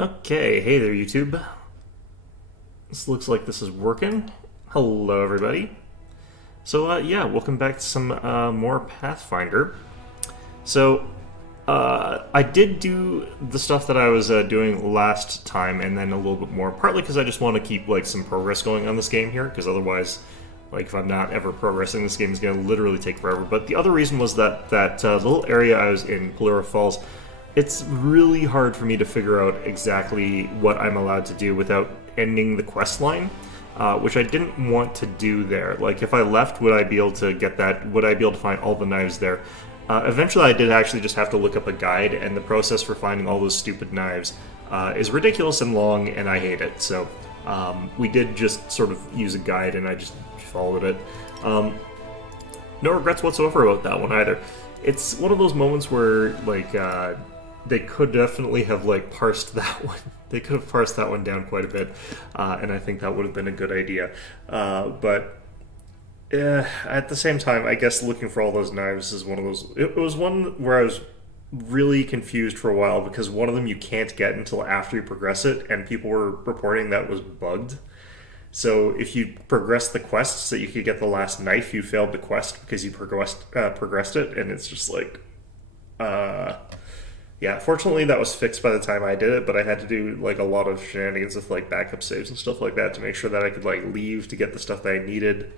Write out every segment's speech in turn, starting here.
Okay, hey there YouTube. This looks like this is working. Hello everybody. So yeah, welcome back to some more Pathfinder. So I did do the stuff that I was doing last time and then a little bit more, partly because I just want to keep like some progress going on this game here, because otherwise, like if I'm not ever progressing, this game is going to literally take forever. But the other reason was that little area I was in, Polera Falls, it's really hard for me to figure out exactly what I'm allowed to do without ending the quest line, which I didn't want to do there. Like, if I left, would I be able to get that? Would I be able to find all the knives there? Eventually, I did actually just have to look up a guide, and the process for finding all those stupid knives is ridiculous and long, and I hate it. So we did just sort of use a guide, and I just followed it. No regrets whatsoever about that one either. It's one of those moments where, like, they could definitely have, like, parsed that one. They could have parsed that one down quite a bit, and I think that would have been a good idea. But at the same time, I guess looking for all those knives is one of those... It was one where I was really confused for a while, because one of them you can't get until after you progress it, and people were reporting that was bugged. So if you progress the quest so that you could get the last knife, you failed the quest because you progressed it, and it's just like... Yeah, fortunately that was fixed by the time I did it, but I had to do like a lot of shenanigans with like backup saves and stuff like that to make sure that I could like leave to get the stuff that I needed,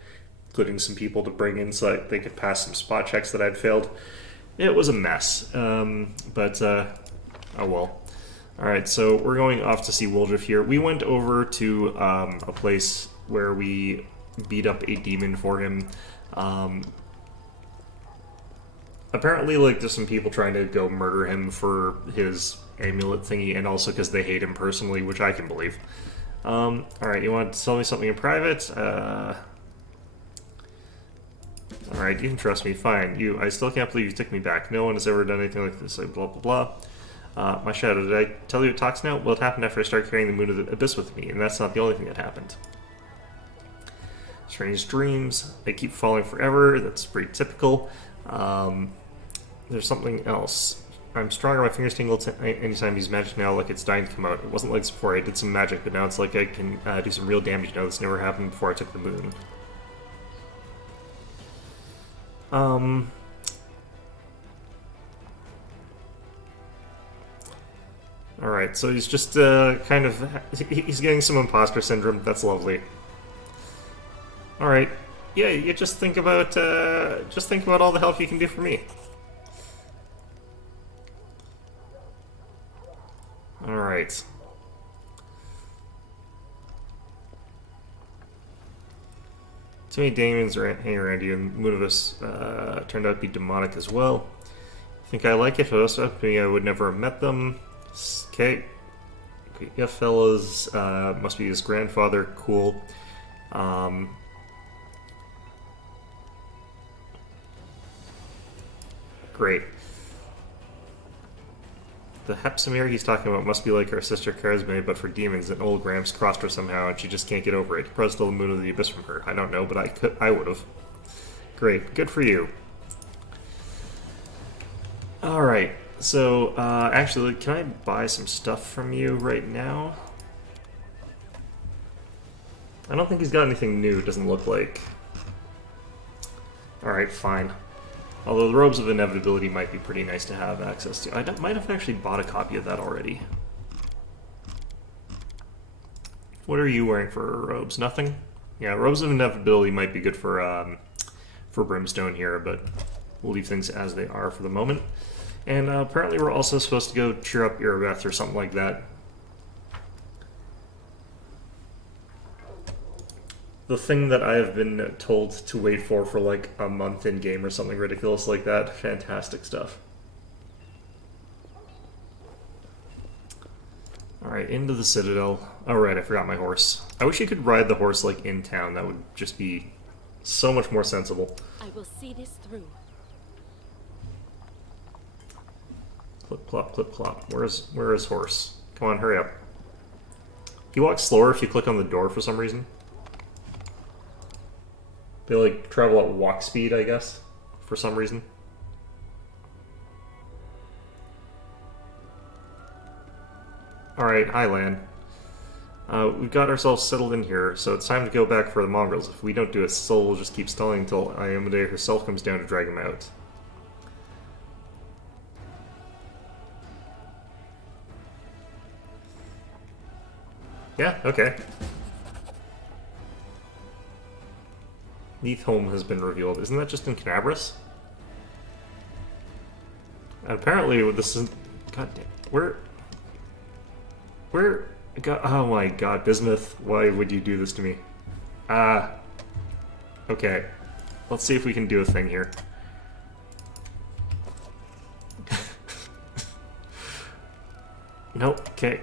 including some people to bring in so that they could pass some spot checks that I'd failed. It was a mess, but oh well. Alright, so we're going off to see Woldriff here. We went over to a place where we beat up a demon for him. Apparently, like, there's some people trying to go murder him for his amulet thingy, and also because they hate him personally, which I can believe. Alright, you want to tell me something in private? Alright, you can trust me, fine. I still can't believe you took me back. No one has ever done anything like this, like blah blah blah. My shadow, did I tell you it talks now? Well, it happened after I started carrying the moon of the abyss with me, and that's not the only thing that happened. Strange dreams, they keep falling forever, that's pretty typical. There's something else. I'm stronger, my fingers tingle anytime I use magic now, like it's dying to come out. It wasn't like this before, I did some magic, but now it's like I can do some real damage now. This never happened before I took the moon. Alright, so he's just kind of... He's getting some imposter syndrome, that's lovely. Alright. Yeah, you just think about all the help you can do for me. Alright. Too many demons are hanging around you, and Moon of us turned out to be demonic as well. Think I like it? If it was up to me, I would never have met them. Okay. Yeah, fellas. Must be his grandfather. Cool. Great. The Hepsimere he's talking about must be like our sister Charisme, but for demons, and old Gramps crossed her somehow, and she just can't get over it. He probably stole the moon of the abyss from her. I don't know, but I would have. Great. Good for you. Alright, so, actually, can I buy some stuff from you right now? I don't think he's got anything new, it doesn't look like. Alright, fine. Although the Robes of Inevitability might be pretty nice to have access to. I might have actually bought a copy of that already. What are you wearing for robes? Nothing? Yeah, Robes of Inevitability might be good for Brimstone here, but we'll leave things as they are for the moment. And apparently we're also supposed to go cheer up Irabeth or something like that. The thing that I have been told to wait for like a month in game or something ridiculous like that. Fantastic stuff. Alright, into the Citadel. Oh right, I forgot my horse. I wish you could ride the horse like in town. That would just be so much more sensible. I will see this through. Clip clop, clip clop. Where is horse? Come on, hurry up. He walks slower if you click on the door for some reason. They like travel at walk speed, I guess, for some reason. Alright, hi land. We've got ourselves settled in here, so it's time to go back for the mongrels. If we don't do it, Sol will just keep stalling until Iomade herself comes down to drag him out. Yeah, okay. Neathholm has been revealed. Isn't that just in Canabras? And apparently this isn't... God damn. Where... God, oh my god, Bismuth, why would you do this to me? Okay. Let's see if we can do a thing here. Nope, okay.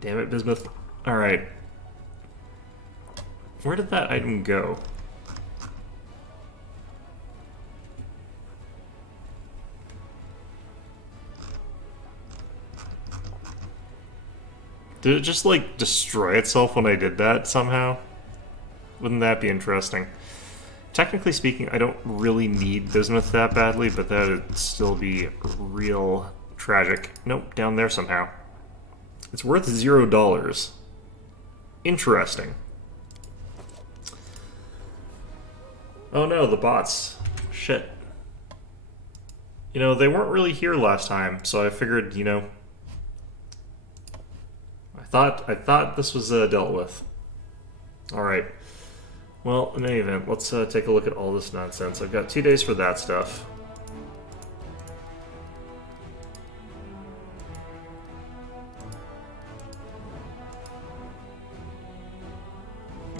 Damn it, Bismuth. Alright. Where did that item go? Did it just, like, destroy itself when I did that somehow? Wouldn't that be interesting? Technically speaking, I don't really need Bismuth that badly, but that would still be real tragic. Nope, down there somehow. It's worth $0. Interesting. Oh no, the bots. Shit. You know, they weren't really here last time, so I figured, you know... I thought this was dealt with. Alright. Well, in any event, let's take a look at all this nonsense. I've got 2 days for that stuff.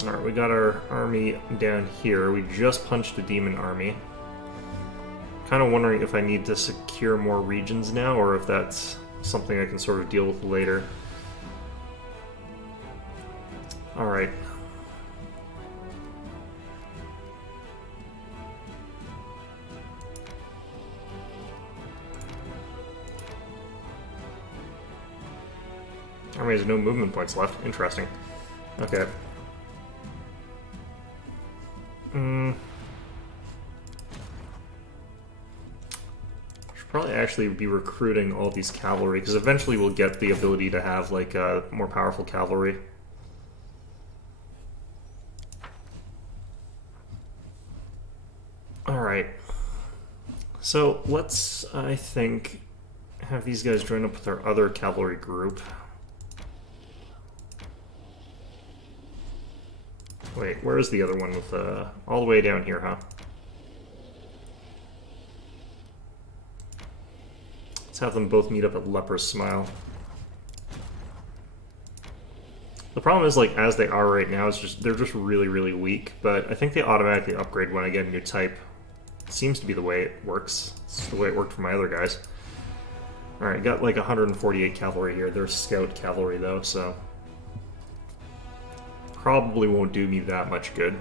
Alright, we got our army down here. We just punched a demon army. Kind of wondering if I need to secure more regions now, or if that's something I can sort of deal with later. Alright. Army has no movement points left. Interesting. Okay. Should probably actually be recruiting all these cavalry, because eventually we'll get the ability to have, like, more powerful cavalry. Alright. So, let's, I think, have these guys join up with our other cavalry group. Wait, where is the other one with, all the way down here, huh? Let's have them both meet up at Leper's Smile. The problem is, like, as they are right now, it's just, they're just really, really weak, but I think they automatically upgrade when I get a new type. Seems to be the way it works. It's the way it worked for my other guys. Alright, got like 148 cavalry here. They're scout cavalry though, so... probably won't do me that much good.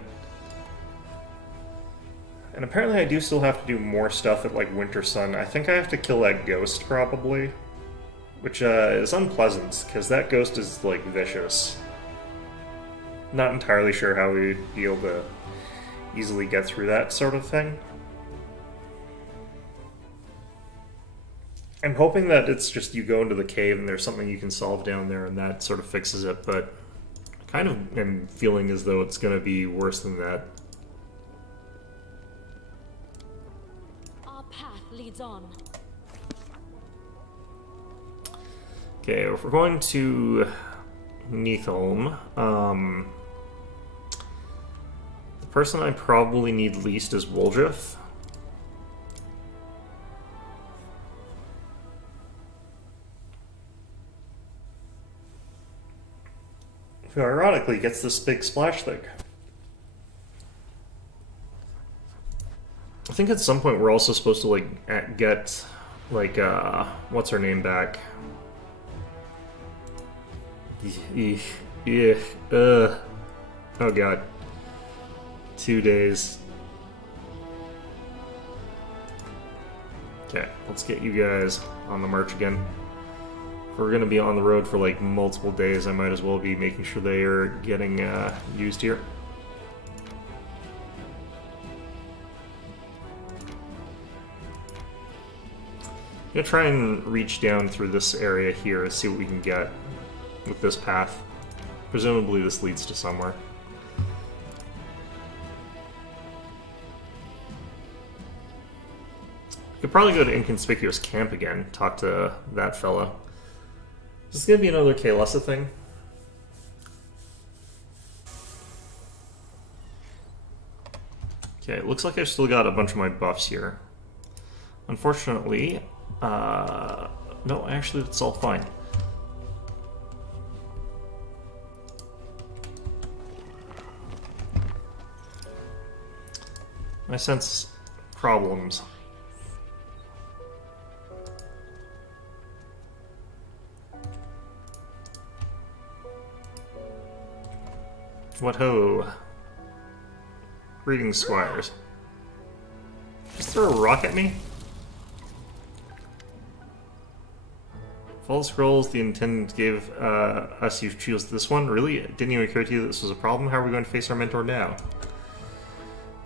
And apparently I do still have to do more stuff at like Winter Sun. I think I have to kill that ghost probably. Which is unpleasant, because that ghost is like vicious. Not entirely sure how we would be able to easily get through that sort of thing. I'm hoping that it's just you go into the cave and there's something you can solve down there and that sort of fixes it, but I kind of am feeling as though it's going to be worse than that. Our path leads on. Okay, if we're going to Neathholm, the person I probably need least is Woljif. Who ironically gets this big splash thing. I think at some point we're also supposed to like get like what's her name back? Yeah. Oh god. 2 days. Okay, let's get you guys on the march again. If we're gonna be on the road for like multiple days, I might as well be making sure they are getting used here. gonna try and reach down through this area here and see what we can get with this path. Presumably this leads to somewhere. Could probably go to Inconspicuous Camp again, talk to that fellow. Is this gonna be another Kaelessa thing? Okay, it looks like I've still got a bunch of my buffs here. Unfortunately, no, actually, it's all fine. I sense problems. What ho? Greetings, squires. Just throw a rock at me? Fall scrolls, the intendant gave us you choose this one? Really? It didn't even occur to you that this was a problem? How are we going to face our mentor now?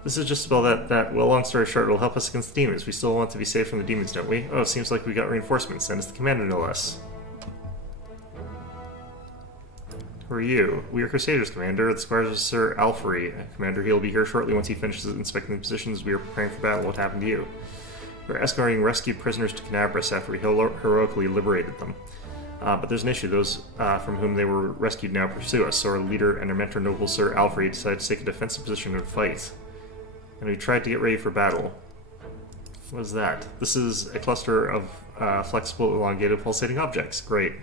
This is just about that, well, long story short, it will help us against the demons. We still want to be safe from the demons, don't we? Oh, it seems like we got reinforcements. Send us the commander, no less. Who are you? We are Crusaders, Commander. The squires of Sir Ivory. Commander, he'll be here shortly once he finishes inspecting the positions. We are preparing for battle. What happened to you? We're escorting rescued prisoners to Canabras after we heroically liberated them. But there's an issue. Those from whom they were rescued now pursue us, so our leader and our mentor, noble Sir Ivory, decided to take a defensive position and fight. And we tried to get ready for battle. What is that? This is a cluster of flexible, elongated, pulsating objects. Great.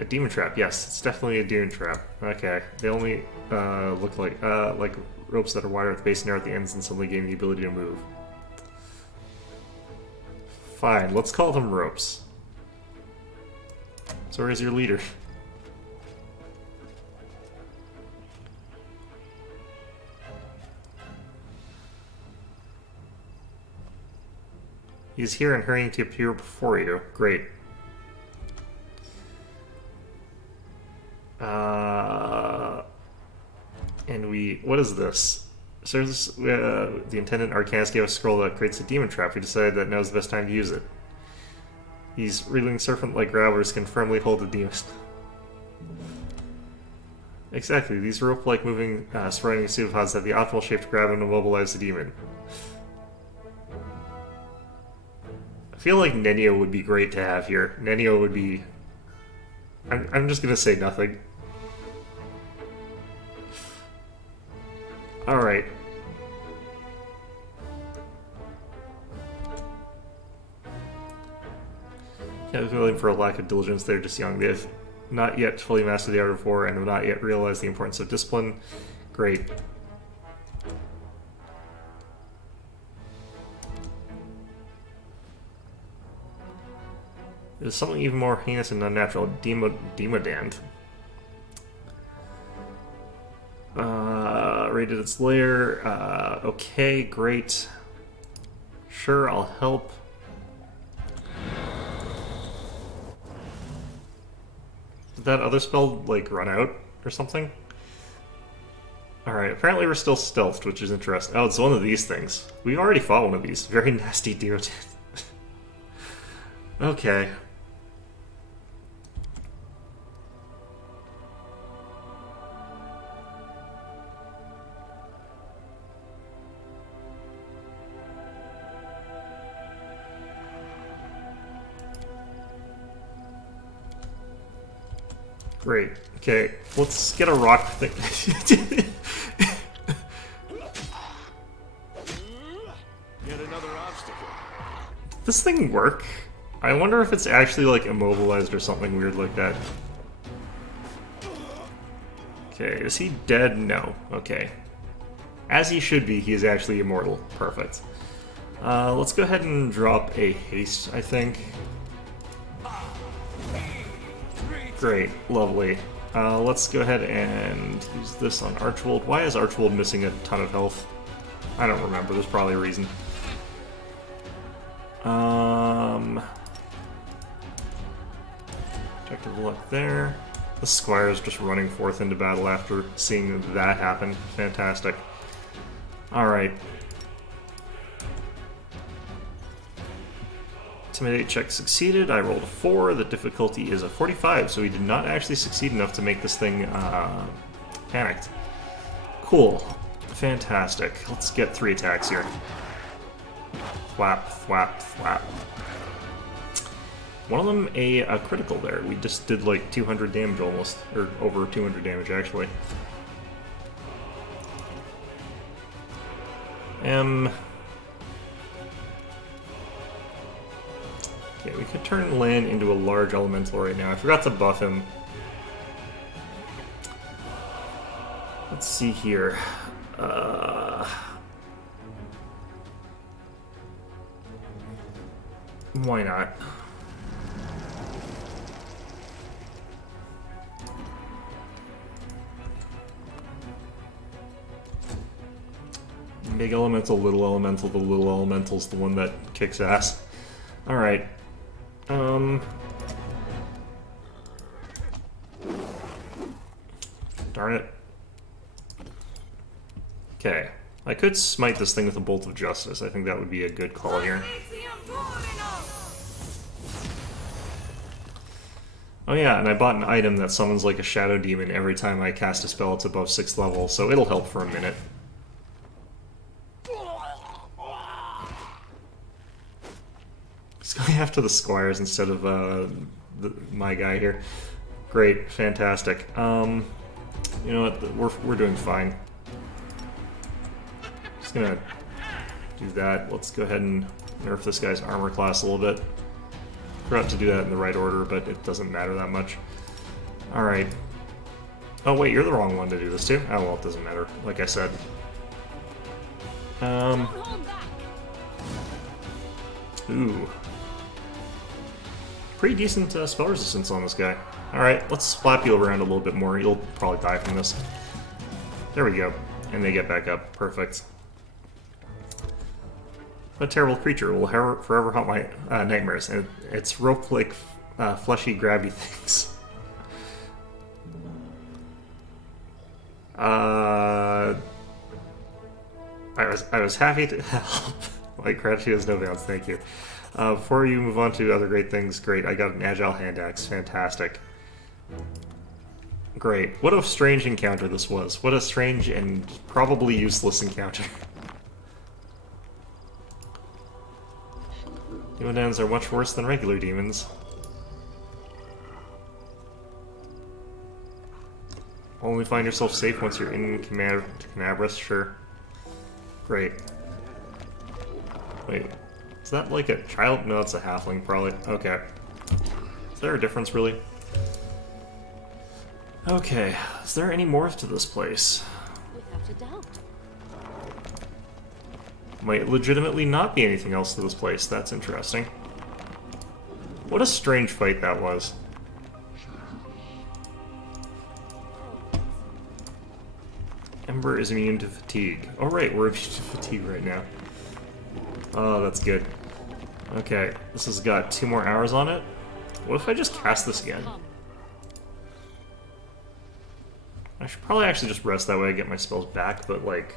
A demon trap. Yes, it's definitely a demon trap. Okay. They only look like ropes that are wider at the base and narrow at the ends and suddenly gain the ability to move. Fine, let's call them ropes. So where's your leader? He's here and hurrying to appear before you. Great. And what is this? So the intendant Arcanus gave us a scroll that creates a demon trap. We decided that now's the best time to use it. These wriggling serpent-like growlers can firmly hold the demon. Exactly, these rope-like moving surrounding pseudopods have the optimal shape to grab and immobilize the demon. I feel like Nenio would be great to have here. Nenio would be... I'm just gonna say nothing. Alright. Yeah, I was feeling for a lack of diligence. They're just young. They've not yet fully mastered the art of war and have not yet realized the importance of discipline. Great. There's something even more heinous and unnatural. Demodand. Raided its lair. Okay, great. Sure, I'll help. Did that other spell, like, run out or something? Alright, apparently we're still stealthed, which is interesting. Oh, it's one of these things. We've already fought one of these. Very nasty Demodand. Okay. Great. Okay, let's get a rock thing. Yet another obstacle. Did this thing work? I wonder if it's actually like immobilized or something weird like that. Okay, is he dead? No. Okay. As he should be, he is actually immortal. Perfect. Let's go ahead and drop a haste, I think. Great, lovely. Let's go ahead and use this on Archwold. Why is Archwold missing a ton of health? I don't remember, there's probably a reason. Objective luck there. The Squire's just running forth into battle after seeing that happen. Fantastic. Alright. Intimidate check succeeded. I rolled a 4. The difficulty is a 45, so we did not actually succeed enough to make this thing panicked. Cool. Fantastic. Let's get 3 attacks here. Thwap, thwap, thwap. One of them a critical there. We just did like 200 damage almost, or over 200 damage actually. Okay, we could turn Lan into a large elemental right now. I forgot to buff him. Let's see here. Why not? Big elemental, little elemental. The little elemental's the one that kicks ass. Alright. Darn it. Okay. I could smite this thing with a Bolt of Justice. I think that would be a good call here. Oh yeah, and I bought an item that summons like a Shadow Demon every time I cast a spell that's above 6th level, so it'll help for a minute. He's going after the squires instead of my guy here. Great, fantastic. You know what? We're doing fine. Just gonna do that. Let's go ahead and nerf this guy's armor class a little bit. Forgot to do that in the right order, but it doesn't matter that much. Alright. Oh wait, you're the wrong one to do this too? Oh well, it doesn't matter, like I said. Ooh. Pretty decent spell resistance on this guy. Alright, let's slap you around a little bit more. You'll probably die from this. There we go. And they get back up. Perfect. What a terrible creature. Will forever haunt my nightmares. And it's rope-like, fleshy, grabby things. I was happy to help. Like, gratitude has no bounds, thank you. Before you move on to other great things, great, I got an agile hand axe, fantastic. Great. What a strange encounter this was. What a strange and probably useless encounter. Demons are much worse than regular demons. Only find yourself safe once you're in Canabras, sure. Great. Wait, is that like a child? No, it's a halfling, probably. Okay. Is there a difference, really? Okay, is there any more to this place? Without a doubt. Might legitimately not be anything else to this place. That's interesting. What a strange fight that was. Ember is immune to fatigue. Oh right, we're immune to fatigue right now. Oh, that's good. Okay, this has got 2 more hours on it. What if I just cast this again? I should probably actually just rest that way I get my spells back, but like...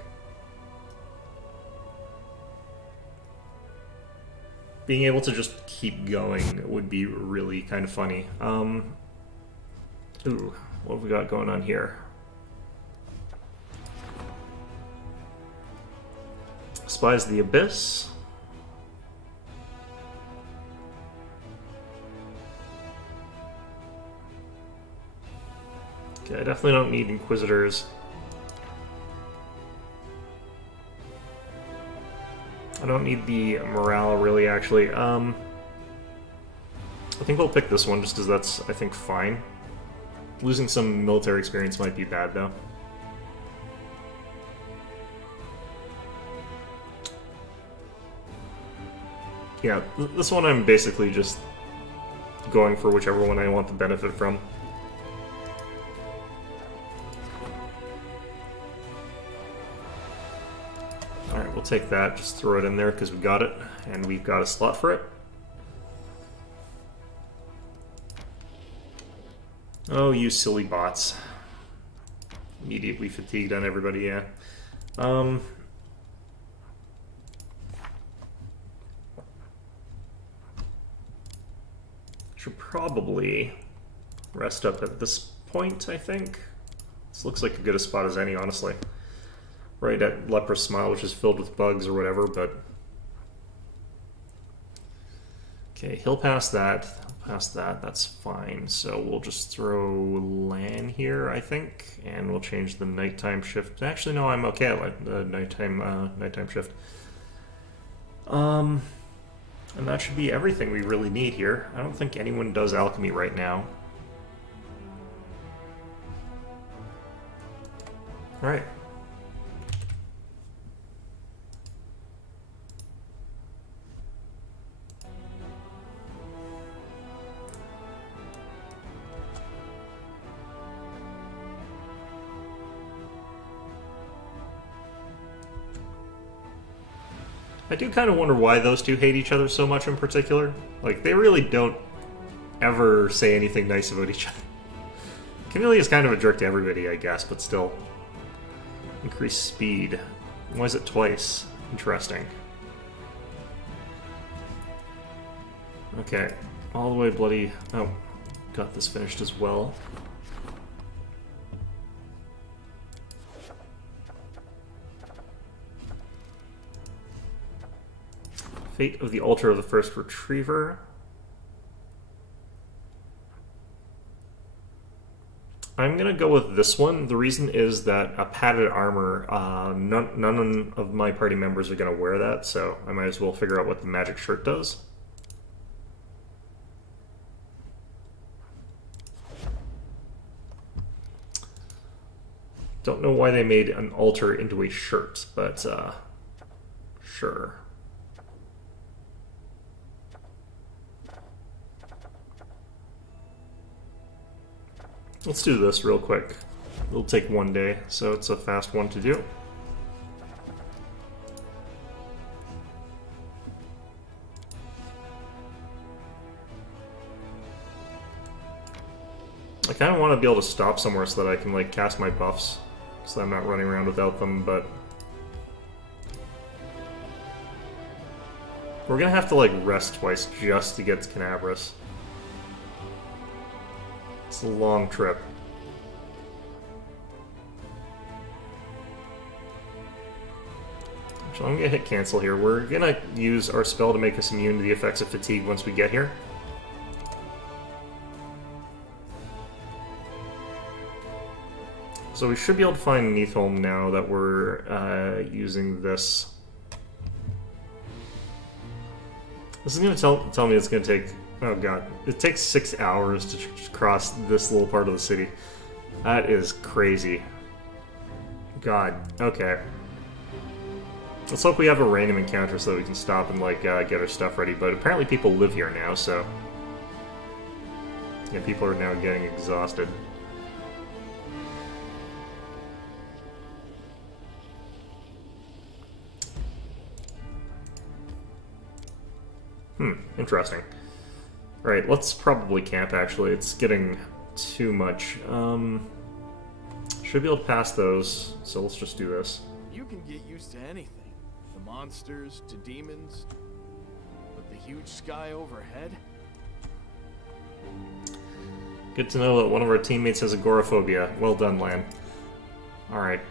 being able to just keep going would be really kind of funny. Ooh, what have we got going on here? Spies the Abyss. Okay, I definitely don't need Inquisitors. I don't need the morale, really, actually. I think we'll pick this one, just because that's, I think, fine. Losing some military experience might be bad, though. Yeah, this one I'm basically just going for whichever one I want to benefit from. Alright, we'll take that, just throw it in there because we got it, and we've got a slot for it. Oh, you silly bots. Immediately fatigued on everybody, yeah. probably rest up at this point, I think. This looks like as good a spot as any, honestly. Right at Leprous Smile, which is filled with bugs or whatever, but... Okay, he'll pass that. That's fine. So we'll just throw Lan here, I think, and we'll change the nighttime shift. Actually, no, I'm okay at the nighttime shift. And that should be everything we really need here. I don't think anyone does alchemy right now. All right. I do kind of wonder why those two hate each other so much in particular. Like, they really don't ever say anything nice about each other. Camellia is kind of a jerk to everybody, I guess, but still. Increase speed. Why is it twice? Interesting. Okay. All the way bloody... Oh, got this finished as well. Fate of the Altar of the First Retriever. I'm gonna go with this one. The reason is that a padded armor, none of my party members are gonna wear that, so I might as well figure out what the magic shirt does. Don't know why they made an altar into a shirt, but sure. Let's do this real quick. It'll take one day, so it's a fast one to do. I kind of want to be able to stop somewhere so that I can like cast my buffs, so I'm not running around without them, but we're gonna have to like rest twice just to get to Canabras. It's a long trip. So I'm gonna hit cancel here. We're gonna use our spell to make us immune to the effects of fatigue once we get here. So we should be able to find Neathholm now that we're using this. This is going to tell me it's going to take... Oh god. It takes 6 hours to cross this little part of the city. That is crazy. God. Okay. Let's hope we have a random encounter so that we can stop and like get our stuff ready. But apparently people live here now, so... Yeah, people are now getting exhausted. Interesting. Alright, let's probably camp, actually. It's getting too much. Should be able to pass those, so let's just do this. You can get used to anything. The monsters, to demons. But the huge sky overhead? Good to know that one of our teammates has agoraphobia. Well done, Lan. Alright.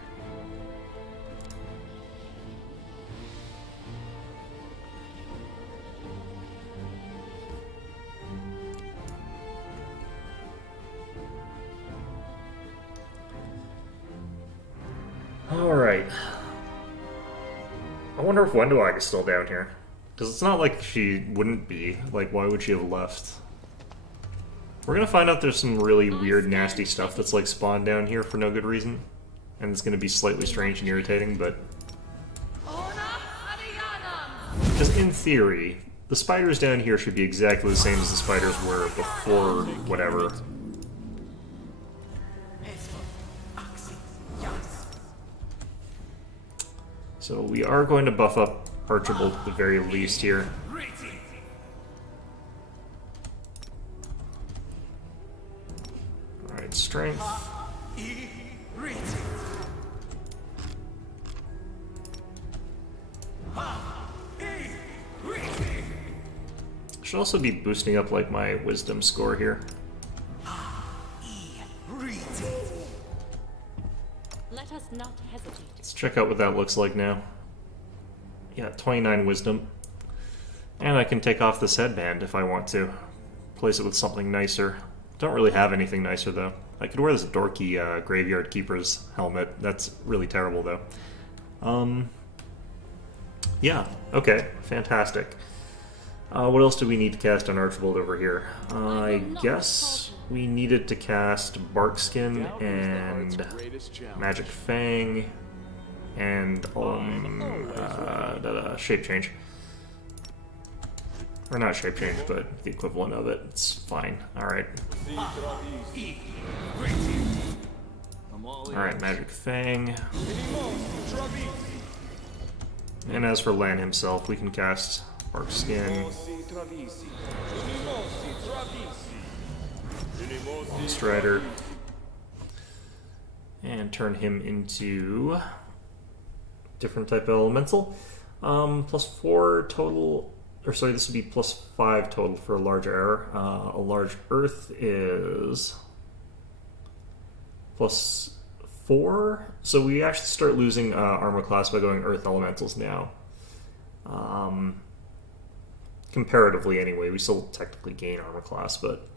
Alright. I wonder if Wendoag is still down here. Because it's not like she wouldn't be. Like, why would she have left? We're gonna find out there's some really weird, nasty stuff that's like spawned down here for no good reason. And it's gonna be slightly strange and irritating, but... Because in theory, the spiders down here should be exactly the same as the spiders were before whatever. So we are going to buff up Archibald at the very least here. Alright, strength. Should also be boosting up like my wisdom score here. Let us not hesitate. Let's check out what that looks like now. Yeah, 29 wisdom. And I can take off this headband if I want to. Replace it with something nicer. Don't really have anything nicer though. I could wear this dorky graveyard keeper's helmet. That's really terrible though. Yeah, okay, fantastic. What else do we need to cast on Archibald over here? I guess we needed to cast Barkskin and Magic Fang and Shape Change. Or not Shape Change, but the equivalent of it. It's fine. Alright. Alright, Magic Fang. And as for Lan himself, we can cast Barkskin, Strider, and turn him into different type of elemental. +4 total, or sorry, this would be +5 total for a large error. A large earth is +4, so we actually start losing armor class by going earth elementals now. Comparatively anyway, we still technically gain armor class, but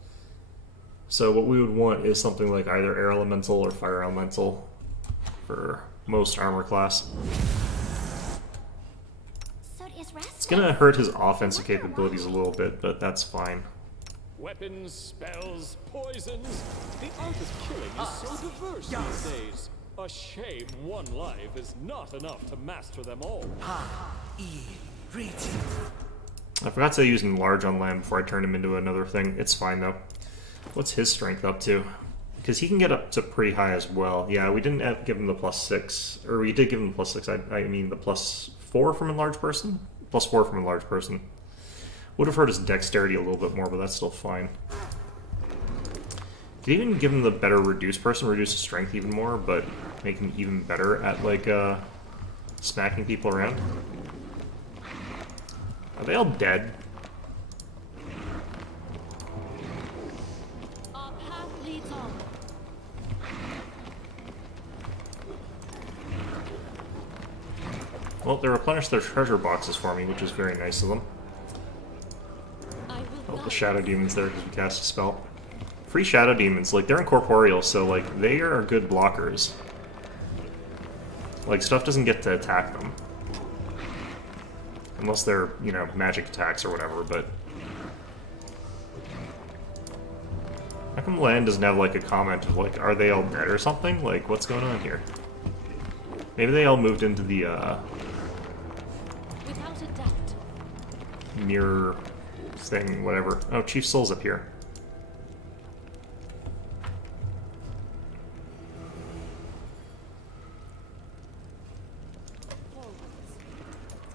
so what we would want is something like either air elemental or fire elemental for most armor class. It's gonna hurt his offensive capabilities a little bit, but that's fine. Weapons, spells, poisons. The art of killing is so diverse these days. A shame one life is not enough to master them all. I forgot to use Enlarge on Lamb before I turned him into another thing. It's fine though. What's his strength up to? Because he can get up to pretty high as well. Yeah, we didn't give him the +6, or we did give him the +6. I mean the +4 from Enlarge Person? +4 from Enlarge Person. Would have hurt his dexterity a little bit more, but that's still fine. Could even give him the better Reduce Person, reduce his strength even more, but make him even better at like smacking people around. Are they all dead? Our path leads on. Well, they replenished their treasure boxes for me, which is very nice of them. Oh, the Shadow Demon's there because we cast a spell. Free Shadow Demons, like, they're incorporeal, so, like, they are good blockers. Like, stuff doesn't get to attack them. Unless they're, you know, magic attacks or whatever, but... How come Land doesn't have, like, a comment of, like, are they all dead or something? Like, what's going on here? Maybe they all moved into the, Without a doubt. mirror thing, whatever. Oh, Chief Soul's up here.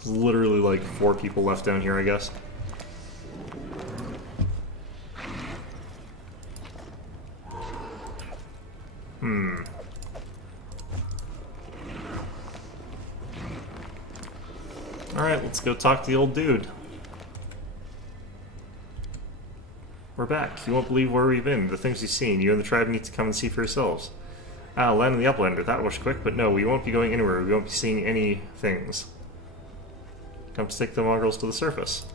There's literally like 4 people left down here, I guess. Alright, let's go talk to the old dude. We're back. You won't believe where we've been, the things you've seen. You and the tribe need to come and see for yourselves. Ah, land in the Uplander. That was quick, but no, we won't be going anywhere. We won't be seeing any things. Come to take the mongrels to the surface.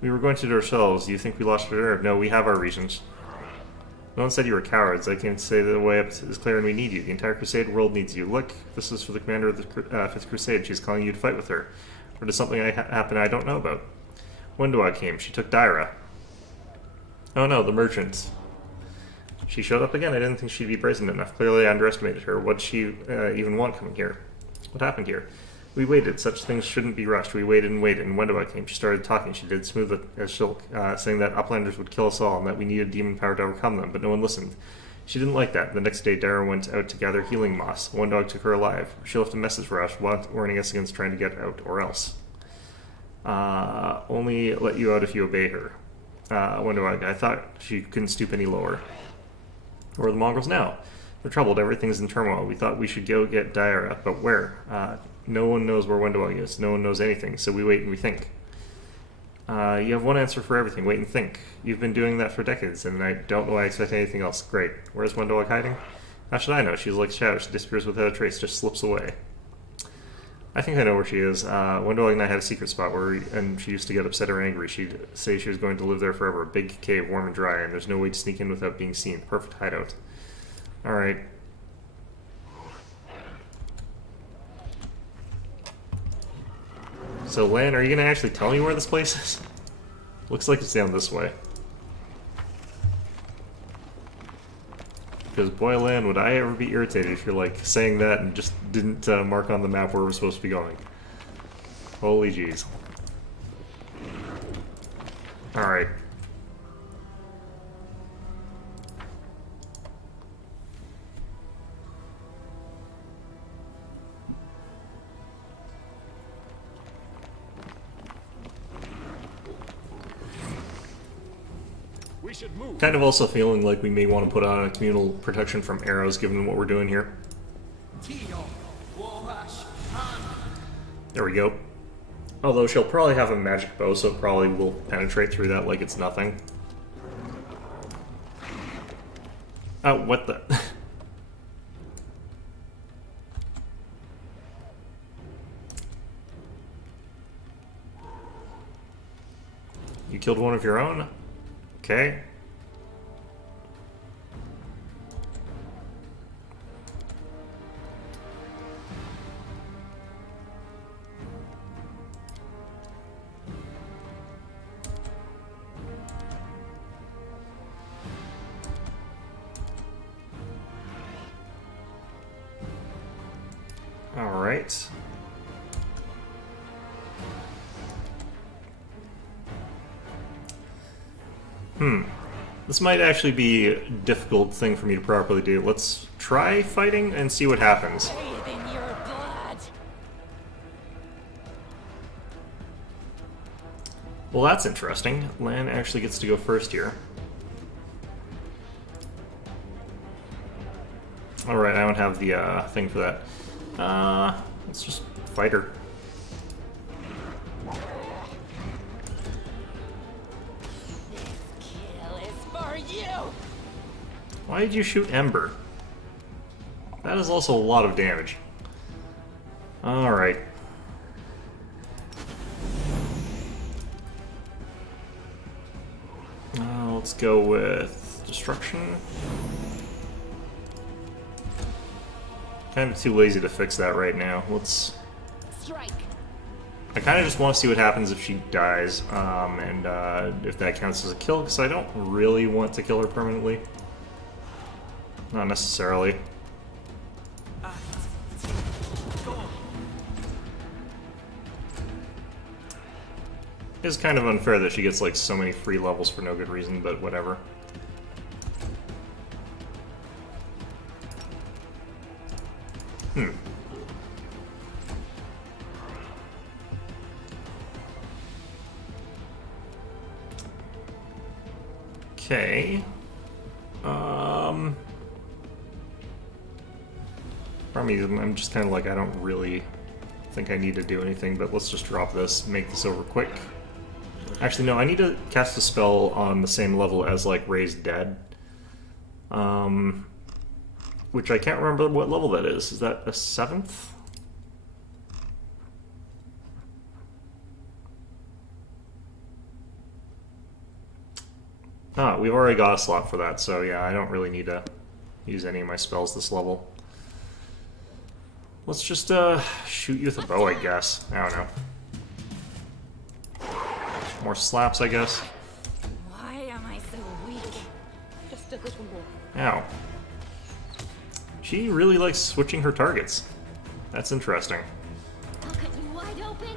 We were going to do it ourselves. Do you think we lost our nerve? No, we have our reasons. No one said you were cowards. I can say that the way up is clear and we need you. The entire Crusade world needs you. Look, this is for the commander of the 5th Crusade. She's calling you to fight with her. Or does something happen I don't know about? Wendua came. She took Daira. Oh no, the merchant. She showed up again. I didn't think she'd be brazen enough. Clearly I underestimated her. What did she even want coming here? What happened here? We waited. Such things shouldn't be rushed. We waited and waited, and Wendua came. She started talking. She did smooth as silk, saying that Uplanders would kill us all and that we needed demon power to overcome them, but no one listened. She didn't like that. The next day, Daira went out to gather healing moss. One dog took her alive. She left a message for us, warning us against trying to get out, or else. Only let you out if you obey her. Wendua, I thought she couldn't stoop any lower. Where are the mongrels now? They're troubled. Everything's in turmoil. We thought we should go get Daira, but where? No one knows where Wendua is. No one knows anything, so we wait and we think. You have one answer for everything. Wait and think. You've been doing that for decades, and I don't know why I expect anything else. Great. Where's Wendell hiding? How should I know? She's like shadow. She disappears without a trace, just slips away. I think I know where she is. Wendell and I had a secret spot and she used to get upset or angry. She'd say she was going to live there forever. A big cave, warm and dry, and there's no way to sneak in without being seen. Perfect hideout. Alright. So, Lan, are you going to actually tell me where this place is? Looks like it's down this way. Because, boy, Lan, would I ever be irritated if you're, like, saying that and just didn't mark on the map where we're supposed to be going. Holy jeez. Alright. We should move. Kind of also feeling like we may want to put on a communal protection from arrows given what we're doing here. There we go. Although she'll probably have a magic bow, so it probably will penetrate through that like it's nothing. Oh, what the... You killed one of your own? Okay. All right. This might actually be a difficult thing for me to properly do. Let's try fighting and see what happens. Bathe in your blood. Well, that's interesting. Lan actually gets to go first here. Alright, I don't have the thing for that. Let's just fight her. Why did you shoot Ember? That is also a lot of damage. Alright. Let's go with Destruction. Kind of too lazy to fix that right now. Let's... Strike. I kind of just want to see what happens if she dies, and if that counts as a kill, because I don't really want to kill her permanently. Not necessarily. It's kind of unfair that she gets like so many free levels for no good reason, but whatever. Okay. I'm just kind of like, I don't really think I need to do anything, but let's just drop this, make this over quick. Actually, no, I need to cast a spell on the same level as, like, Raised Dead. Which I can't remember what level that is. Is that a 7th? Ah, we've already got a slot for that, so yeah, I don't really need to use any of my spells this level. Let's just shoot you with a bow, I guess. I don't know. More slaps, I guess. Why am I so weak? Just a little more. Ow. She really likes switching her targets. That's interesting. I'll cut you wide open.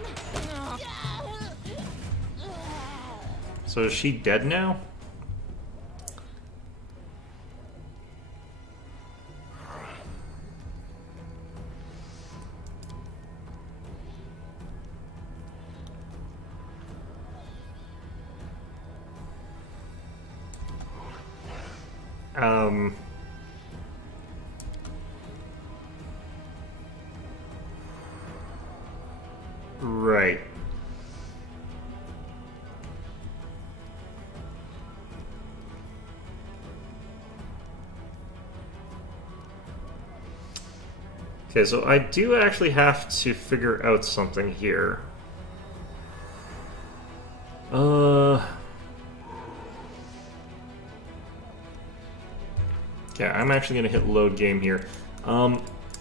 So is she dead now? Right. Okay, so I do actually have to figure out something here. Okay, I'm actually gonna hit load game here.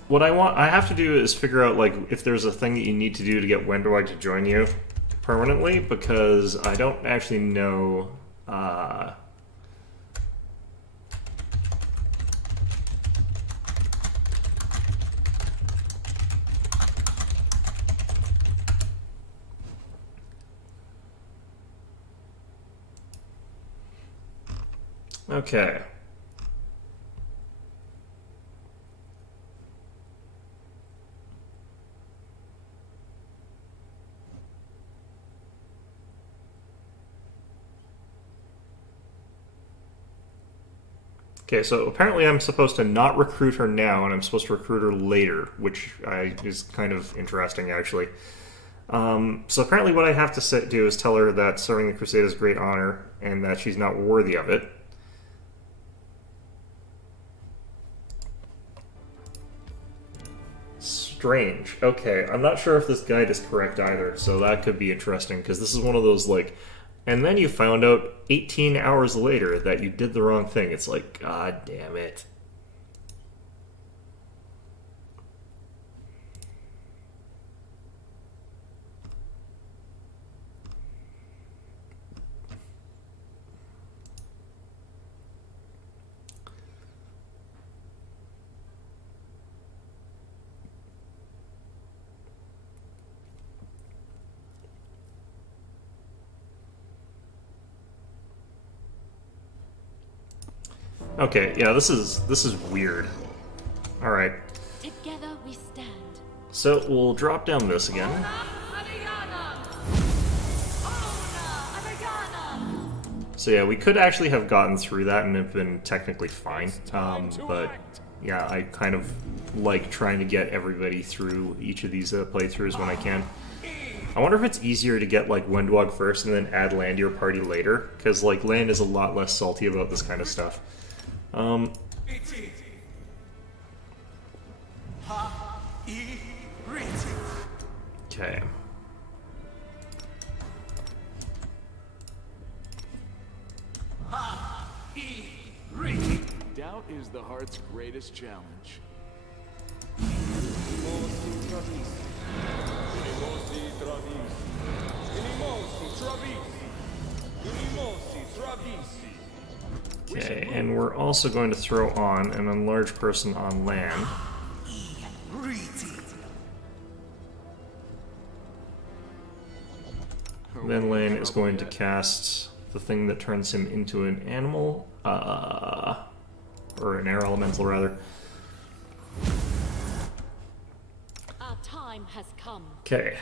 What I have to do is figure out, like, if there's a thing that you need to do to get Wendwag to join you permanently, because I don't actually know, okay. Okay, so apparently I'm supposed to not recruit her now, and I'm supposed to recruit her later, which is kind of interesting, actually. So apparently what I have to do is tell her that serving the Crusade is a great honor, and that she's not worthy of it. Strange. Okay, I'm not sure if this guide is correct either, so that could be interesting, because this is one of those, like... And then you found out 18 hours later that you did the wrong thing. It's like, God damn it. Okay, yeah, this is weird. All right. Together we stand. So we'll drop down this again. So yeah, we could actually have gotten through that and have been technically fine. But yeah, I kind of like trying to get everybody through each of these playthroughs when I can. I wonder if it's easier to get like Wendwag first and then add Land to your party later, because like Land is a lot less salty about this kind of stuff. Okay. Doubt is the heart's greatest challenge. Okay, and we're also going to throw on an enlarged person on land. Then Lane is going to cast the thing that turns him into an animal, or an air elemental rather. Our time has come. Okay,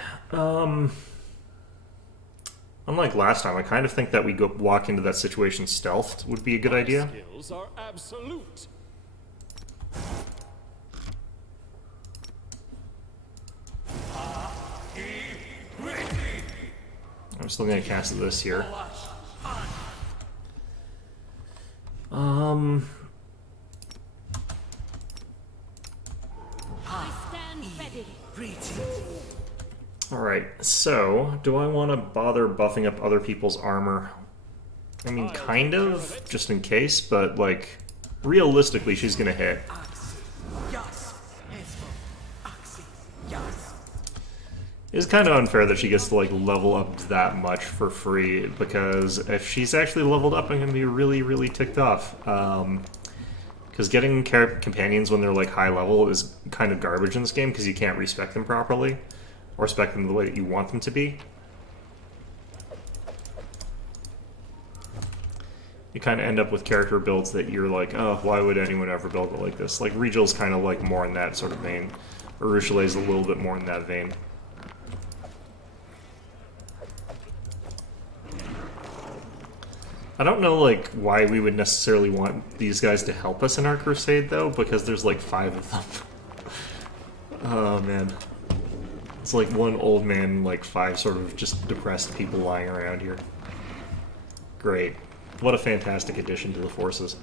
unlike last time, I kind of think that we walk into that situation stealthed would be a good idea. Skills are absolute. I'm still going to cast this here. I stand ready. Alright, so, do I want to bother buffing up other people's armor? I mean, kind of, just in case, but, like, realistically, she's gonna hit. It's kind of unfair that she gets to, like, level up that much for free, because if she's actually leveled up, I'm gonna be really, really ticked off. Because getting companions when they're, like, high level is kind of garbage in this game, because you can't respec them properly. Or spec them the way that you want them to be. You kind of end up with character builds that you're like, oh, why would anyone ever build it like this? Like, Regal's kind of like more in that sort of vein. Urushile's a little bit more in that vein. I don't know, like, why we would necessarily want these guys to help us in our crusade, though, because there's, like, 5 of them. Oh, man. It's like one old man, like 5 sort of just depressed people lying around here. Great. What a fantastic addition to the forces.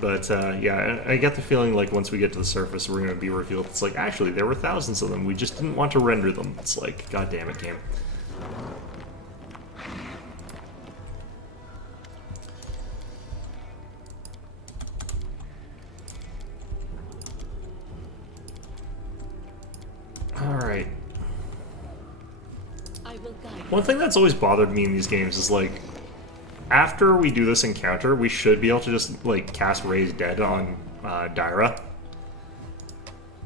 But yeah, I get the feeling like once we get to the surface, we're going to be revealed. It's like, actually, there were thousands of them. We just didn't want to render them. It's like, god damn it, game. Alright. One thing that's always bothered me in these games is, like, after we do this encounter, we should be able to just, like, cast Raise Dead on Dyra.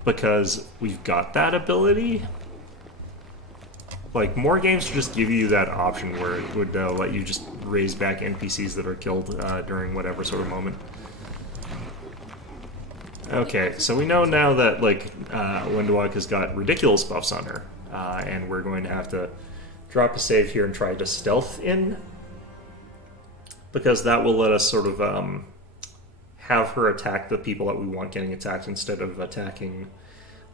Because we've got that ability. Like, more games should just give you that option where it would let you just raise back NPCs that are killed during whatever sort of moment. Okay, so we know now that, like, Wendwag has got ridiculous buffs on her. And we're going to have to drop a save here and try to stealth in. Because that will let us sort of have her attack the people that we want getting attacked instead of attacking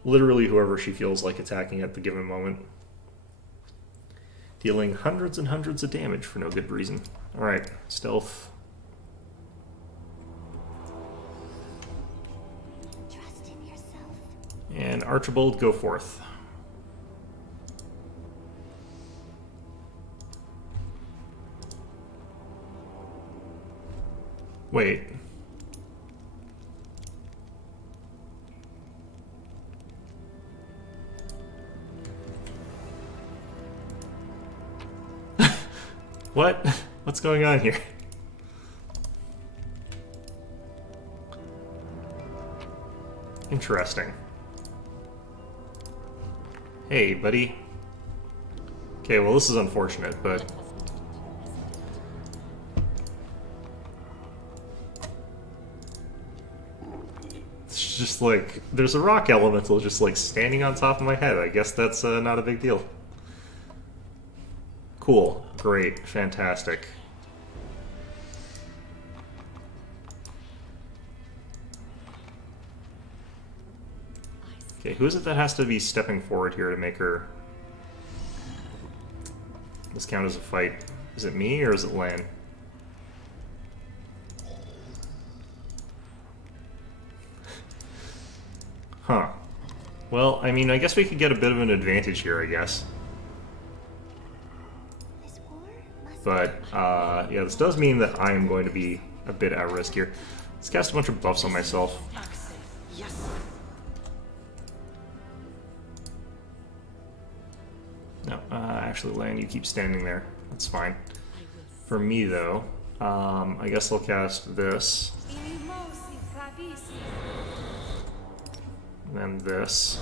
literally whoever she feels like attacking at the given moment. Dealing hundreds and hundreds of damage for no good reason. Alright, stealth. Trust in yourself. And Archibald, go forth. Wait. What? What's going on here? Interesting. Hey, buddy. Okay, well, this is unfortunate, but... it's just like, there's a rock elemental just like standing on top of my head. I guess that's not a big deal. Cool. Great. Fantastic. Okay, who is it that has to be stepping forward here to make her... this count as a fight? Is it me or is it Lan? Huh. Well, I mean, I guess we could get a bit of an advantage here, I guess. But, yeah, this does mean that I am going to be a bit at risk here. Let's cast a bunch of buffs on myself. No, actually, Lan, you keep standing there. That's fine. For me, though, I guess I'll cast this. And then this.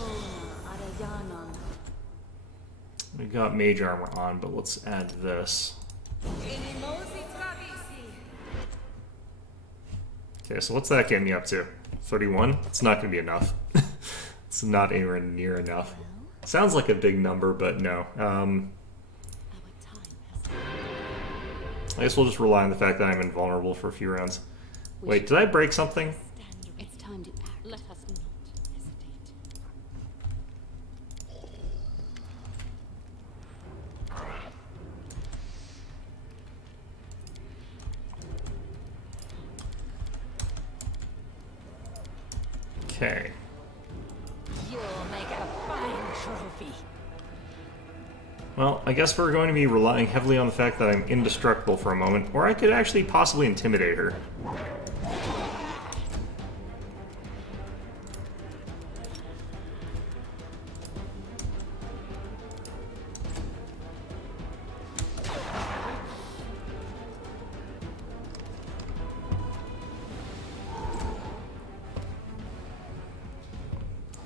We got mage armor on, but let's add this. Okay, so what's that get me up to? 31? It's not going to be enough. It's not anywhere near enough. Sounds like a big number, but no. I guess we'll just rely on the fact that I'm invulnerable for a few rounds. Wait, did I break something? It's time to act. Let us not hesitate. Okay. You'll make a fine trophy. Well, I guess we're going to be relying heavily on the fact that I'm indestructible for a moment, or I could actually possibly intimidate her.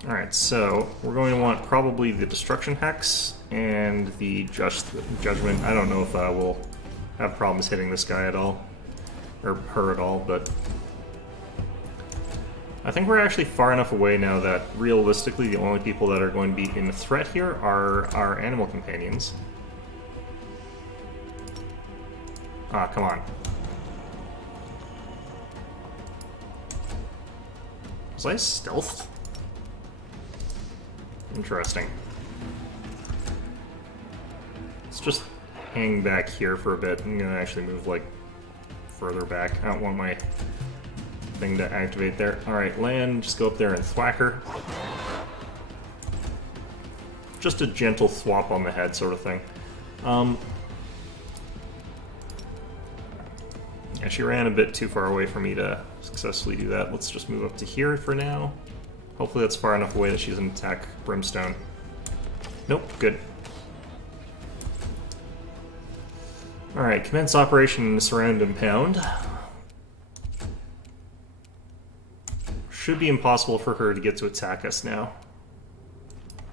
Alright, so we're going to want probably the Destruction Hex and the Judgment. I don't know if we'll have problems hitting this guy at all, or her at all, but I think we're actually far enough away now that realistically the only people that are going to be in threat here are our animal companions. Ah, come on. Was I stealthed? Interesting. Let's just hang back here for a bit. I'm gonna actually move, like, further back. I don't want my thing to activate there. Alright, land, just go up there and thwack her. Just a gentle thwop on the head sort of thing. Yeah, she ran a bit too far away for me to successfully do that. Let's just move up to here for now. Hopefully that's far enough away that she doesn't attack Brimstone. Nope, good. Alright, commence operation Surround and Pound. Should be impossible for her to get to attack us now.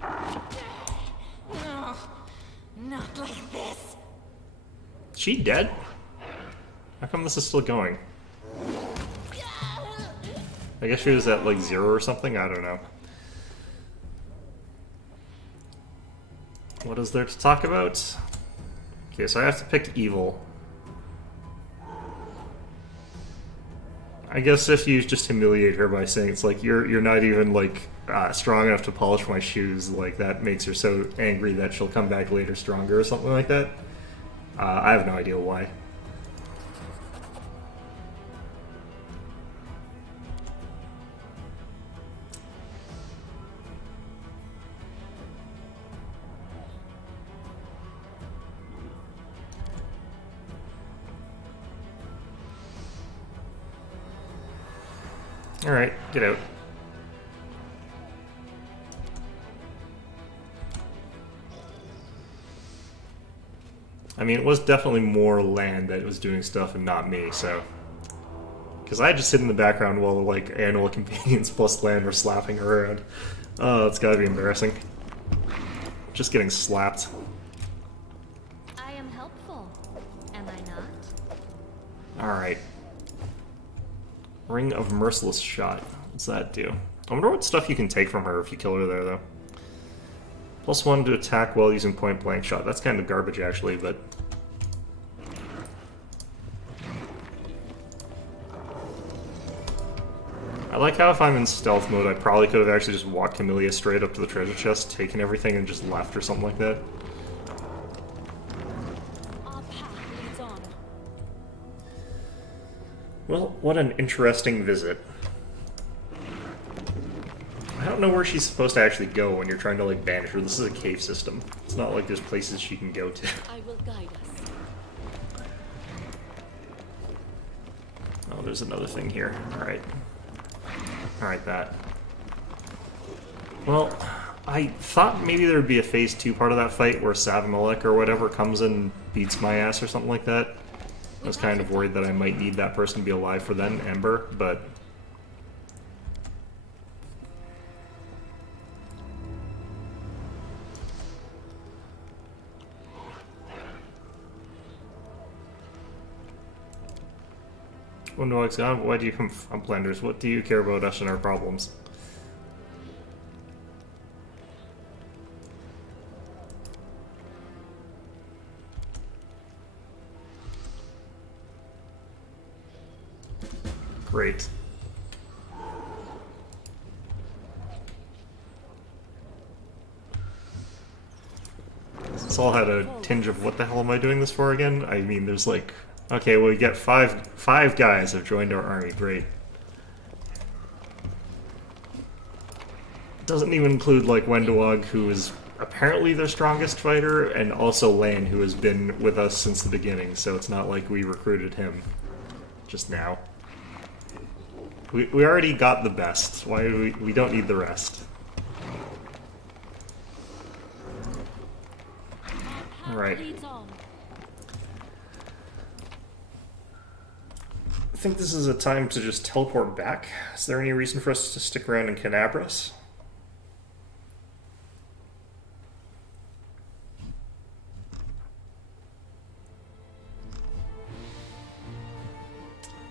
No, not like this. Is she dead? How come this is still going? I guess she was at like 0 or something? I don't know. What is there to talk about? Okay, so I have to pick evil. I guess if you just humiliate her by saying it's like you're not even like strong enough to polish my shoes, like that makes her so angry that she'll come back later stronger or something like that. I have no idea why. Alright, get out. I mean, it was definitely more land that was doing stuff and not me, so... Because I just sit in the background while, like, animal companions plus land were slapping her around. Oh, it's gotta be embarrassing. Just getting slapped. I am helpful, am I not? Alright. Ring of Merciless Shot. What's that do? I wonder what stuff you can take from her if you kill her there, though. +1 to attack while using point-blank shot. That's kind of garbage, actually, but... I like how if I'm in stealth mode, I probably could have actually just walked Camellia straight up to the treasure chest, taken everything, and just left or something like that. Our path leads on. Well, what an interesting visit. I don't know where she's supposed to actually go when you're trying to, like, banish her. This is a cave system. It's not like there's places she can go to. I will guide us. Oh, there's another thing here. Alright. Alright, that. Well, I thought maybe there would be a Phase 2 part of that fight where Savamalik or whatever comes and beats my ass or something like that. I was kind of worried that I might need that person to be alive for then, Ember, but... Oh no, why do you come from Blenders? What do you care about us and our problems? Great. This all had a tinge of what the hell am I doing this for again? I mean, there's like... Okay, well, we get five guys have joined our army. Great. Doesn't even include, like, Wendawag, who is apparently their strongest fighter, and also Lan, who has been with us since the beginning, so it's not like we recruited him just now. We already got the best. Why do we don't need the rest. Alright. I think this is a time to just teleport back. Is there any reason for us to stick around in Canabras?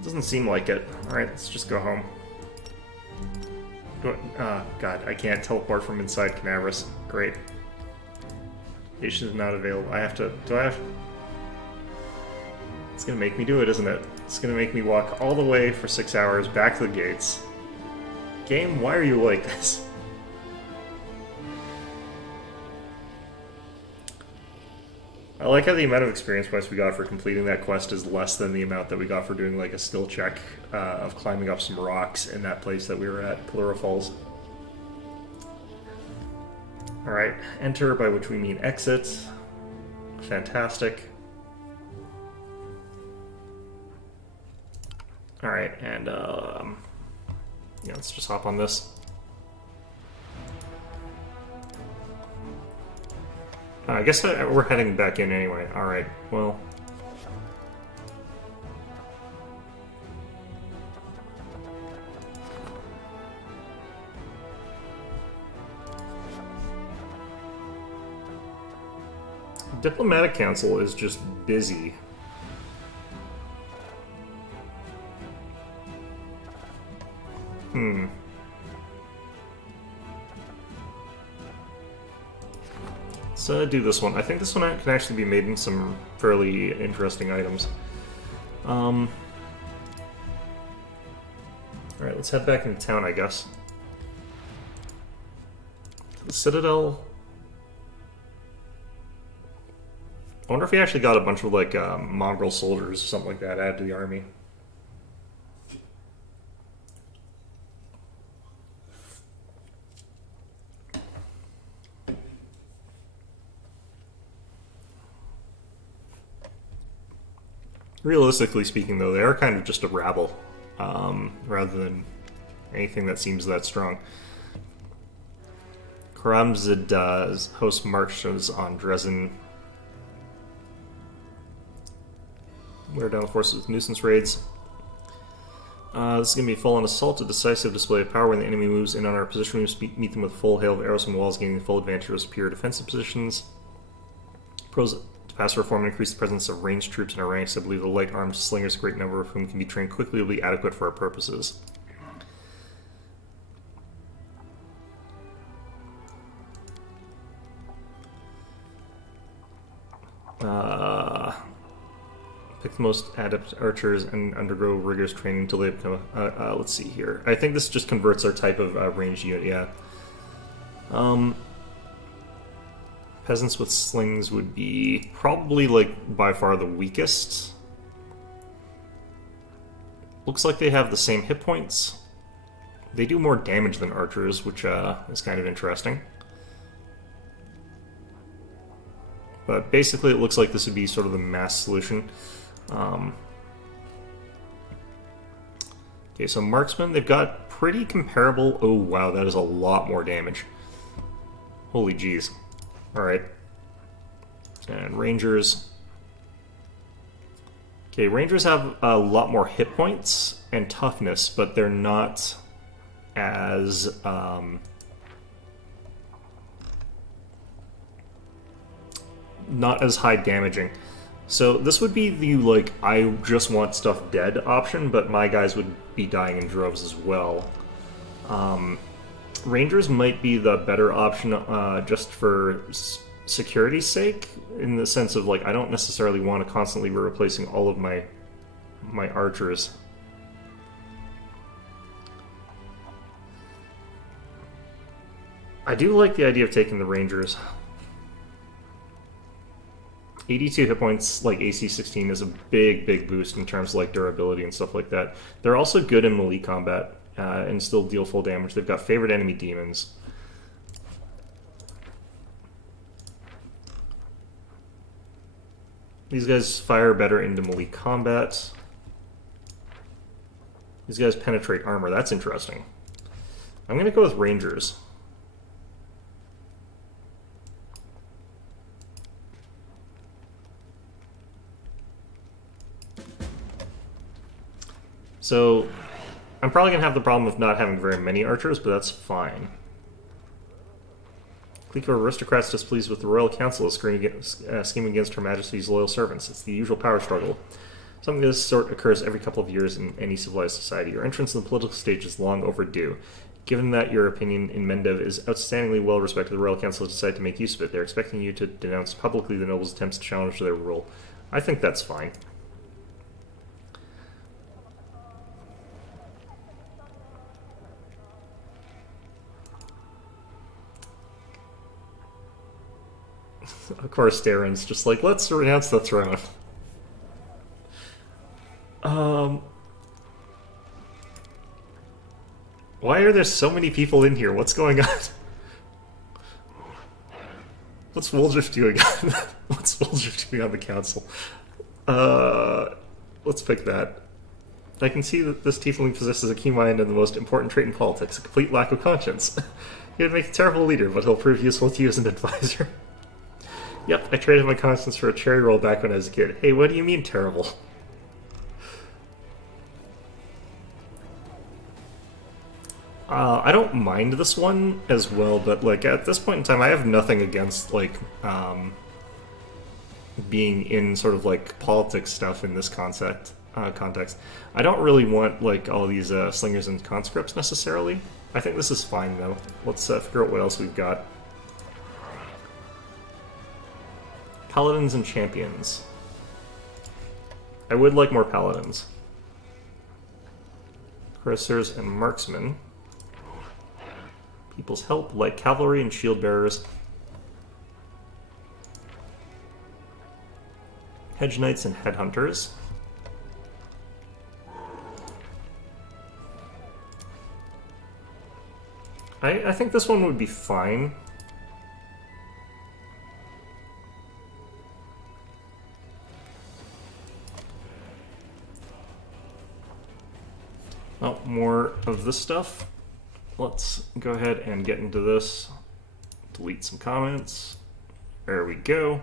Doesn't seem like it. Alright, let's just go home. God, I can't teleport from inside Canabras. Great. Station is not available. I have to... Do I have... It's gonna make me do it, isn't it? It's gonna make me walk all the way for 6 hours back to the gates. Game, why are you like this? I like how the amount of experience points we got for completing that quest is less than the amount that we got for doing like a skill check of climbing up some rocks in that place that we were at, Pelura Falls. Alright, enter, by which we mean exit. Fantastic. Alright, and yeah, let's just hop on this. I guess we're heading back in anyway. Alright, well. Diplomatic Council is just busy. Let's do this one. I think this one can actually be made in some fairly interesting items. Alright, let's head back into town, I guess. The Citadel. I wonder if he actually got a bunch of, like, mongrel soldiers or something like that added to the army. Realistically speaking, though, they are kind of just a rabble, rather than anything that seems that strong. Karamzad hosts marches on Dresden. Wear down the forces with nuisance raids. This is going to be a full-on assault, a decisive display of power when the enemy moves in on our position. We meet them with a full hail of arrows from walls, gaining the full advantage of superior defensive positions. Pros to pass reform and increase the presence of ranged troops in our ranks. I believe the light-armed slingers, a great number of whom can be trained quickly, will be adequate for our purposes. Pick the most adept archers and undergo rigorous training until they become let's see here. I think this just converts our type of ranged unit, yeah. Peasants with slings would be probably, like, by far the weakest. Looks like they have the same hit points. They do more damage than archers, which is kind of interesting. But basically it looks like this would be sort of the mass solution. Okay, so marksmen, they've got pretty comparable... Oh, wow, that is a lot more damage. Holy jeez. Alright. And rangers. Okay, rangers have a lot more hit points and toughness, but they're not as... not as high damaging. So this would be the, like, I just want stuff dead option, but my guys would be dying in droves as well. Rangers might be the better option just for security's sake, in the sense of, like, I don't necessarily want to constantly be replacing all of my archers. I do like the idea of taking the rangers. 82 hit points, like AC 16, is a big boost in terms of, like, durability and stuff like that. They're also good in melee combat and still deal full damage. They've got favorite enemy demons. These guys fire better into melee combat. These guys penetrate armor. That's interesting. I'm going to go with rangers. So, I'm probably going to have the problem of not having very many archers, but that's fine. Clique of aristocrats displeased with the royal council is scheming against Her Majesty's loyal servants. It's the usual power struggle. Something of this sort occurs every couple of years in any civilized society. Your entrance in the political stage is long overdue. Given that your opinion in Mendev is outstandingly well respected, the royal council has decided to make use of it. They're expecting you to denounce publicly the nobles' attempts to challenge their rule. I think that's fine. Of course, Darren's just like, let's renounce the throne. Why are there so many people in here? What's going on? What's Woldriff doing? What's Woldriff doing on the council? Let's pick that. I can see that this tiefling possesses a keen mind and the most important trait in politics, a complete lack of conscience. He would make a terrible leader, but he'll prove useful to you as an advisor. Yep, I traded my conscience for a cherry roll back when I was a kid. Hey, what do you mean terrible? I don't mind this one as well, but like at this point in time, I have nothing against like being in sort of like politics stuff in this context. I don't really want like all these slingers and conscripts necessarily. I think this is fine though. Let's figure out what else we've got. Paladins and champions. I would like more paladins. Cuirassiers and marksmen. People's help, like cavalry and shield bearers. Hedge knights and headhunters. I think this one would be fine. Oh, more of this stuff. Let's go ahead and get into this. Delete some comments. There we go.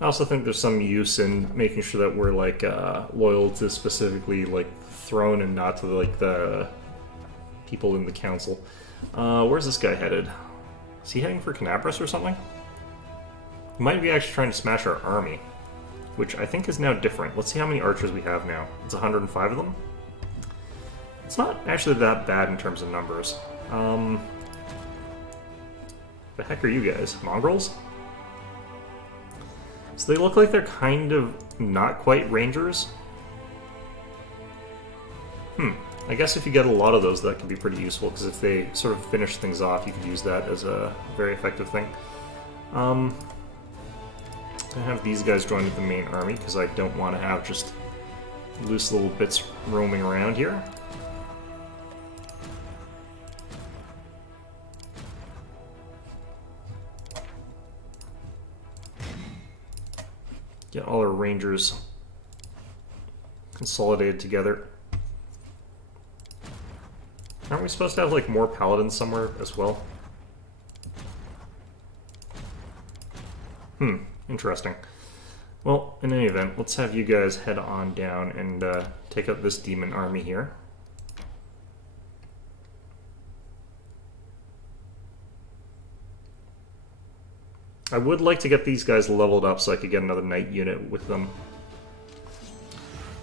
I also think there's some use in making sure that we're like loyal to specifically like throne and not to like the people in the council. Where's this guy headed? Is he heading for Canabras or something? He might be actually trying to smash our army, which I think is now different. Let's see how many archers we have now. It's 105 of them. It's not actually that bad in terms of numbers. The heck are you guys? Mongrels? So they look like they're kind of not quite rangers. I guess if you get a lot of those, that could be pretty useful, because if they sort of finish things off, you could use that as a very effective thing. I have these guys join the main army, because I don't want to have just loose little bits roaming around here. Get all our rangers consolidated together. Aren't we supposed to have like more paladins somewhere as well? Interesting. Well, in any event, let's have you guys head on down and take out this demon army here. I would like to get these guys leveled up so I could get another knight unit with them.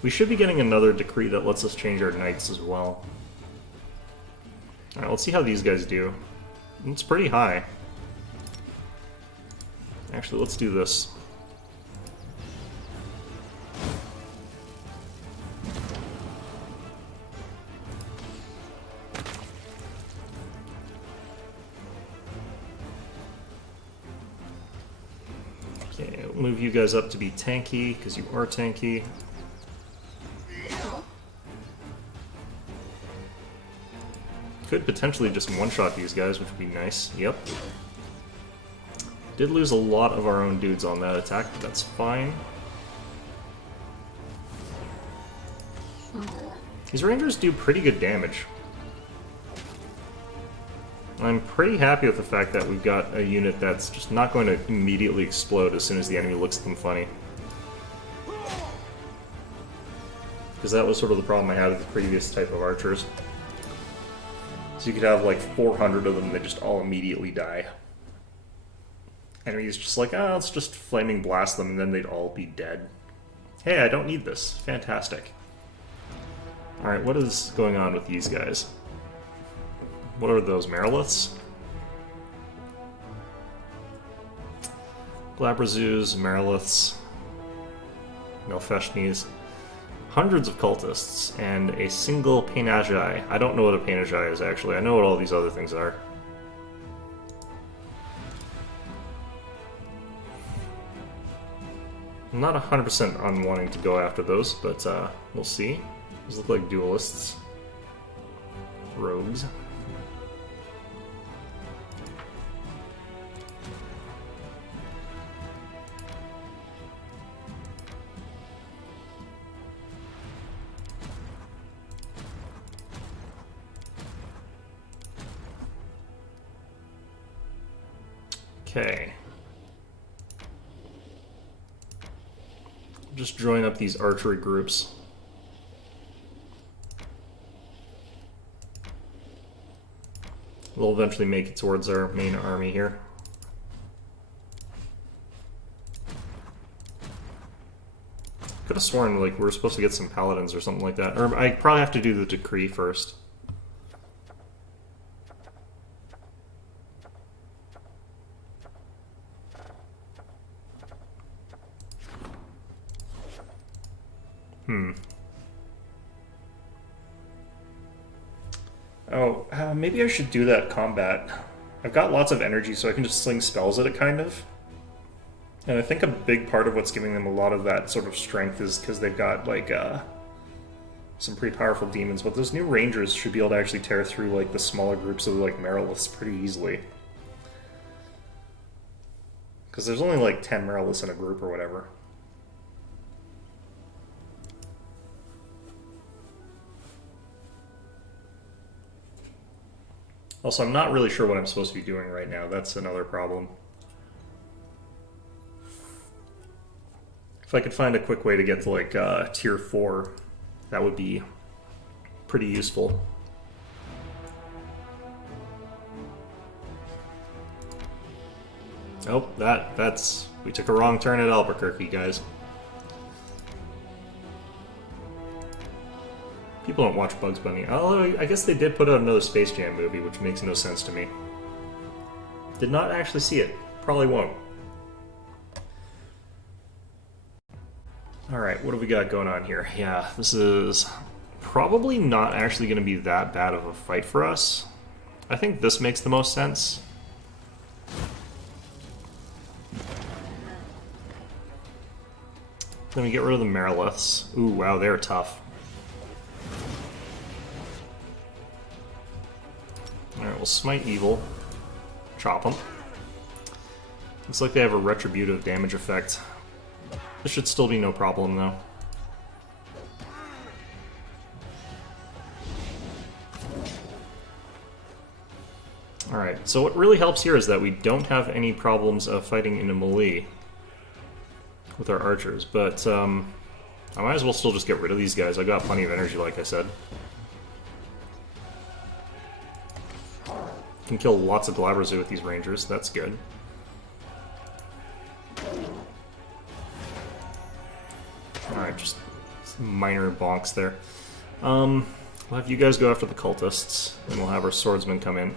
We should be getting another decree that lets us change our knights as well. Alright, let's see how these guys do. It's pretty high. Actually, let's do this. Okay, I'll move you guys up to be tanky, because you are tanky. Could potentially just one-shot these guys, which would be nice. Yep. Did lose a lot of our own dudes on that attack, but that's fine. These rangers do pretty good damage. I'm pretty happy with the fact that we've got a unit that's just not going to immediately explode as soon as the enemy looks at them funny. Because that was sort of the problem I had with the previous type of archers. So you could have like 400 of them that just all immediately die. enemies just like, oh, let's just flaming blast them and then they'd all be dead. Hey, I don't need this. Fantastic. Alright, what is going on with these guys? What are those, Mariliths? Glabrazoos, Mariliths, Melfeshnes. Hundreds of cultists, and a single Painagi. I don't know what a Painagi is, actually. I know what all these other things are. I'm not 100% on wanting to go after those, but we'll see. These look like duelists. Rogues. Okay. Just join up these archery groups. We'll eventually make it towards our main army here. Could have sworn like we were supposed to get some paladins or something like that. Or I probably have to do the decree first. Oh, maybe I should do that combat. I've got lots of energy, so I can just sling spells at it, kind of. And I think a big part of what's giving them a lot of that sort of strength is because they've got, like, some pretty powerful demons. But those new rangers should be able to actually tear through, like, the smaller groups of, like, Mariliths pretty easily. Because there's only, like, 10 Mariliths in a group or whatever. Also, I'm not really sure what I'm supposed to be doing right now. That's another problem. If I could find a quick way to get to, like, tier 4, that would be pretty useful. Oh, that's... We took a wrong turn at Albuquerque, guys. People don't watch Bugs Bunny. Although, I guess they did put out another Space Jam movie, which makes no sense to me. Did not actually see it. Probably won't. Alright, what do we got going on here? Yeah, this is probably not actually going to be that bad of a fight for us. I think this makes the most sense. Then we get rid of the Mariliths. Ooh, wow, they're tough. Alright, we'll smite evil. Chop them. Looks like they have a retributive damage effect. This should still be no problem, though. Alright, so what really helps here is that we don't have any problems of fighting in a melee with our archers, but I might as well still just get rid of these guys. I've got plenty of energy, like I said. Can kill lots of Glabrazu with these rangers, that's good. Alright, just some minor bonks there. We'll have you guys go after the cultists, and we'll have our swordsmen come in.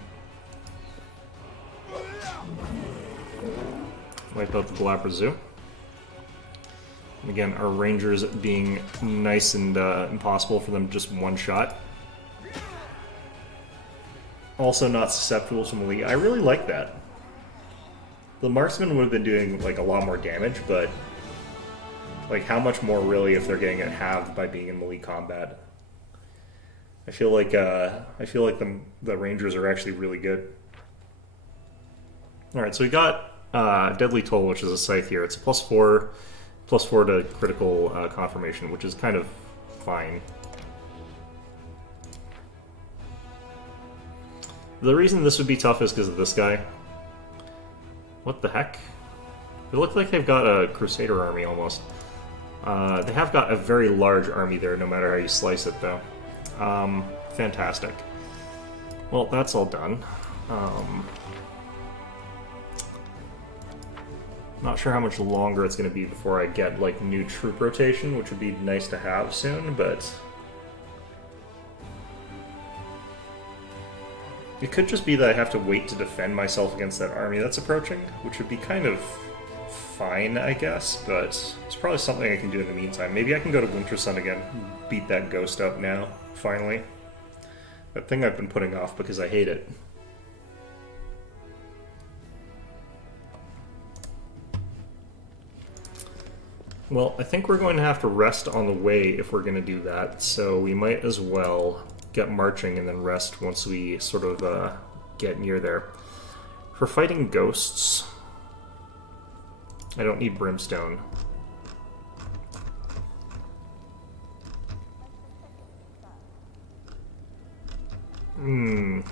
Wipe out the Glabrazu. And again, our rangers being nice and impossible for them to just one-shot. Also not susceptible to melee. I really like that. The marksman would have been doing like a lot more damage, but like how much more really if they're getting it halved by being in melee combat? I feel like the rangers are actually really good. All right, so we got Deadly Toll, which is a scythe here. It's a +4 to critical confirmation, which is kind of fine. The reason this would be tough is because of this guy. What the heck? It looks like they've got a Crusader army almost. They have got a very large army there, no matter how you slice it, though. Fantastic. Well, that's all done. Not sure how much longer it's going to be before I get, like, new troop rotation, which would be nice to have soon, but... It could just be that I have to wait to defend myself against that army that's approaching, which would be kind of fine, I guess, but it's probably something I can do in the meantime. Maybe I can go to Winter Sun again, beat that ghost up now, finally. That thing I've been putting off because I hate it. Well, I think we're going to have to rest on the way if we're going to do that, so we might as well get marching and then rest once we sort of get near there. For fighting ghosts, I don't need brimstone.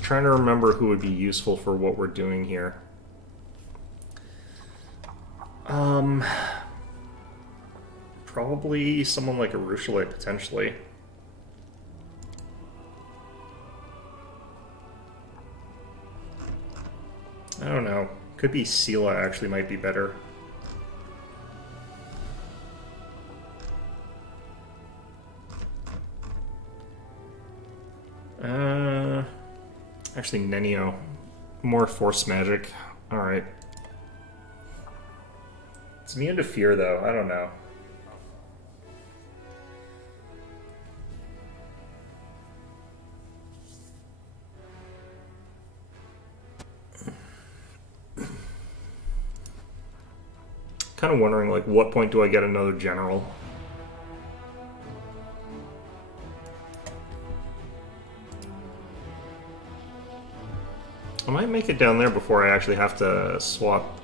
Trying to remember who would be useful for what we're doing here. Probably someone like a Ruchelite, potentially. I don't know. Could be Sela, actually, might be better. Actually, Nenio. More force magic. Alright. It's immune to fear, though. I don't know. Kind of wondering, like, what point do I get another general? I might make it down there before I actually have to swap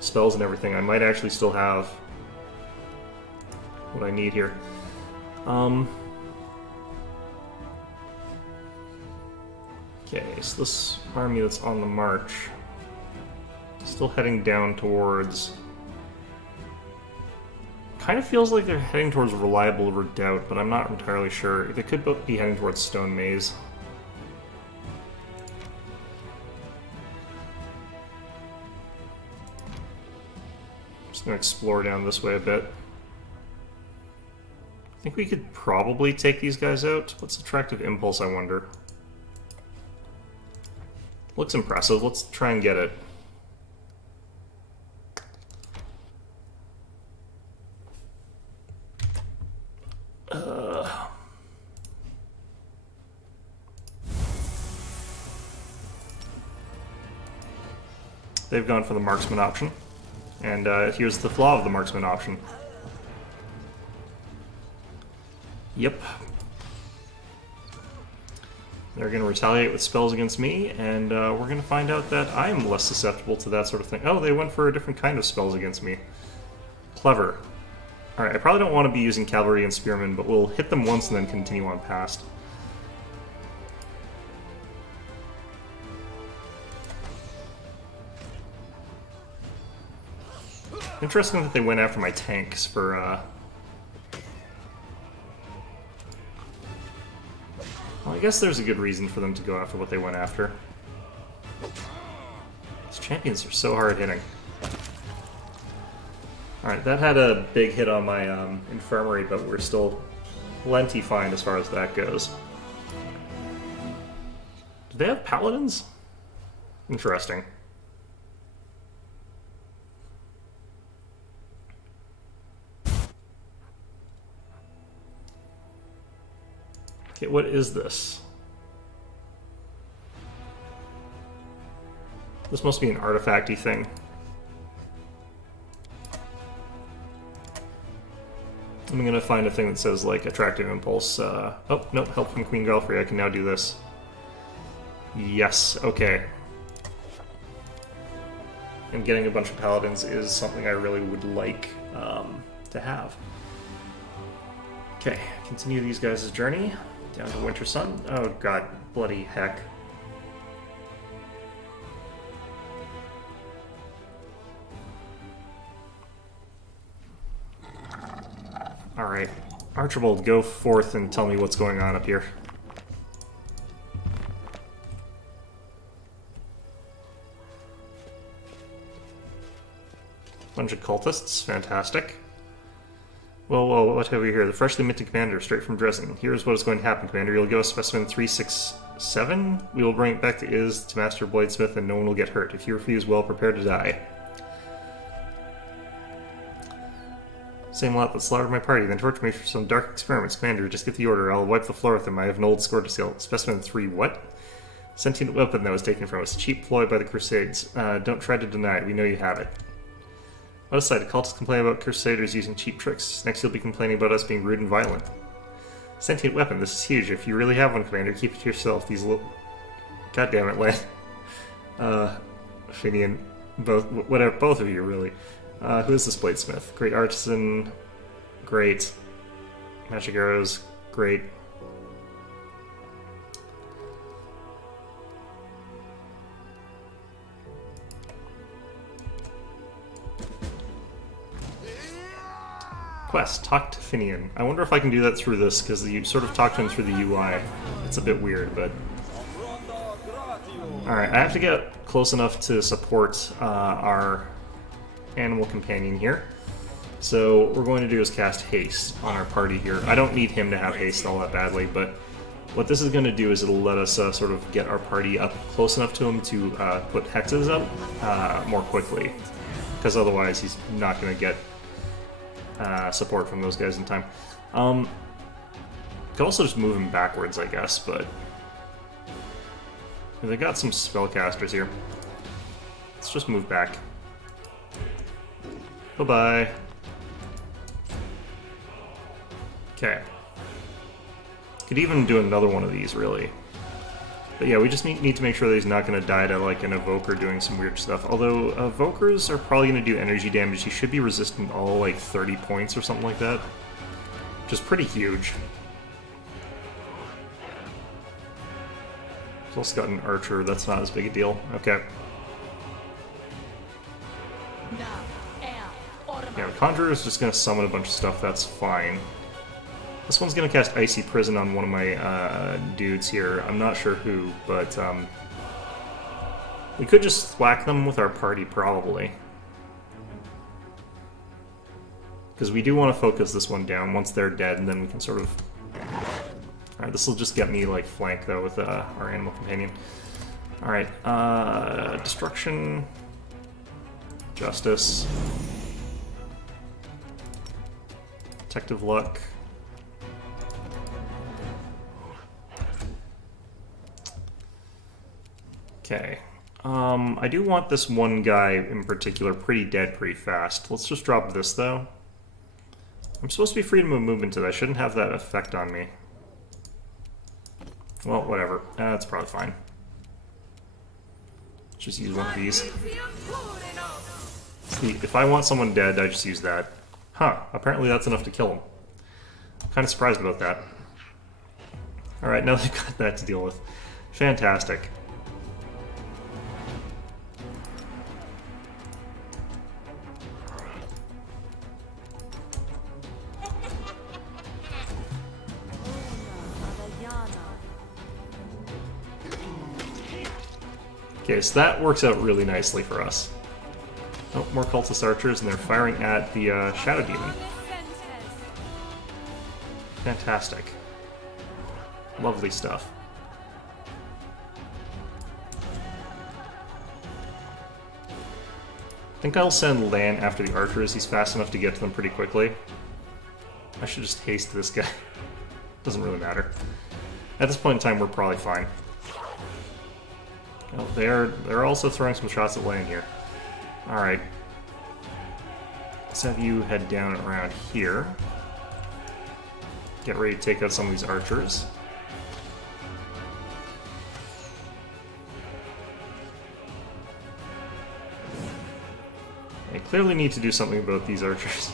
spells and everything. I might actually still have what I need here. Okay, so this army that's on the march, still heading down towards... Kind of feels like they're heading towards Reliable Redoubt, but I'm not entirely sure. They could both be heading towards Stone Maze. Just gonna explore down this way a bit. I think we could probably take these guys out. What's Attractive Impulse, I wonder? Looks impressive. Let's try and get it. They've gone for the marksman option. And here's the flaw of the marksman option. Yep. They're going to retaliate with spells against me, and we're going to find out that I'm less susceptible to that sort of thing. Oh, they went for a different kind of spells against me. Clever. Alright, I probably don't want to be using cavalry and spearmen, but we'll hit them once and then continue on past. Interesting that they went after my tanks for, Well, I guess there's a good reason for them to go after what they went after. These champions are so hard-hitting. Alright, that had a big hit on my infirmary, but we're still plenty fine as far as that goes. Do they have paladins? Interesting. Okay, what is this? This must be an artifact-y thing. I'm gonna find a thing that says, like, Attractive Impulse. Oh, nope, help from Queen Galfrey. I can now do this. Yes, okay. And getting a bunch of paladins is something I really would like to have. Okay, continue these guys' journey down to Winter Sun. Oh god, bloody heck. Alright, Archibald, go forth and tell me what's going on up here. Bunch of cultists, fantastic. Well, what have we here? The freshly minted commander, straight from Dresden. Here's what is going to happen, Commander. You'll give us specimen 367. We will bring it back to Iz, to Master Bladesmith, and no one will get hurt. If you refuse, well, prepare to die. Same lot that slaughtered my party, then tortured me for some dark experiments. Commander, just get the order. I'll wipe the floor with them. I have an old score to seal. Specimen 3 what? Sentient weapon that was taken from us. Cheap ploy by the Crusades. Don't try to deny it. We know you have it. What a sight. The cultists complain about Crusaders using cheap tricks. Next you'll be complaining about us being rude and violent. Sentient weapon. This is huge. If you really have one, Commander, keep it to yourself. These little... God damn it, Lan. Finian. Both of you, really. Who is this bladesmith? Great artisan. Great. Magic arrows. Great. Quest, talk to Finian. I wonder if I can do that through this, because you sort of talk to him through the UI. It's a bit weird, but... Alright, I have to get close enough to support our animal companion here. So what we're going to do is cast Haste on our party here. I don't need him to have Haste all that badly, but what this is going to do is it'll let us sort of get our party up close enough to him to put hexes up more quickly. Because otherwise he's not going to get support from those guys in time. Could also just move him backwards, I guess, but they got some spellcasters here. Let's just move back. Bye-bye. Okay. Could even do another one of these, really. But yeah, we just need to make sure that he's not going to die to, like, an Evoker doing some weird stuff. Although, Evokers are probably going to do energy damage. He should be resistant all, like, 30 points or something like that. Which is pretty huge. He's also got an Archer. That's not as big a deal. Okay. Yeah, the Conjurer is just going to summon a bunch of stuff. That's fine. This one's going to cast Icy Prison on one of my dudes here. I'm not sure who, but we could just thwack them with our party, probably. Because we do want to focus this one down once they're dead, and then we can sort of... Alright, this will just get me, like, flank, though, with our animal companion. Alright, Destruction... Justice... Detective Luck... Okay. I do want this one guy in particular pretty dead pretty fast. Let's just drop this, though. I'm supposed to be freedom of movement today. I shouldn't have that effect on me. Well, whatever. That's probably fine. Just use one of these. See, if I want someone dead, I just use that. Huh. Apparently that's enough to kill him. I'm kind of surprised about that. Alright, now they've got that to deal with. Fantastic. Okay, so that works out really nicely for us. Oh, more cultist archers, and they're firing at the Shadow Demon. Fantastic. Lovely stuff. I think I'll send Lan after the archers. He's fast enough to get to them pretty quickly. I should just haste this guy. Doesn't really matter. At this point in time, we're probably fine. Oh, they're also throwing some shots at Lan here. Alright. Let's have you head down around here. Get ready to take out some of these archers. I clearly need to do something about these archers.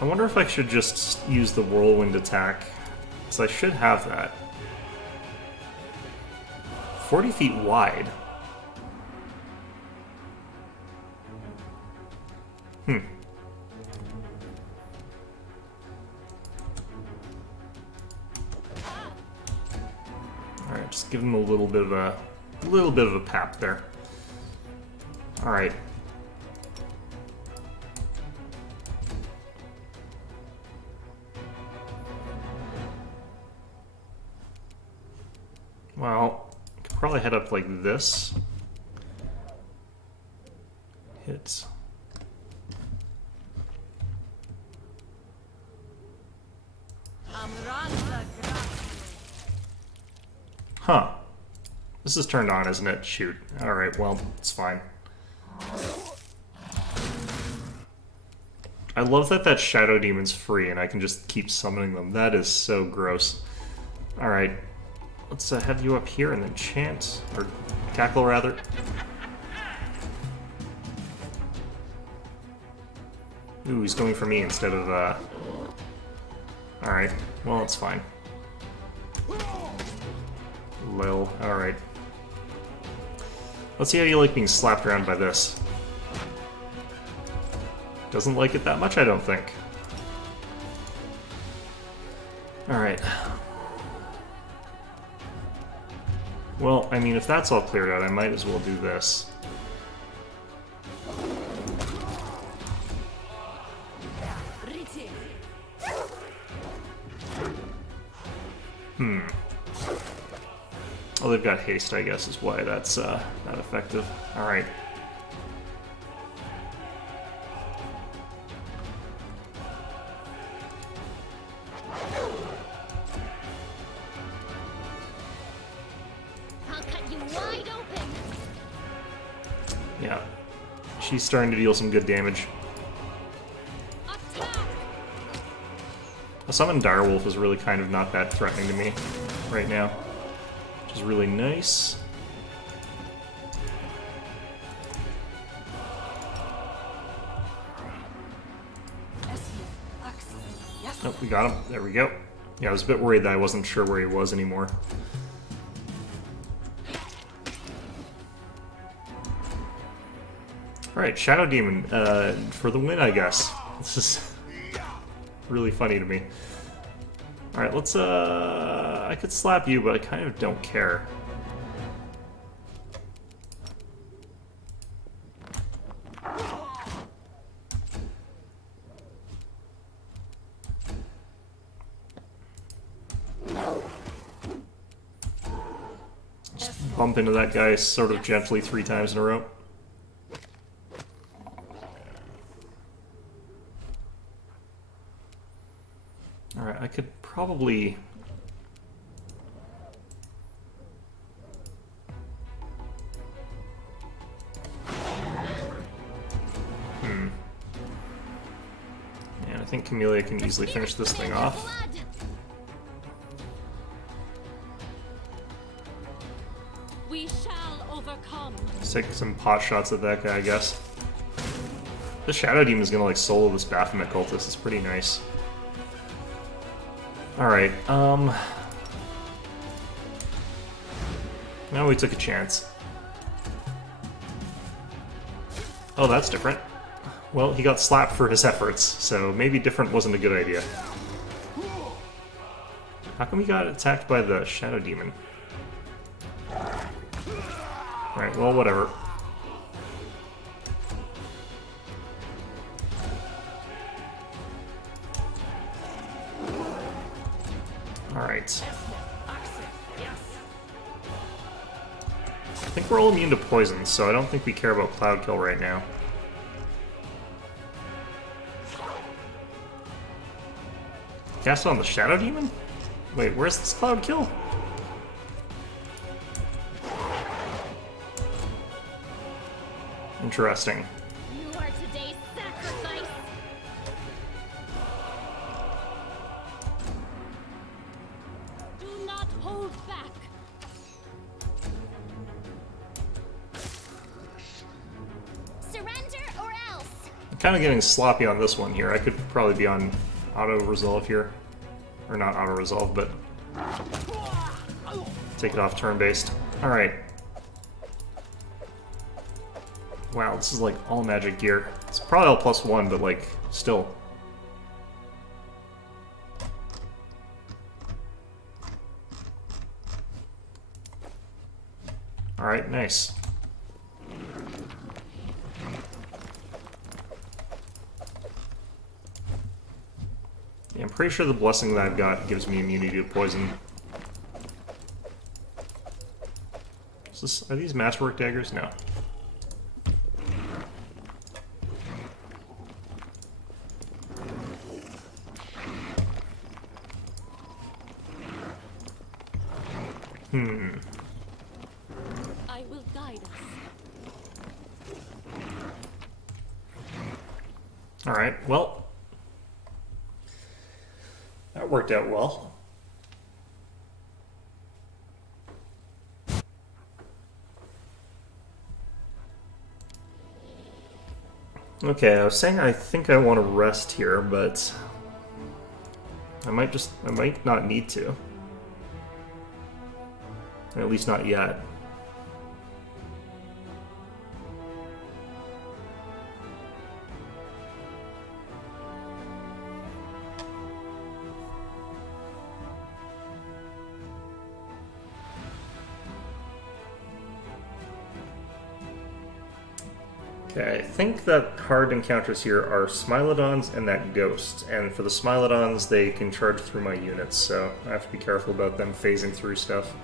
I wonder if I should just use the whirlwind attack. So I should have that. 40 feet wide. Alright, just give them a little bit of a A little bit of a pap there. Alright. Well, I could probably head up like this. Hit. Huh. This is turned on, isn't it? Shoot. Alright, well, it's fine. I love that that Shadow Demon's free and I can just keep summoning them. That is so gross. Alright. Let's have you up here and then chant. Or tackle, rather. Ooh, he's going for me instead of, Alright. Well, it's fine. Lil. Alright. Let's see how you like being slapped around by this. Doesn't like it that much, I don't think. Alright. Well, I mean, if that's all cleared out, I might as well do this. Oh, they've got haste, I guess, is why that's not effective. Alright. I'll cut you wide open. Yeah. She's starting to deal some good damage. Attack. A summon Direwolf is really kind of not that threatening to me right now. Which is really nice. Oh, we got him. There we go. Yeah, I was a bit worried that I wasn't sure where he was anymore. Alright, Shadow Demon, for the win, I guess. This is really funny to me. Alright, let's, I could slap you, but I kind of don't care. Just bump into that guy sort of gently 3 times in a row. Alright, I could probably... Yeah, I think Camellia can easily finish this thing off. We shall overcome. Let's take some pot shots at that guy, I guess. The Shadow Demon is gonna like solo this Baphomet cultist. It's pretty nice. Alright, now we took a chance. Oh, that's different. Well, he got slapped for his efforts, so maybe different wasn't a good idea. How come he got attacked by the Shadow Demon? Right, well, whatever. Alright. I think we're all immune to poison, so I don't think we care about Cloud Kill right now. Cast it on the Shadow Demon? Wait, where's this Cloud Kill? Interesting. You are today's sacrifice. Do not hold back. Surrender or else. I'm kind of getting sloppy on this one here. I could probably be on auto-resolve here. Or not auto-resolve, but... take it off turn-based. Alright. Wow, this is like all magic gear. It's probably all +1, but like, still. Alright, nice. Yeah, I'm pretty sure the blessing that I've got gives me immunity to poison. Are these masterwork daggers? No. I will guide us. Alright, well. That worked out well. Okay, I was saying I think I want to rest here, but I might not need to. At least not yet. Okay, I think that hard encounters here are Smilodons and that ghost. And for the Smilodons, they can charge through my units, so I have to be careful about them phasing through stuff.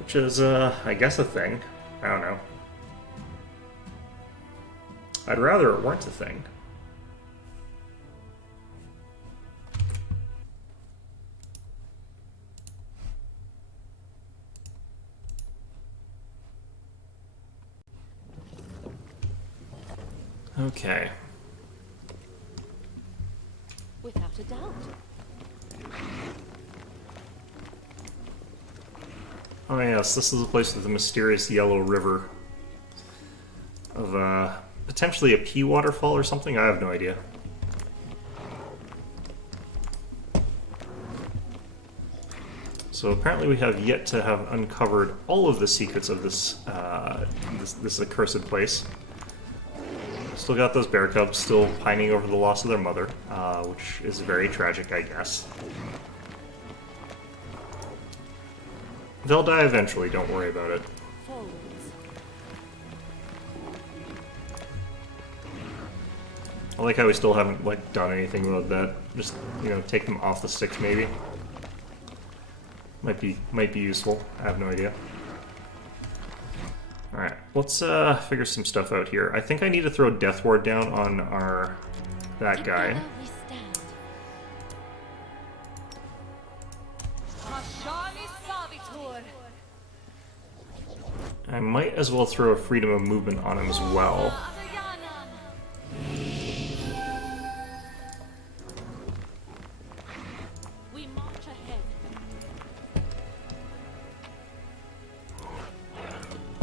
Which is, I guess a thing. I don't know. I'd rather it weren't a thing. Okay. Without a doubt. Oh yes, this is the place with the mysterious yellow river. Of, potentially a pea waterfall or something? I have no idea. So apparently we have yet to have uncovered all of the secrets of this, this accursed place. Still got those bear cubs still pining over the loss of their mother, which is very tragic, I guess. They'll die eventually, don't worry about it. Forwards. I like how we still haven't, like, done anything about that. Just, you know, take them off the sticks, maybe. Might be useful. I have no idea. Alright, let's figure some stuff out here. I think I need to throw Death Ward down on that guy. Together we stand. I might as well throw a Freedom of Movement on him as well. We march ahead.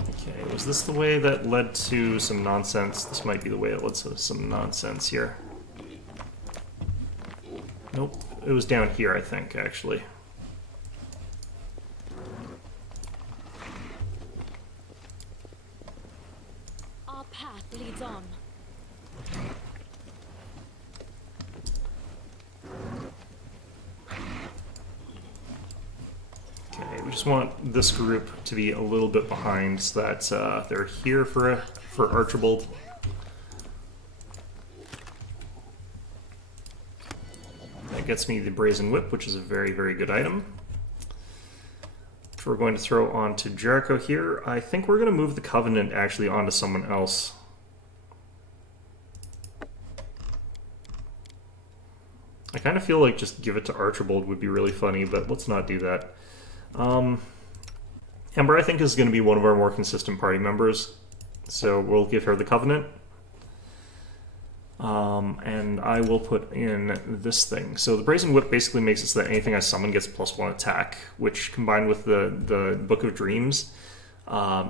Okay, was this the way that led to some nonsense? This might be the way it led to some nonsense here. Nope, it was down here, I think, actually. Our path leads on. Okay, we just want this group to be a little bit behind so that they're here for Archibald. That gets me the Brazen Whip, which is a very, very good item. Which we're going to throw onto Jericho here. I think we're going to move the Covenant actually onto someone else. I kind of feel like just give it to Archibald would be really funny, but let's not do that. Ember, I think, is going to be one of our more consistent party members, so we'll give her the Covenant. And I will put in this thing. So the Brazen Whip basically makes it so that anything I summon gets +1 attack, which combined with the Book of Dreams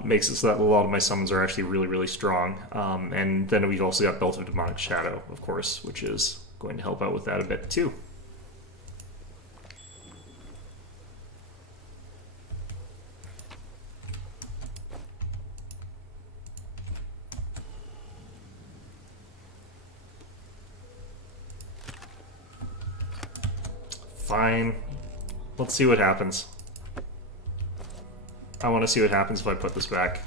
makes it so that a lot of my summons are actually really, really strong. And then we've also got Belt of Demonic Shadow, of course, which is going to help out with that a bit too. Fine. Let's see what happens. I want to see what happens if I put this back.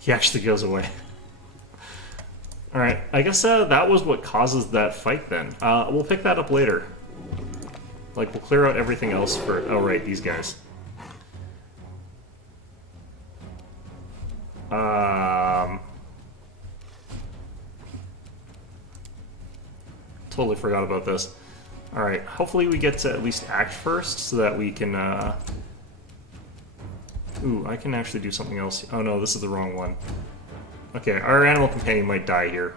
He actually goes away. Alright, I guess that was what causes that fight then. We'll pick that up later. Like, we'll clear out everything else for... Oh, right, these guys. Totally forgot about this. Alright, hopefully we get to at least act first so that we can, Ooh, I can actually do something else. Oh no, this is the wrong one. Okay, our animal companion might die here.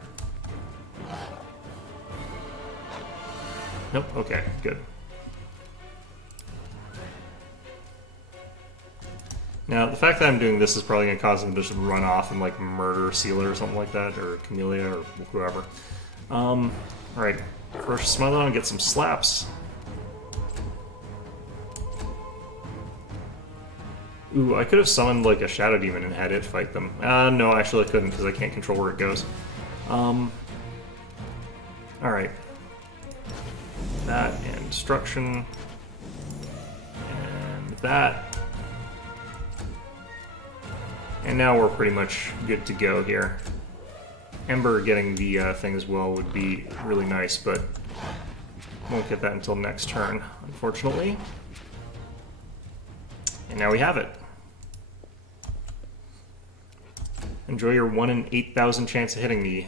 Nope, okay, good. Now, the fact that I'm doing this is probably going to cause them to just run off and, like, murder Sealer or something like that, or Camellia, or whoever. Alright, first smother on and get some slaps. Ooh, I could have summoned, like, a Shadow Demon and had it fight them. No, actually I couldn't, because I can't control where it goes. Alright. That, and Destruction. And that. And now we're pretty much good to go here. Ember getting the thing as well would be really nice, but won't get that until next turn, unfortunately. And now we have it. Enjoy your 1 in 8,000 chance of hitting me,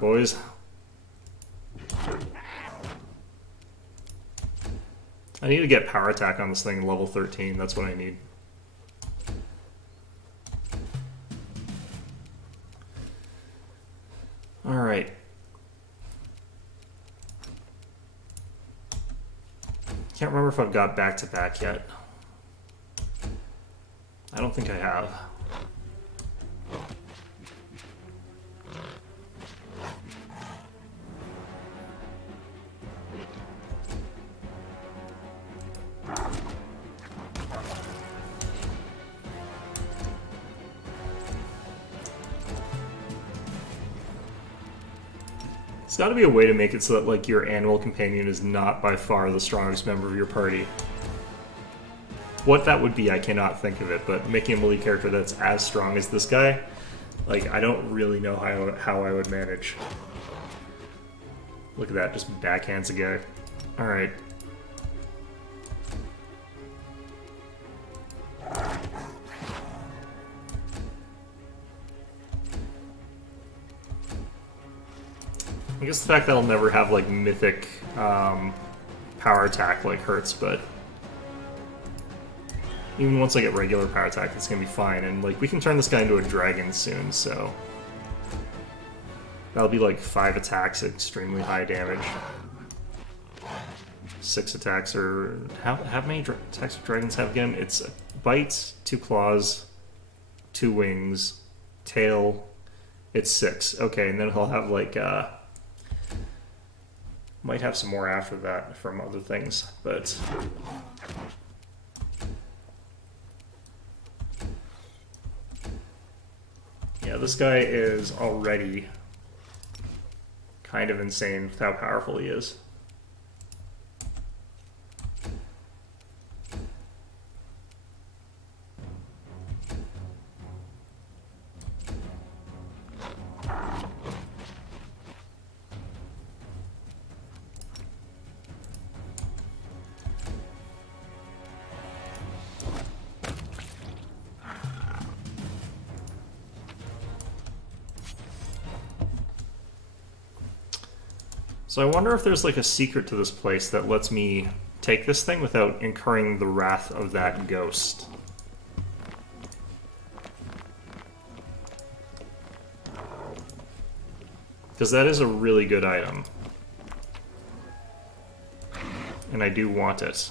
boys. I need to get power attack on this thing level 13, that's what I need. Alright. Can't remember if I've got back-to-back yet. I don't think I have. There's got to be a way to make it so that, like, your animal companion is not by far the strongest member of your party. What that would be, I cannot think of it, but making a melee character that's as strong as this guy, like, I don't really know how I would manage. Look at that, just backhands a guy. Alright. I guess the fact that I'll never have, like, mythic power attack, like, hurts, but even once I get regular power attack, it's gonna be fine. And, like, we can turn this guy into a dragon soon, so that'll be, like, 5 attacks, extremely high damage. 6 attacks, or how many attacks do dragons have again? It's a bite, 2 claws, 2 wings, tail. It's 6. Okay, and then he'll have, like, might have some more after that from other things, but yeah, this guy is already kind of insane with how powerful he is. So I wonder if there's, like, a secret to this place that lets me take this thing without incurring the wrath of that ghost. Because that is a really good item. And I do want it.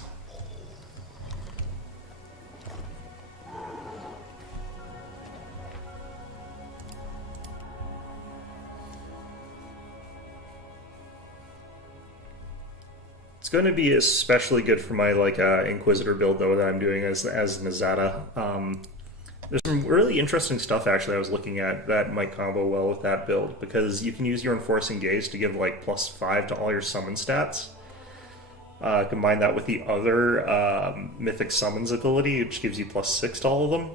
It's going to be especially good for my, like, Inquisitor build, though, that I'm doing as Nazada. There's some really interesting stuff, actually, I was looking at that might combo well with that build, because you can use your Enforcing Gaze to give, like, +5 to all your summon stats. Combine that with the other Mythic Summons ability, which gives you +6 to all of them.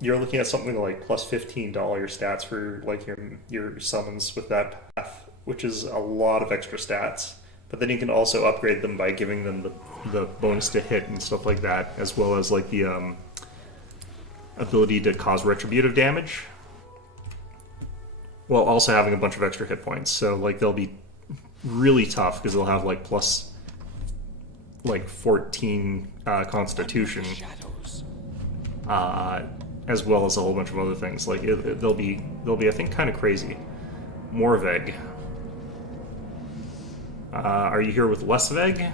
You're looking at something like +15 to all your stats for like your summons with that path, which is a lot of extra stats. But then you can also upgrade them by giving them the bonus to hit and stuff like that, as well as like the ability to cause retributive damage, while also having a bunch of extra hit points. So like they'll be really tough because they'll have like plus like 14 Constitution, as well as a whole bunch of other things. Like they'll be I think kind of crazy. Morveg. Are you here with Lesveg?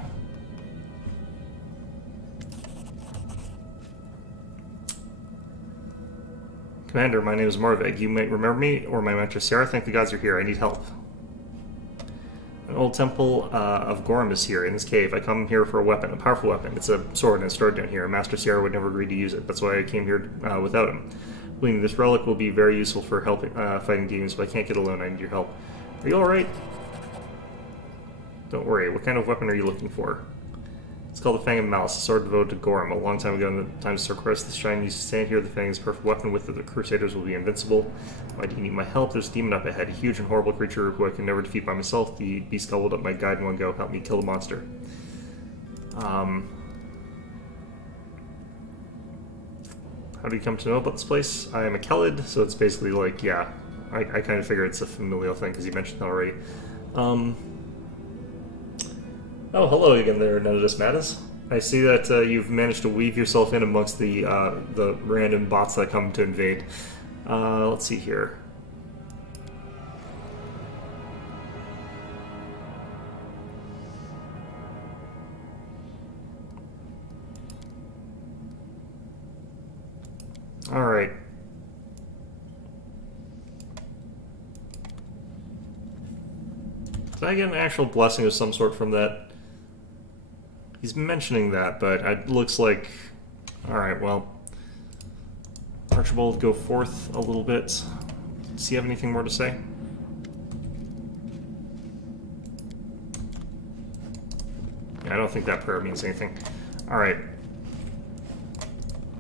Commander, my name is Morveg. You might remember me, or my mentor Sarah. Thank the gods you're here. I need help. An old temple of Gorm is here in this cave. I come here for a weapon, a powerful weapon. It's a sword and it's stored down here. Master Sarah would never agree to use it. That's why I came here without him. Believing this relic will be very useful for helping fighting demons, but I can't get alone. I need your help. Are you alright? Don't worry. What kind of weapon are you looking for? It's called the Fang of Malice, a sword devoted to Gorm. A long time ago in the times of Sir Chris, this shrine used to stand here. The Fang is a perfect weapon. With it, the Crusaders will be invincible. Why do you need my help? There's a demon up ahead, a huge and horrible creature who I can never defeat by myself. The beast gobbled up my guide in one go. Help me kill the monster. How do you come to know about this place? I am a Kelid, so it's basically like, yeah, I kind of figure it's a familial thing because you mentioned it already. Oh, hello again there, Nonodus Mattis. I see that you've managed to weave yourself in amongst the random bots that come to invade. Let's see here. Alright. Did I get an actual blessing of some sort from that? He's mentioning that, but it looks like... Alright, well... Archibald, go forth a little bit. Does he have anything more to say? Yeah, I don't think that prayer means anything. Alright.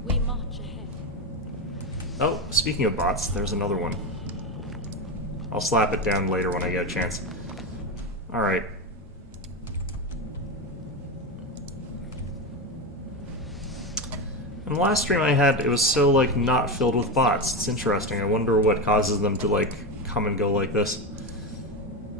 We march ahead. Oh, speaking of bots, there's another one. I'll slap it down later when I get a chance. Alright. In the last stream I had, it was so, like, not filled with bots. It's interesting. I wonder what causes them to, like, come and go like this.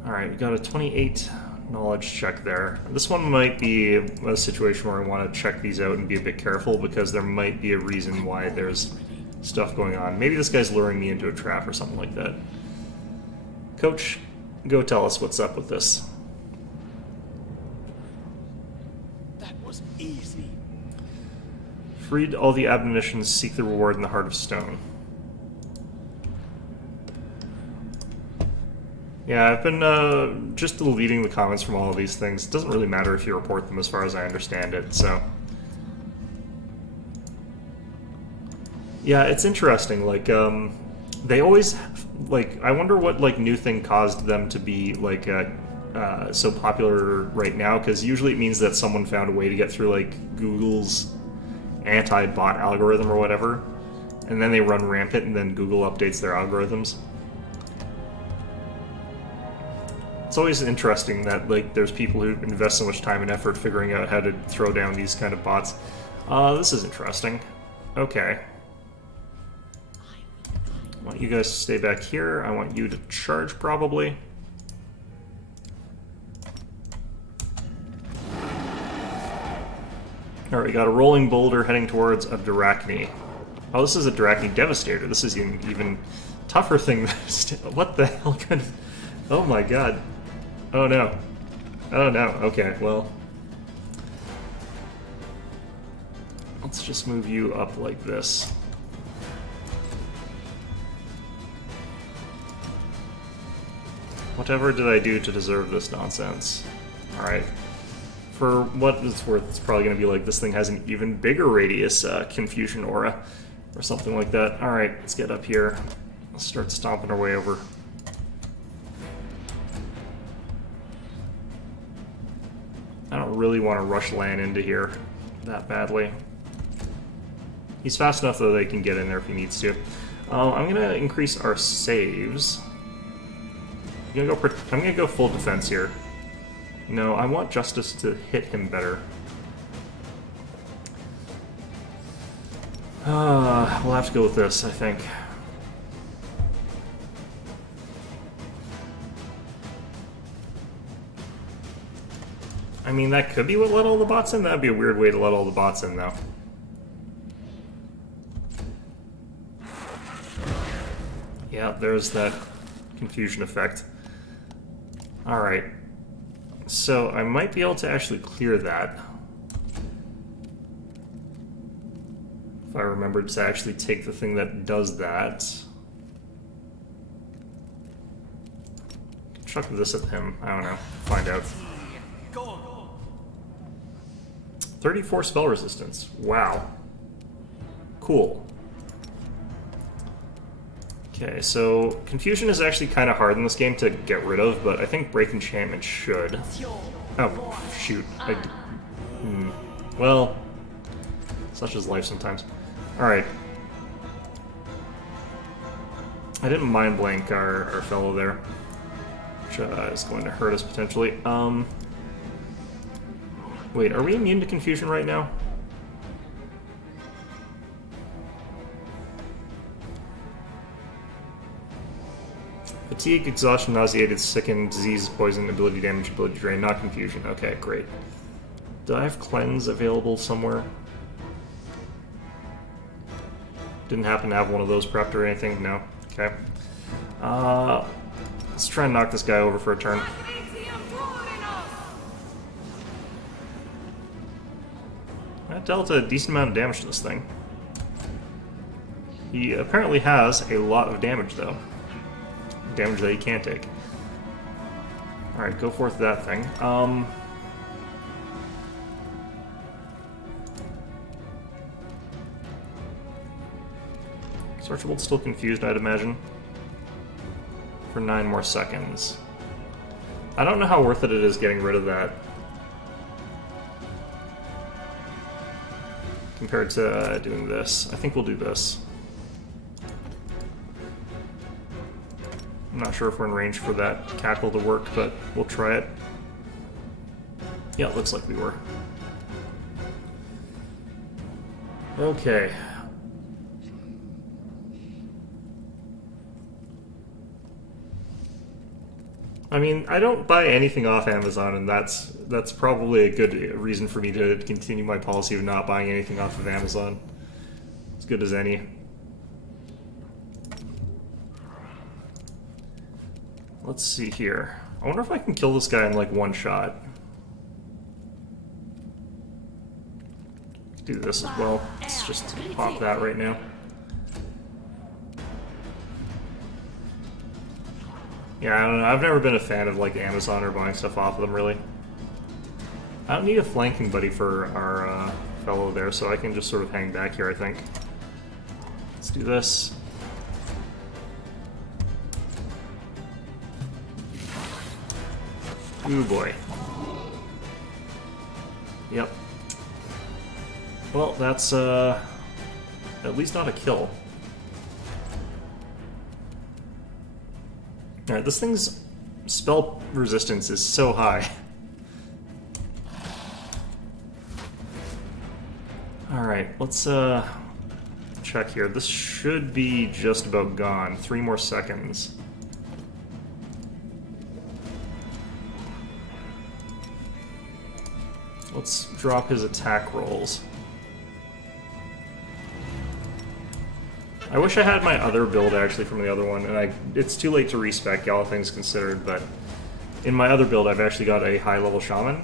Alright, we got a 28 knowledge check there. This one might be a situation where I want to check these out and be a bit careful, because there might be a reason why there's stuff going on. Maybe this guy's luring me into a trap or something like that. Coach, go tell us what's up with this. That was easy. Freed all the admonitions, seek the reward in the heart of stone. Yeah, I've been just deleting the comments from all of these things. It doesn't really matter if you report them as far as I understand it, so... Yeah, it's interesting, like, they always, like, I wonder what, like, new thing caused them to be, like, so popular right now, because usually it means that someone found a way to get through, like, Google's anti-bot algorithm or whatever, and then they run rampant, and then Google updates their algorithms. It's always interesting that, like, there's people who invest so much time and effort figuring out how to throw down these kind of bots. This is interesting. Okay. I want you guys to stay back here. I want you to charge, probably. Alright, we got a rolling boulder heading towards a Dyrachne. Oh, this is a Dyrachne Devastator. This is an even tougher thing. What the hell kind of... Oh my god. Oh no. Oh no. Okay, well... Let's just move you up like this. Whatever did I do to deserve this nonsense? Alright. For what it's worth, it's probably going to be like this thing has an even bigger radius confusion aura, or something like that. Alright, let's get up here. Let's start stomping our way over. I don't really want to rush Lan into here that badly. He's fast enough though that he can get in there if he needs to. I'm gonna increase our saves. I'm gonna go full defense here. No, I want Justice to hit him better. We'll have to go with this, I think. I mean, that could be what let all the bots in. That'd be a weird way to let all the bots in, though. Yeah, there's that confusion effect. Alright. So, I might be able to actually clear that. If I remember to actually take the thing that does that. Chuck this at him. I don't know. Find out. 34 spell resistance. Wow. Cool. Okay, so Confusion is actually kind of hard in this game to get rid of, but I think Break Enchantment should. Oh, shoot. Well, such is life sometimes. Alright. I didn't mind blank our fellow there, which is going to hurt us potentially. Wait, are we immune to Confusion right now? Fatigue, exhaustion, nauseated, sickened, disease, poison, ability damage, ability drain, not Confusion. Okay, great. Do I have Cleanse available somewhere? Didn't happen to have one of those prepped or anything? No? Okay. Let's try and knock this guy over for a turn. That dealt a decent amount of damage to this thing. He apparently has a lot of damage, though. Damage that he can't take. Alright, go forth that thing. Archibald's still confused, I'd imagine. For 9 more seconds. I don't know how worth it is getting rid of that. Compared to doing this. I think we'll do this. I'm not sure if we're in range for that cackle to work, but we'll try it. Yeah, it looks like we were. Okay. I mean, I don't buy anything off Amazon, and that's probably a good reason for me to continue my policy of not buying anything off of Amazon. As good as any. Let's see here. I wonder if I can kill this guy in like one shot. Do this as well. Let's just pop that right now. Yeah, I don't know. I've never been a fan of like Amazon or buying stuff off of them, really. I don't need a flanking buddy for our fellow there, so I can just sort of hang back here, I think. Let's do this. Ooh boy. Yep. Well, that's at least not a kill. Alright, this thing's spell resistance is so high. Alright, let's check here. This should be just about gone. 3 more seconds. Let's drop his attack rolls. I wish I had my other build actually from the other one, and it's too late to respec, all things considered, but in my other build I've actually got a high-level shaman.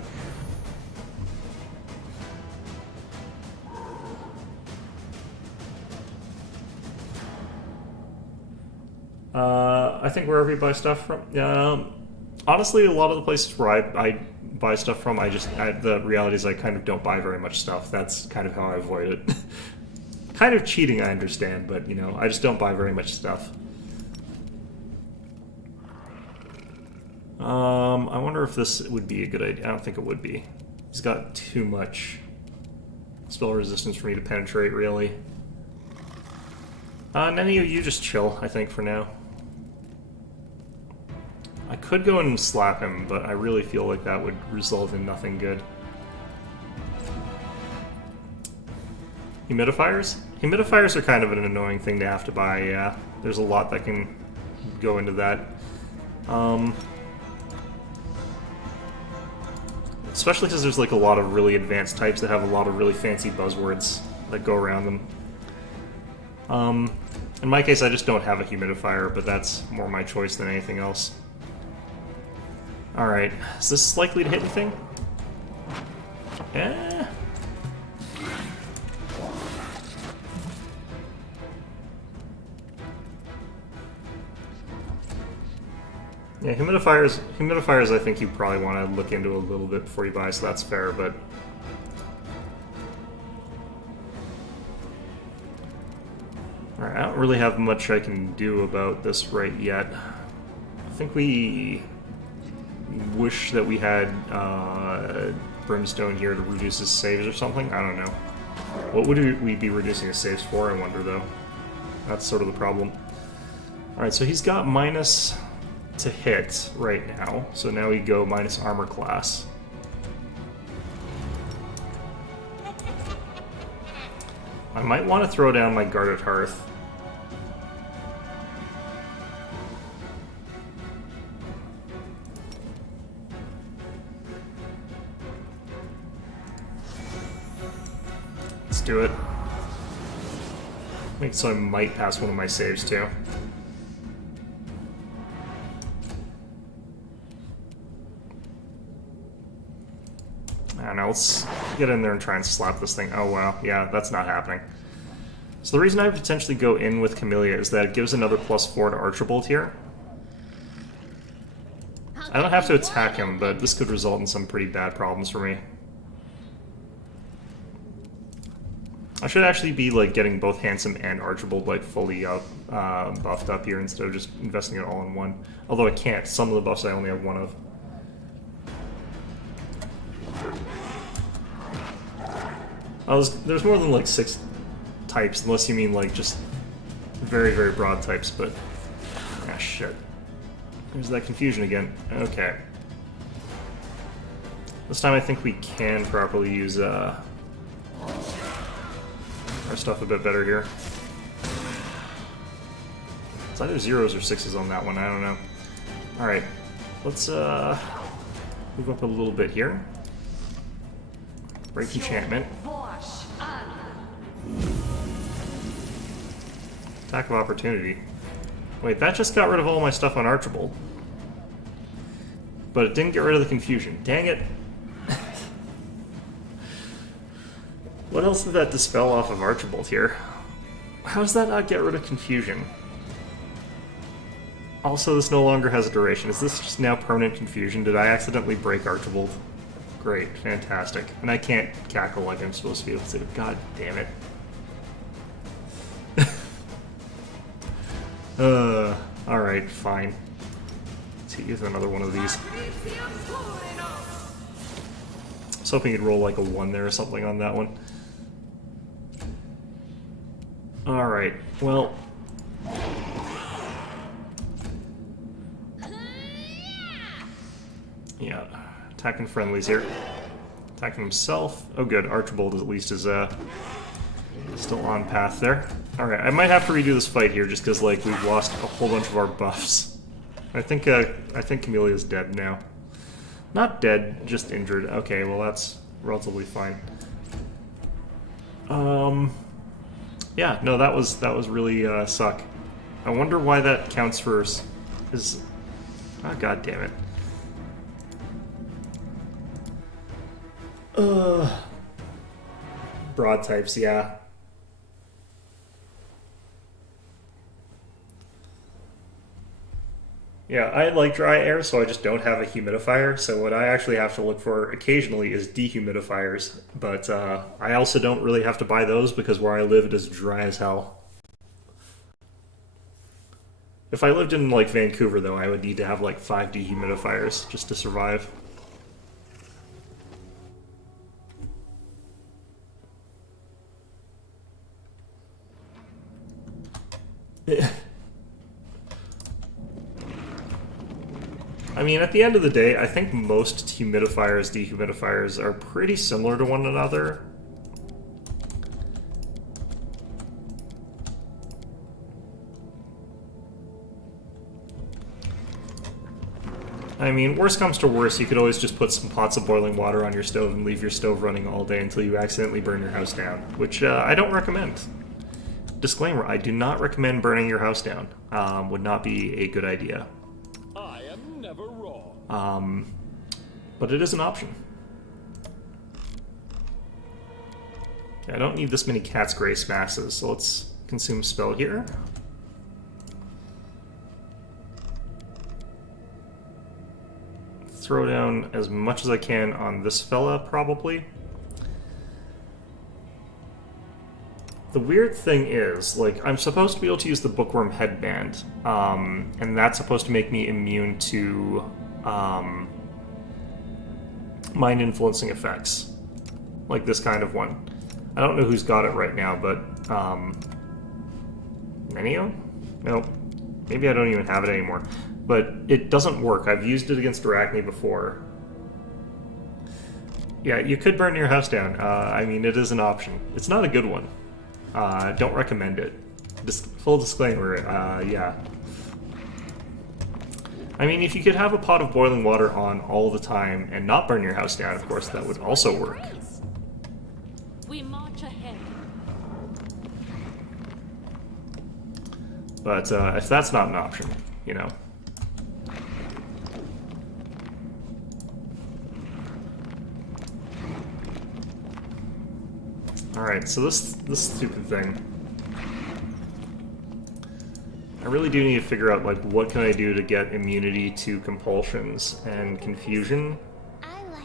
I think wherever you buy stuff from, honestly, a lot of the places where I buy stuff from, the reality is I kind of don't buy very much stuff. That's kind of how I avoid it. Kind of cheating, I understand, but, you know, I just don't buy very much stuff. I wonder if this would be a good idea. I don't think it would be. He's got too much spell resistance for me to penetrate, really. None of you just chill, I think, for now. I could go and slap him, but I really feel like that would result in nothing good. Humidifiers? Humidifiers are kind of an annoying thing to have to buy, yeah. There's a lot that can go into that. Especially because there's like a lot of really advanced types that have a lot of really fancy buzzwords that go around them. In my case, I just don't have a humidifier, but that's more my choice than anything else. Alright, is this likely to hit anything? Eh. Yeah, humidifiers I think you probably want to look into a little bit before you buy, so that's fair, but... Alright, I don't really have much I can do about this right yet. I think we wish that we had Brimstone here to reduce his saves or something. I don't know. What would we be reducing his saves for, I wonder, though? That's sort of the problem. Alright, so he's got minus to hit right now, so now we go minus armor class. I might want to throw down my guarded hearth. Let's do it. Make it so I might pass one of my saves too. I don't know, let's get in there and try and slap this thing. Oh wow, yeah, that's not happening. So the reason I would potentially go in with Camellia is that it gives another +4 to Archibald here. I don't have to attack him, but this could result in some pretty bad problems for me. I should actually be like getting both Handsome and Archibald like fully up, buffed up here instead of just investing it all in one. Although I can't, some of the buffs I only have one of. There's more than like 6 types, unless you mean like just very, very broad types, but... Ah, shit. There's that confusion again. Okay. This time I think we can properly use our stuff a bit better here. It's either 0s or 6s on that one, I don't know. Alright, let's move up a little bit here. Break enchantment. Attack of opportunity. Wait, that just got rid of all my stuff on Archibald. But it didn't get rid of the confusion. Dang it. What else did that dispel off of Archibald here? How does that not get rid of confusion? Also, this no longer has a duration. Is this just now permanent confusion? Did I accidentally break Archibald? Great, fantastic. And I can't cackle like I'm supposed to be able to. God damn it. Alright, fine. Let's use another one of these. I was hoping you'd roll like a 1 there or something on that one. Alright, well... Yeah, attacking friendlies here. Attacking himself. Oh good, Archibald at least is still on path there. Alright, I might have to redo this fight here just because like we've lost a whole bunch of our buffs. I think Camellia's dead now. Not dead, just injured. Okay, well that's relatively fine. Yeah, no, that was really suck. I wonder why that counts for his... Oh god damn it. Broad types, yeah. Yeah, I like dry air, so I just don't have a humidifier, so what I actually have to look for occasionally is dehumidifiers, but I also don't really have to buy those because where I live it is dry as hell. If I lived in, like, Vancouver, though, I would need to have, like, 5 dehumidifiers just to survive. I mean, at the end of the day, I think most humidifiers, dehumidifiers are pretty similar to one another. I mean, worst comes to worst, you could always just put some pots of boiling water on your stove and leave your stove running all day until you accidentally burn your house down, which I don't recommend. Disclaimer, I do not recommend burning your house down. Would not be a good idea. I am never wrong. But it is an option. I don't need this many Cat's Grace masses, so let's consume spell here. Throw down as much as I can on this fella, probably. The weird thing is, like, I'm supposed to be able to use the Bookworm Headband, and that's supposed to make me immune to mind-influencing effects, like this kind of one. I don't know who's got it right now, but Nenio? Nope. Maybe I don't even have it anymore. But it doesn't work. I've used it against Arachne before. Yeah, you could burn your house down. I mean, it is an option. It's not a good one. Don't recommend it. Full disclaimer, yeah. I mean, if you could have a pot of boiling water on all the time and not burn your house down, of course, that would also work. We march ahead. But if that's not an option, you know. Alright, so this stupid thing. I really do need to figure out, like, what can I do to get immunity to compulsions and confusion.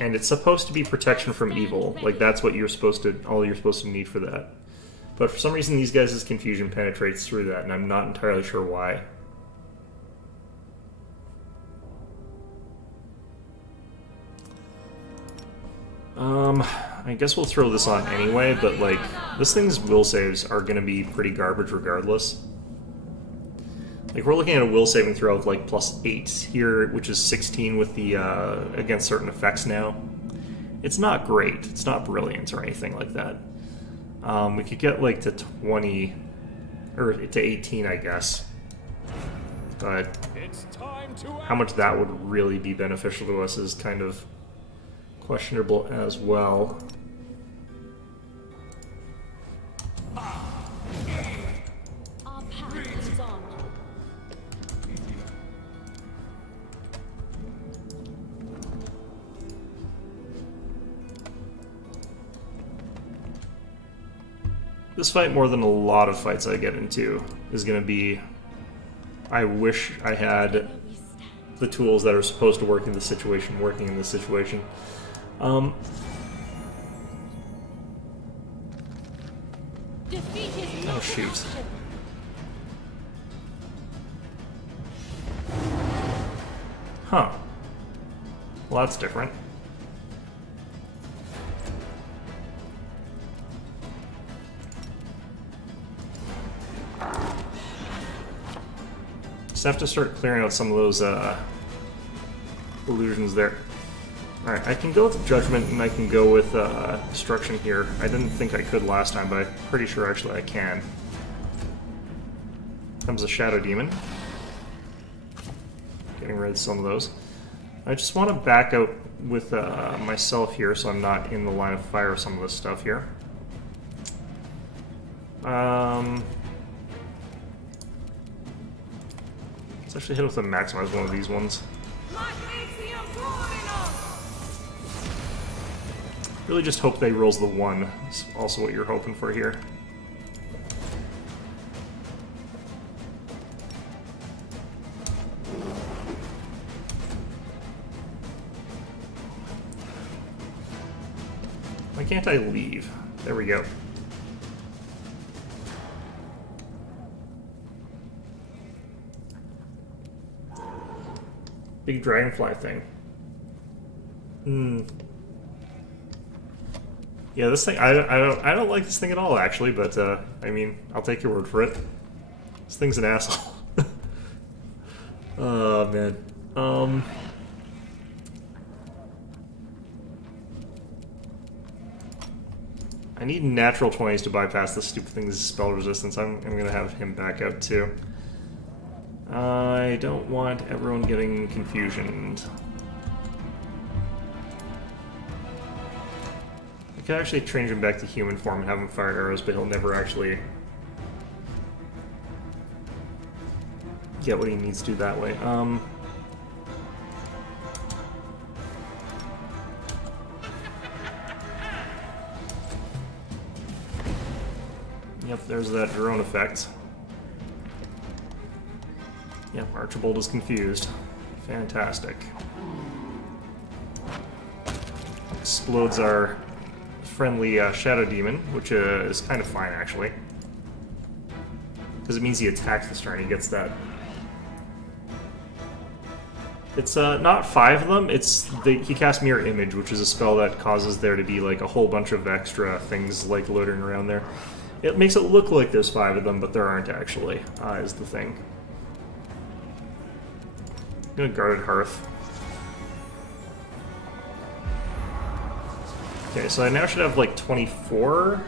And it's supposed to be protection from evil. Like, that's what you're supposed to, all you're supposed to need for that. But for some reason, these guys' confusion penetrates through that, and I'm not entirely sure why. I guess we'll throw this on anyway, but, like, this thing's will saves are gonna be pretty garbage regardless. Like, we're looking at a will saving throw of, like, +8 here, which is 16 with the, against certain effects now. It's not great. It's not brilliant or anything like that. We could get, like, to 20, or to 18, I guess. But how much that would really be beneficial to us is kind of questionable as well. Our path leads on. This fight, more than a lot of fights I get into, is going to be, I wish I had the tools that are supposed to work in this situation working in this situation. Oh, shoot. Huh. Well, that's different. Just have to start clearing out some of those illusions there. Alright, I can go with Judgment and I can go with Destruction here. I didn't think I could last time, but I'm pretty sure actually I can. Comes a Shadow Demon. Getting rid of some of those. I just want to back out with myself here so I'm not in the line of fire of some of this stuff here. Let's actually hit with a maximize one of these ones. Really just hope they rolls the 1. That's also what you're hoping for here. Why can't I leave? There we go. Big dragonfly thing. Yeah, this thing, I don't like this thing at all, actually, but, I mean, I'll take your word for it. This thing's an asshole. Oh, man. I need natural 20s to bypass this stupid thing's spell resistance. I'm gonna have him back out too. I don't want everyone getting confusioned. I could actually change him back to human form and have him fire arrows, but he'll never actually get what he needs to do that way. Yep, there's that drone effect. Yep, Archibald is confused. Fantastic. Explodes our friendly Shadow Demon, which is kind of fine, actually. Because it means he attacks this turn, he gets that. It's not 5 of them, he casts Mirror Image, which is a spell that causes there to be like a whole bunch of extra things like loitering around there. It makes it look like there's 5 of them, but there aren't actually, is the thing. I'm gonna Guarded Hearth. Okay, so I now should have like 24?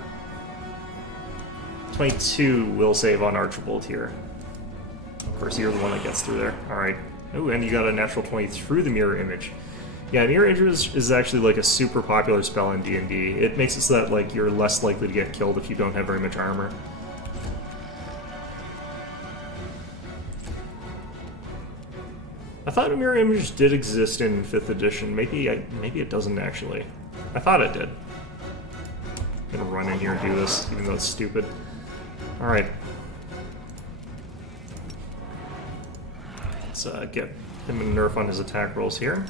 22 will save on Archibald here. Of course, you're the one that gets through there. Alright. Ooh, and you got a natural 20 through the Mirror Image. Yeah, Mirror Image is actually like a super popular spell in D&D. It makes it so that like you're less likely to get killed if you don't have very much armor. I thought a Mirror Image did exist in 5th edition. Maybe it doesn't actually. I thought it did. I'm gonna run in here and do this, even though it's stupid. Alright. Let's get him a nerf on his attack rolls here.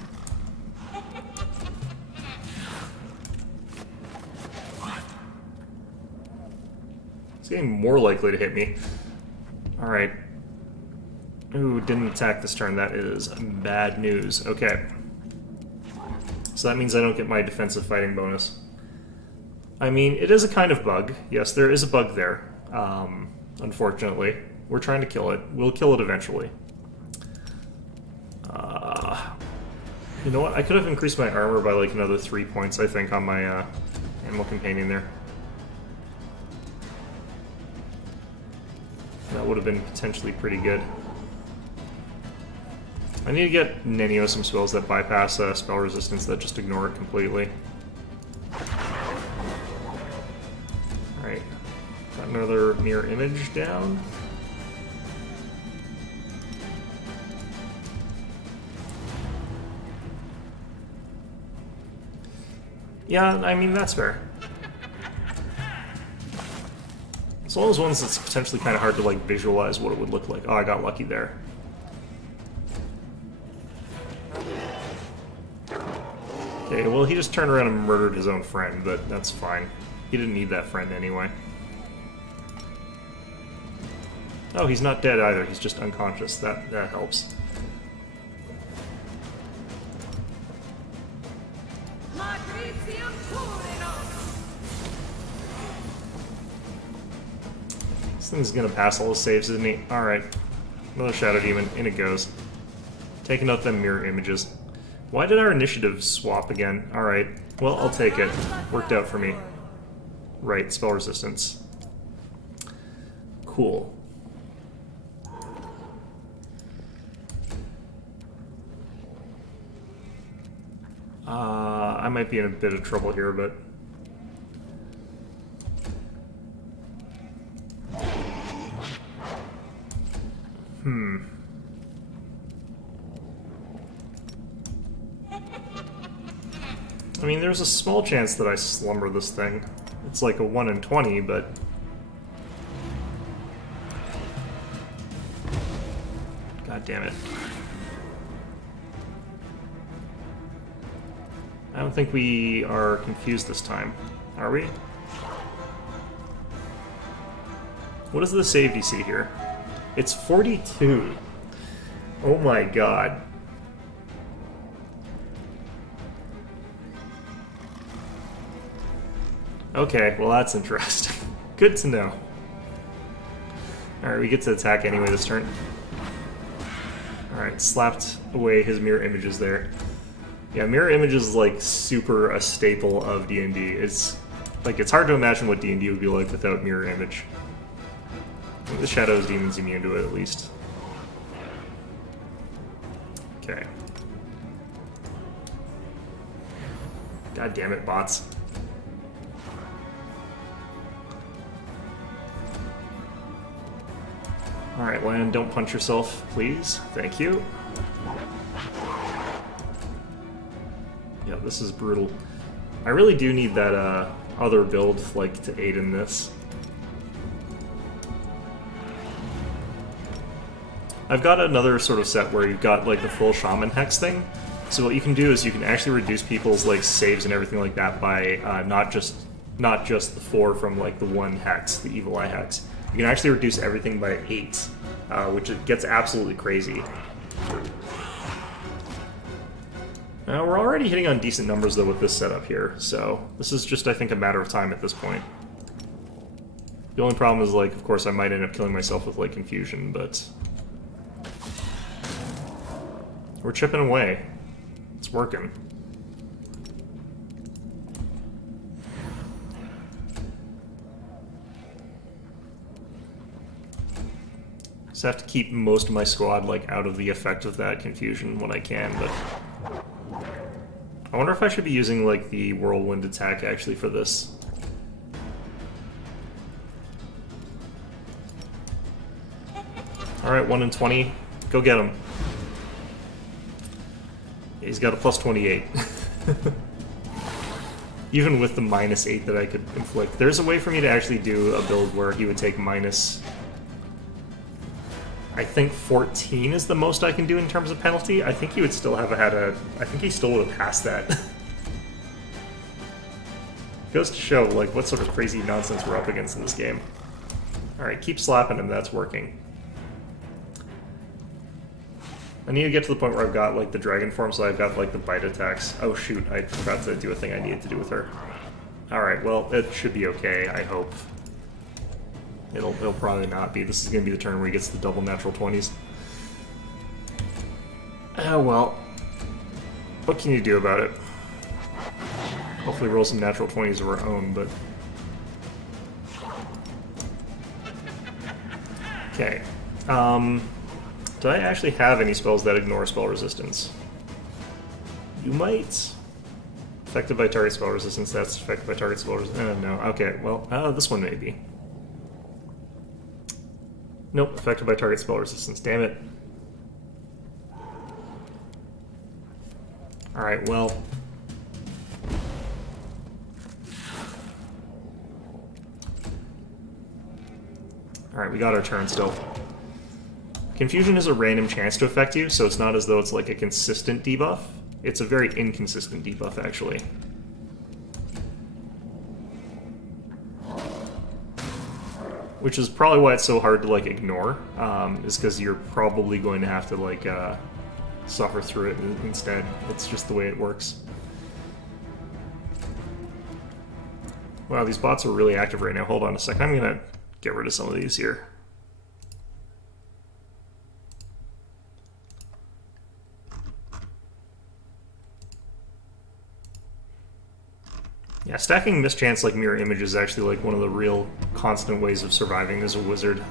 It's getting more likely to hit me. Alright. Ooh, didn't attack this turn. That is bad news. Okay. So that means I don't get my defensive fighting bonus. I mean, it is a kind of bug. Yes, there is a bug there. Unfortunately. We're trying to kill it. We'll kill it eventually. You know what? I could have increased my armor by like another 3 points, I think, on my Animal Companion there. That would have been potentially pretty good. I need to get Nenio some spells that bypass spell resistance that just ignore it completely. Alright. Got another Mirror Image down. Yeah, I mean, that's fair. It's one of those ones that's potentially kind of hard to like visualize what it would look like. Oh, I got lucky there. Okay, well, he just turned around and murdered his own friend, but that's fine. He didn't need that friend anyway. Oh, he's not dead either. He's just unconscious. That helps. This thing's gonna pass all the saves, isn't he? Alright. Another Shadow Demon. In it goes. Taking out them Mirror Images. Why did our initiative swap again? Alright. Well, I'll take it. Worked out for me. Right, spell resistance. Cool. I might be in a bit of trouble here, but... I mean, there's a small chance that I slumber this thing. It's like a 1 in 20, but... God damn it. I don't think we are confused this time. Are we? What is the save DC here? It's 42. Oh my god. Okay, well that's interesting. Good to know. Alright, we get to attack anyway this turn. Alright, slapped away his mirror images there. Yeah, mirror images is like super a staple of D&D. It's like it's hard to imagine what D&D would be like without mirror image. I think the Shadows Demon's immune to it at least. Okay. God damn it, bots. Alright, land, don't punch yourself, please. Thank you. Yeah, this is brutal. I really do need that other build like to aid in this. I've got another sort of set where you've got like the full shaman hex thing. So what you can do is you can actually reduce people's like saves and everything like that by not just the 4 from like the 1 hex, the evil eye hex. You can actually reduce everything by 8, which it gets absolutely crazy. Now we're already hitting on decent numbers though with this setup here, so this is just I think a matter of time at this point. The only problem is like, of course, I might end up killing myself with like confusion, but we're chipping away. It's working. Just have to keep most of my squad like out of the effect of that confusion when I can, but I wonder if I should be using like the whirlwind attack actually for this. Alright, 1 in 20. Go get him. He's got a plus 28. Even with the minus 8 that I could inflict. There's a way for me to actually do a build where he would take minus... I think 14 is the most I can do in terms of penalty. I think he would still have had a... I think he still would have passed that. Goes to show, like, what sort of crazy nonsense we're up against in this game. Alright, keep slapping him, that's working. I need to get to the point where I've got, like, the dragon form, so I've got, like, the bite attacks. Oh, shoot, I forgot to do a thing I needed to do with her. Alright, well, it should be okay, I hope. It'll probably not be. This is going to be the turn where he gets the double natural 20s. Oh, well. What can you do about it? Hopefully roll some natural 20s of our own, but... Okay. Do I actually have any spells that ignore spell resistance? You might. Affected by target spell resistance, that's affected by target spell resistance. No. Okay, well, this one may be. Nope, affected by target spell resistance. Damn it. Alright, well. Alright, we got our turn still. Confusion is a random chance to affect you, so it's not as though it's like a consistent debuff. It's a very inconsistent debuff, actually. Which is probably why it's so hard to, like, ignore, is because you're probably going to have to, like, suffer through it instead. It's just the way it works. Wow, these bots are really active right now. Hold on a second. I'm gonna get rid of some of these here. Yeah, stacking mischance like mirror image is actually like one of the real constant ways of surviving as a wizard.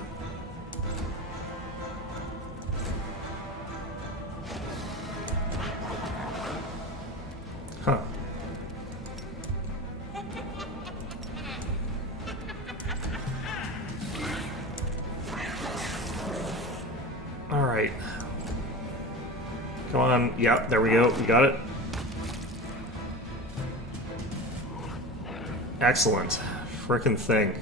Huh. Alright. Come on. Yeah, there we go. We got it. Excellent. Frickin' thing.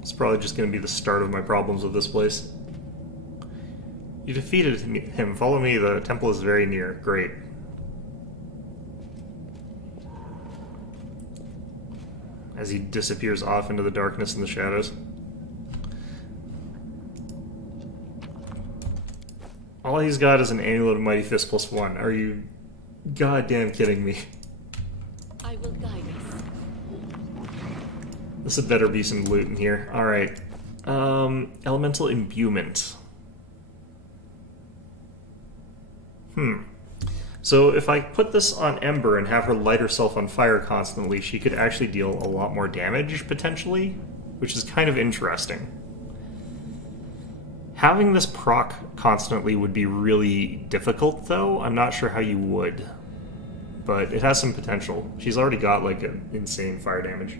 It's probably just going to be the start of my problems with this place. You defeated him. Follow me. The temple is very near. Great. As he disappears off into the darkness and the shadows. All he's got is an Amulet of Mighty Fist +1. Are you goddamn kidding me? I will guide us. This had better be some loot in here. Alright. Elemental Imbuement. So if I put this on Ember and have her light herself on fire constantly, she could actually deal a lot more damage, potentially, which is kind of interesting. Having this proc constantly would be really difficult, though. I'm not sure how you would. But it has some potential. She's already got, like, an insane fire damage.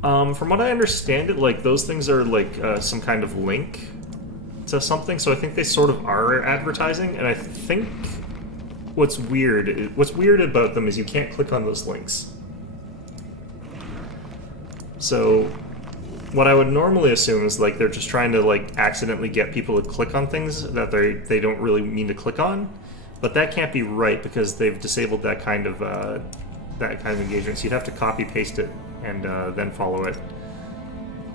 From what I understand it, like, those things are, like, some kind of link to something, so I think they sort of are advertising, and I think what's weird about them is you can't click on those links. So, what I would normally assume is, like, they're just trying to, like, accidentally get people to click on things that they don't really mean to click on, but that can't be right because they've disabled that kind of engagement, so you'd have to copy-paste it and then follow it.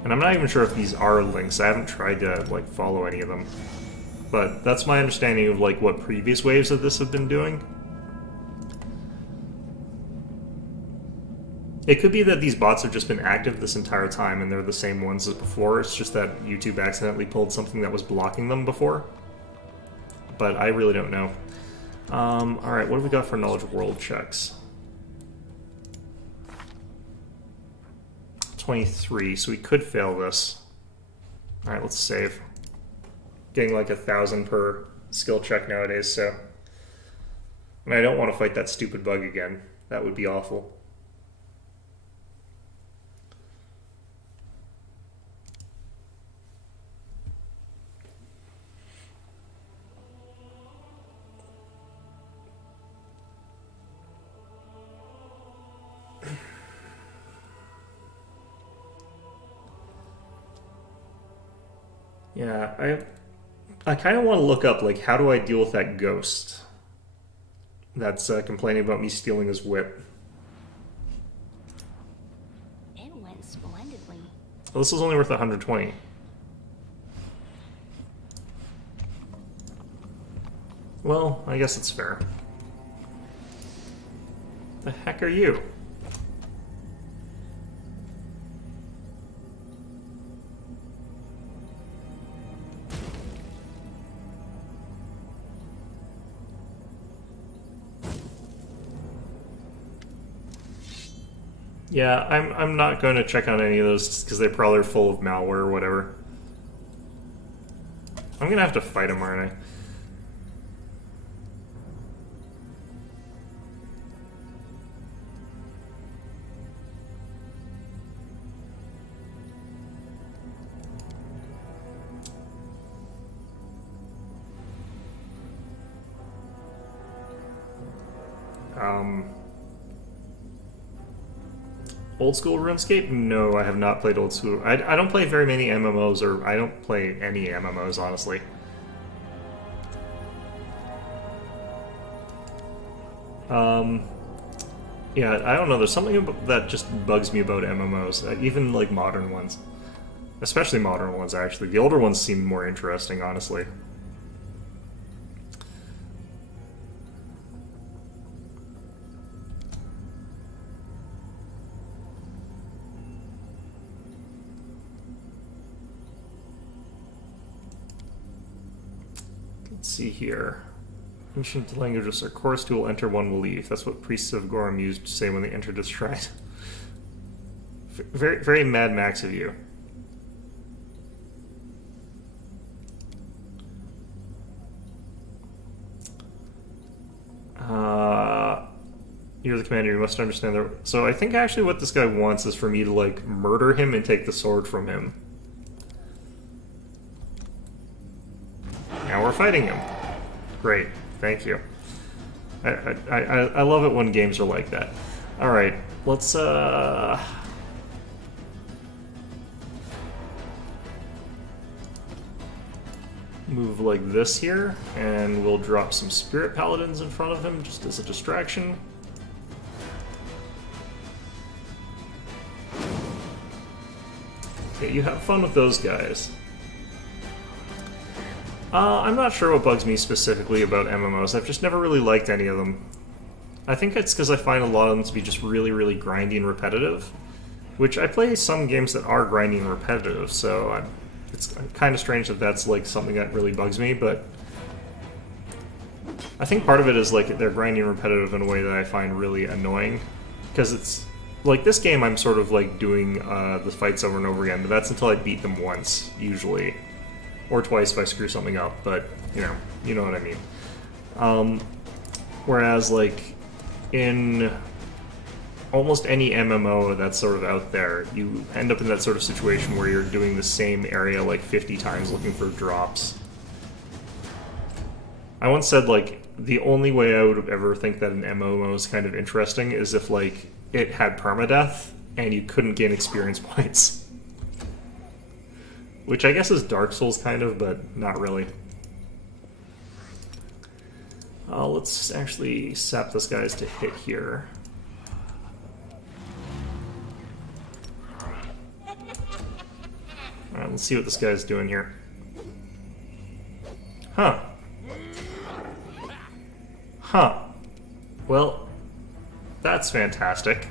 And I'm not even sure if these are links. I haven't tried to, like, follow any of them. But that's my understanding of, like, what previous waves of this have been doing. It could be that these bots have just been active this entire time and they're the same ones as before. It's just that YouTube accidentally pulled something that was blocking them before. But I really don't know. Alright, what do we got for knowledge world checks? 23, so we could fail this. Alright, let's save. Getting like 1,000 per skill check nowadays, so... And I don't want to fight that stupid bug again. That would be awful. Yeah, I kind of want to look up, like, how do I deal with that ghost that's complaining about me stealing his whip. It went splendidly. Well, this is only worth 120. Well, I guess it's fair. The heck are you? Yeah, I'm not going to check on any of those just because they probably are full of malware or whatever. I'm going to have to fight them, aren't I? Old school RuneScape? No, I have not played old school. I don't play very many MMOs, or I don't play any MMOs, honestly. Yeah, I don't know, there's something that just bugs me about MMOs, even like modern ones. Especially modern ones, actually. The older ones seem more interesting, honestly. Let's see here. Ancient languages are chorus tool, enter one will leave. That's what priests of Gorum used to say when they entered a shrine. Very, very Mad Max of you. You're the commander, you must understand that. So I think actually what this guy wants is for me to, like, murder him and take the sword from him. Now we're fighting him. Great, thank you. I love it when games are like that. Alright, let's move like this here, and we'll drop some spirit paladins in front of him just as a distraction. Okay, you have fun with those guys. I'm not sure what bugs me specifically about MMOs. I've just never really liked any of them. I think it's because I find a lot of them to be just really, really grindy and repetitive. Which I play some games that are grindy and repetitive, so it's kind of strange that that's like something that really bugs me, but I think part of it is like they're grindy and repetitive in a way that I find really annoying, because it's like this game I'm sort of like doing the fights over and over again, but that's until I beat them once, usually, or twice if I screw something up, but you know what I mean. Whereas like in almost any MMO that's sort of out there, you end up in that sort of situation where you're doing the same area like 50 times looking for drops. I once said, like, the only way I would ever think that an MMO is kind of interesting is if, like, it had permadeath and you couldn't gain experience points. Which I guess is Dark Souls kind of, but not really. Let's actually sap this guy's to hit here. Alright, let's see what this guy's doing here. Huh. Huh. Well, that's fantastic.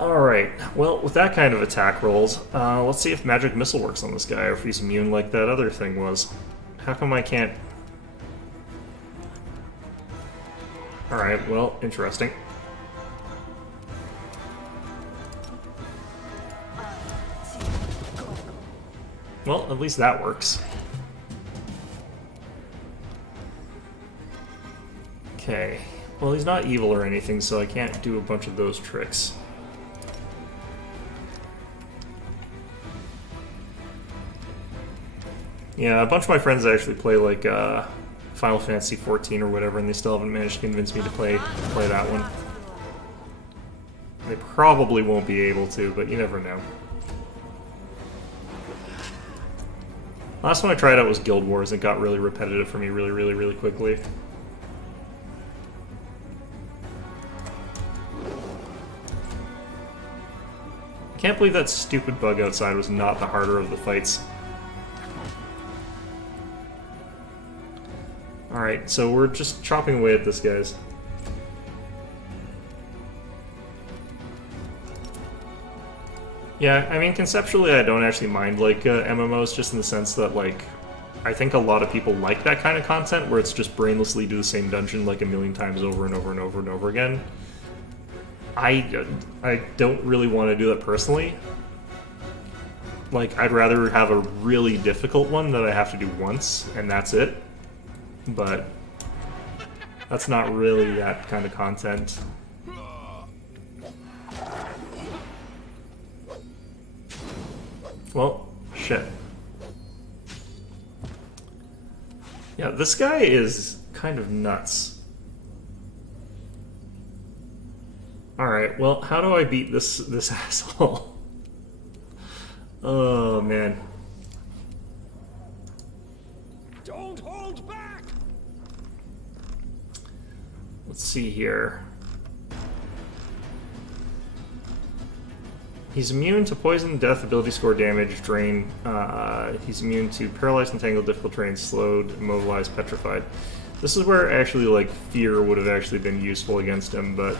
Alright, well, with that kind of attack rolls, let's see if Magic Missile works on this guy, or if he's immune like that other thing was. How come I can't... Alright, well, interesting. Well, at least that works. Okay. Well, he's not evil or anything, so I can't do a bunch of those tricks. Yeah, a bunch of my friends actually play, like, Final Fantasy XIV or whatever, and they still haven't managed to convince me to play that one. They probably won't be able to, but you never know. Last one I tried out was Guild Wars, and it got really repetitive for me really quickly. I can't believe that stupid bug outside was not the harder of the fights. Alright, so we're just chopping away at this, guys. Yeah, I mean, conceptually I don't actually mind, like, MMOs, just in the sense that, like, I think a lot of people like that kind of content, where it's just brainlessly do the same dungeon, like, a million times over and over and over and over again. I don't really want to do that personally. Like, I'd rather have a really difficult one that I have to do once, and that's it. But that's not really that kind of content. Well, shit. Yeah, this guy is kind of nuts. Alright, well, how do I beat this asshole? Oh, man. Don't hold back! Let's see here. He's immune to poison, death, ability score, damage, drain. He's immune to paralyzed, entangled, difficult terrain, slowed, immobilized, petrified. This is where actually, like, fear would have actually been useful against him, but...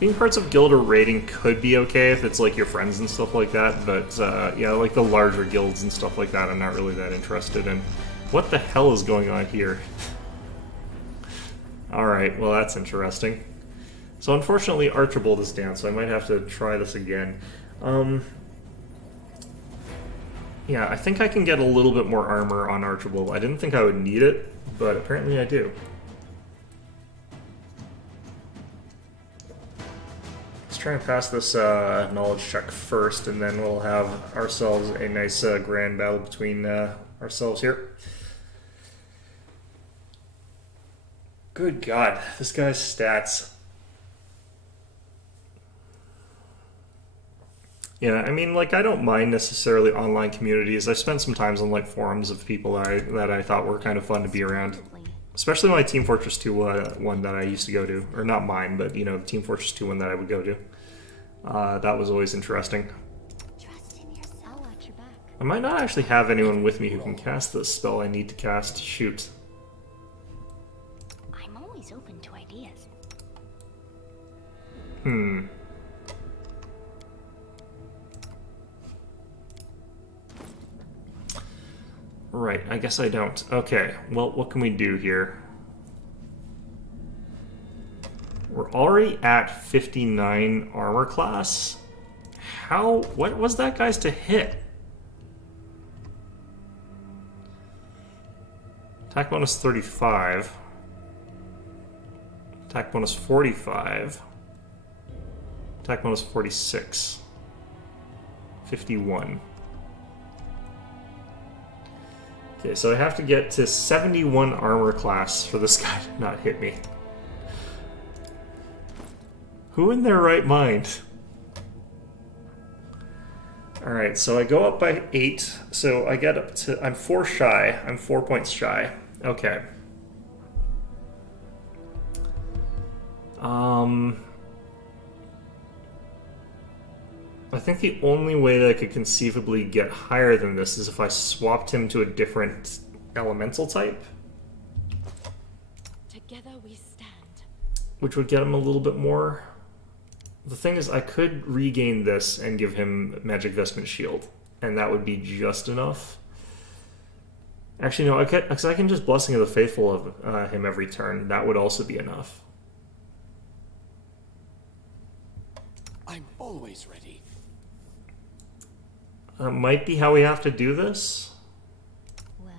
being parts of guild or raiding could be okay if it's, like, your friends and stuff like that, but, yeah, like, the larger guilds and stuff like that I'm not really that interested in. What the hell is going on here? Alright, well, that's interesting. So, unfortunately, Archibald is down, so I might have to try this again. Yeah, I think I can get a little bit more armor on Archibald. I didn't think I would need it, but apparently I do. Let's try and pass this knowledge check first, and then we'll have ourselves a nice grand battle between ourselves here. Good God, this guy's stats. Yeah, I mean, like, I don't mind necessarily online communities. I've spent some times on, like, forums of people that I thought were kind of fun to be around. Especially my Team Fortress 2 one that I used to go to. Or not mine, but, you know, Team Fortress 2 one that I would go to. That was always interesting. Trust in yourself. I'll watch your back. I might not actually have anyone with me who can cast this spell I need to cast. Shoot. I'm always open to ideas. Right, I guess I don't. Okay, well, what can we do here? We're already at 59 armor class. What was that guy's to hit? Attack bonus 35. Attack bonus 45. Attack bonus 46. 51. Okay, so I have to get to 71 armor class for this guy to not hit me. Who in their right mind? Alright, so I go up by 8, so I get up to... I'm 4 shy. I'm 4 points shy. Okay. I think the only way that I could conceivably get higher than this is if I swapped him to a different elemental type. Together we stand. Which would get him a little bit more. The thing is, I could regain this and give him Magic Vestment Shield, and that would be just enough. Actually, no, because I can just Blessing of the Faithful of him every turn. That would also be enough. I'm always ready. That might be how we have to do this. Well,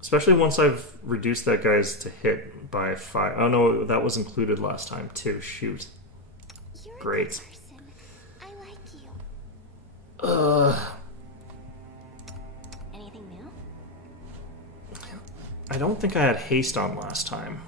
Especially once I've reduced that guy's to hit by 5. Oh no, that was included last time too. Shoot. you're Great. a good person. I like you. Anything new? I don't think I had haste on last time.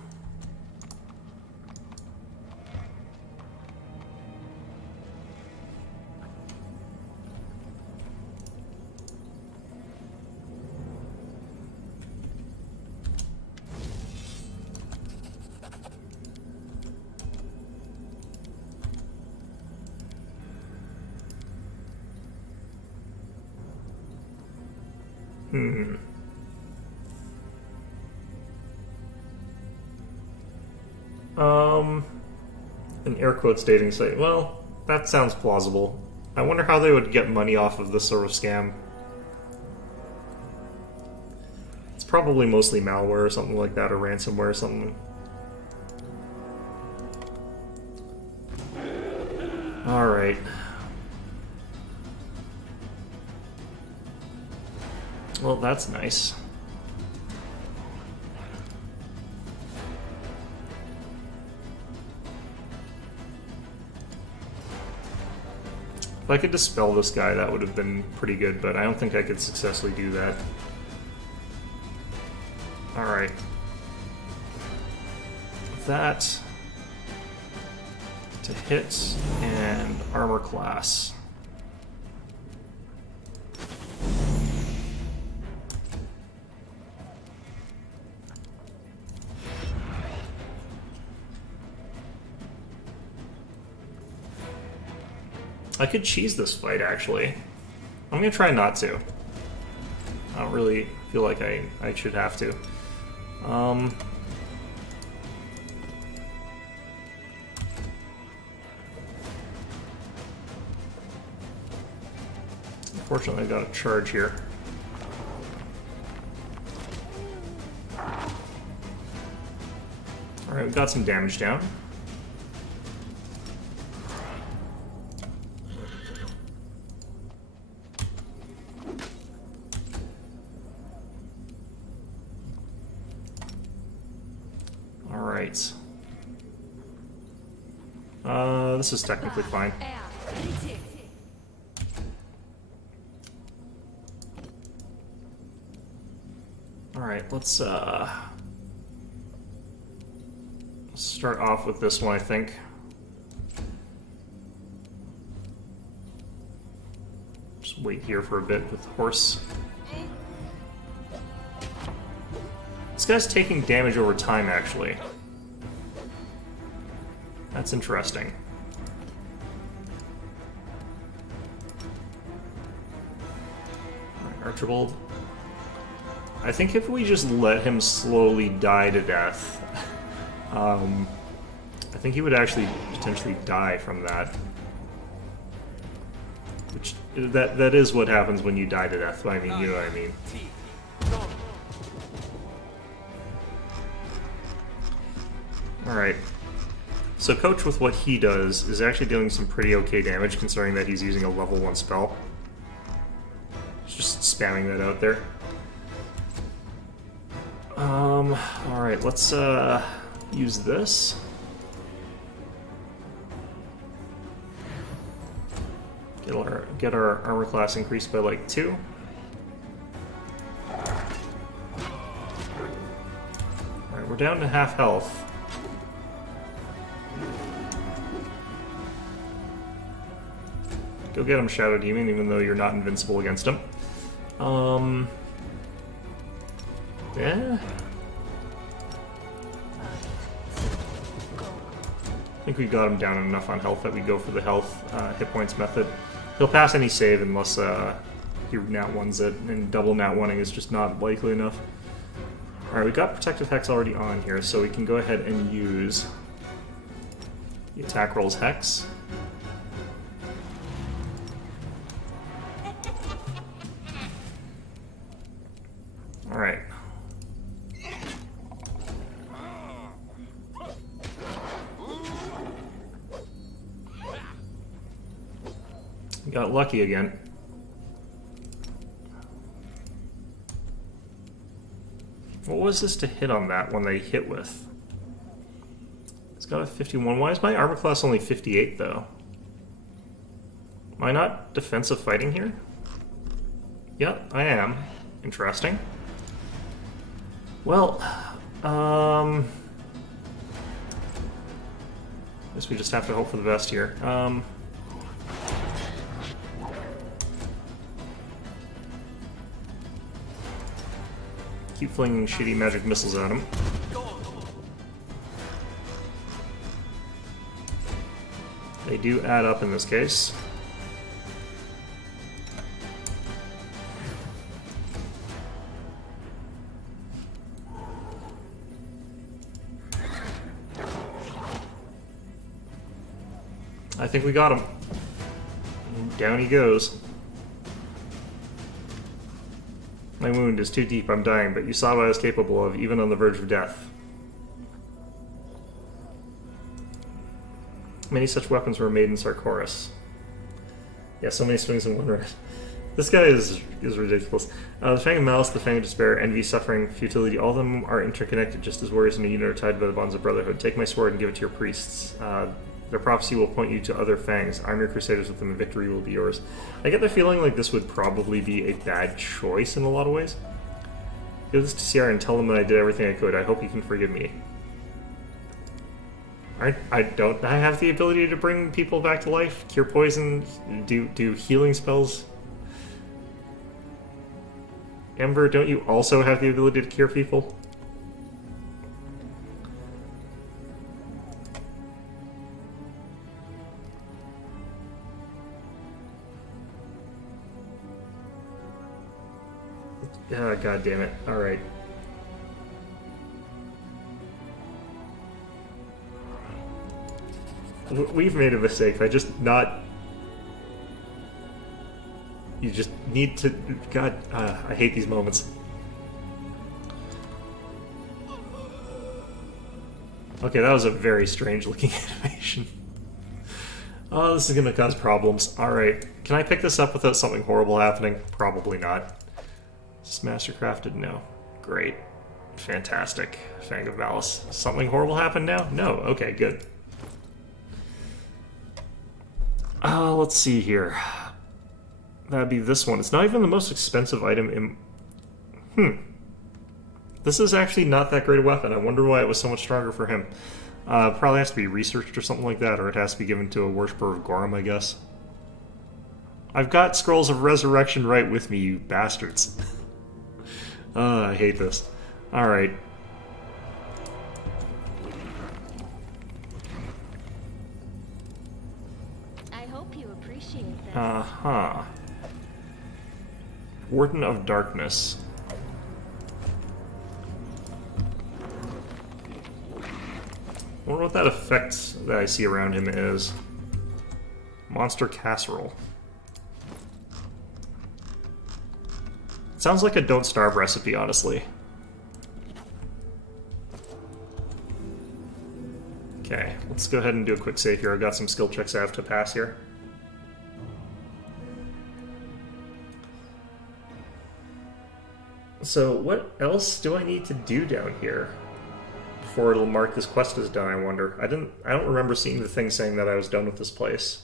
An air quotes dating site. Well, that sounds plausible. I wonder how they would get money off of this sort of scam. It's probably mostly malware or something like that, or ransomware or something. Alright. Well, that's nice. If I could dispel this guy, that would have been pretty good, but I don't think I could successfully do that. Alright. That to hit and armor class. I could cheese this fight, actually. I'm gonna try not to. I don't really feel like I should have to. Unfortunately, I got a charge here. Alright, we got some damage down. Alright. This is technically fine. Alright, let's start off with this one, I think. Just wait here for a bit with the horse. This guy's taking damage over time, actually. That's interesting. Archibald. I think if we just let him slowly die to death, I think he would actually potentially die from that. Which, that is what happens when you die to death, I mean, you know what I mean. Alright. So Coach, with what he does, is actually dealing some pretty okay damage, considering that he's using a level 1 spell. Just spamming that out there. Alright, let's use this. Get our armor class increased by like 2. Alright, we're down to half health. Go get him, Shadow Demon, even though you're not invincible against him. Yeah. I think we got him down enough on health that we go for the health hit points method. He'll pass any save unless he nat ones it, and double nat oneing is just not likely enough. Alright, we got Protective Hex already on here, so we can go ahead and use the attack rolls Hex. Alright. Got lucky again. What was this to hit on that when they hit with? It's got a 51. Why is my armor class only 58 though? Am I not defensive fighting here? Yeah, I am. Interesting. Well, guess we just have to hope for the best here. Keep flinging shitty magic missiles at him. They do add up in this case. I think we got him. Down he goes. My wound is too deep, I'm dying, but you saw what I was capable of, even on the verge of death. Many such weapons were made in Sarkoris. Yeah, so many swings in one run. This guy is ridiculous. The Fang of Malice, the Fang of Despair, Envy, Suffering, Futility, all of them are interconnected just as warriors in a unit are tied by the bonds of brotherhood. Take my sword and give it to your priests. Their prophecy will point you to other fangs. Arm your crusaders with them and victory will be yours. I get the feeling like this would probably be a bad choice in a lot of ways. Give this to Sierra and tell them that I did everything I could. I hope you can forgive me. Don't I have the ability to bring people back to life? Cure poison? Do healing spells? Ember, don't you also have the ability to cure people? Ah, God damn it. Alright. We've made a mistake by just not... You just need to... God, I hate these moments. Okay, that was a very strange looking animation. Oh, this is gonna cause problems. Alright. Can I pick this up without something horrible happening? Probably not. Is this mastercrafted? No. Great. Fantastic. Fang of Malice. Something horrible happened now? No. Okay, good. Let's see here. That'd be this one. It's not even the most expensive item in... This is actually not that great a weapon. I wonder why it was so much stronger for him. Probably has to be researched or something like that, or it has to be given to a worshipper of Gorham, I guess. I've got Scrolls of Resurrection right with me, you bastards. I hate this. Alright. I hope you appreciate this. Uh-huh. Warden of Darkness. I wonder what that effect that I see around him is. Monster Casserole. Sounds like a Don't Starve recipe, honestly. Okay, let's go ahead and do a quick save here. I've got some skill checks I have to pass here. So, what else do I need to do down here before it'll mark this quest as done, I wonder? I don't remember seeing the thing saying that I was done with this place.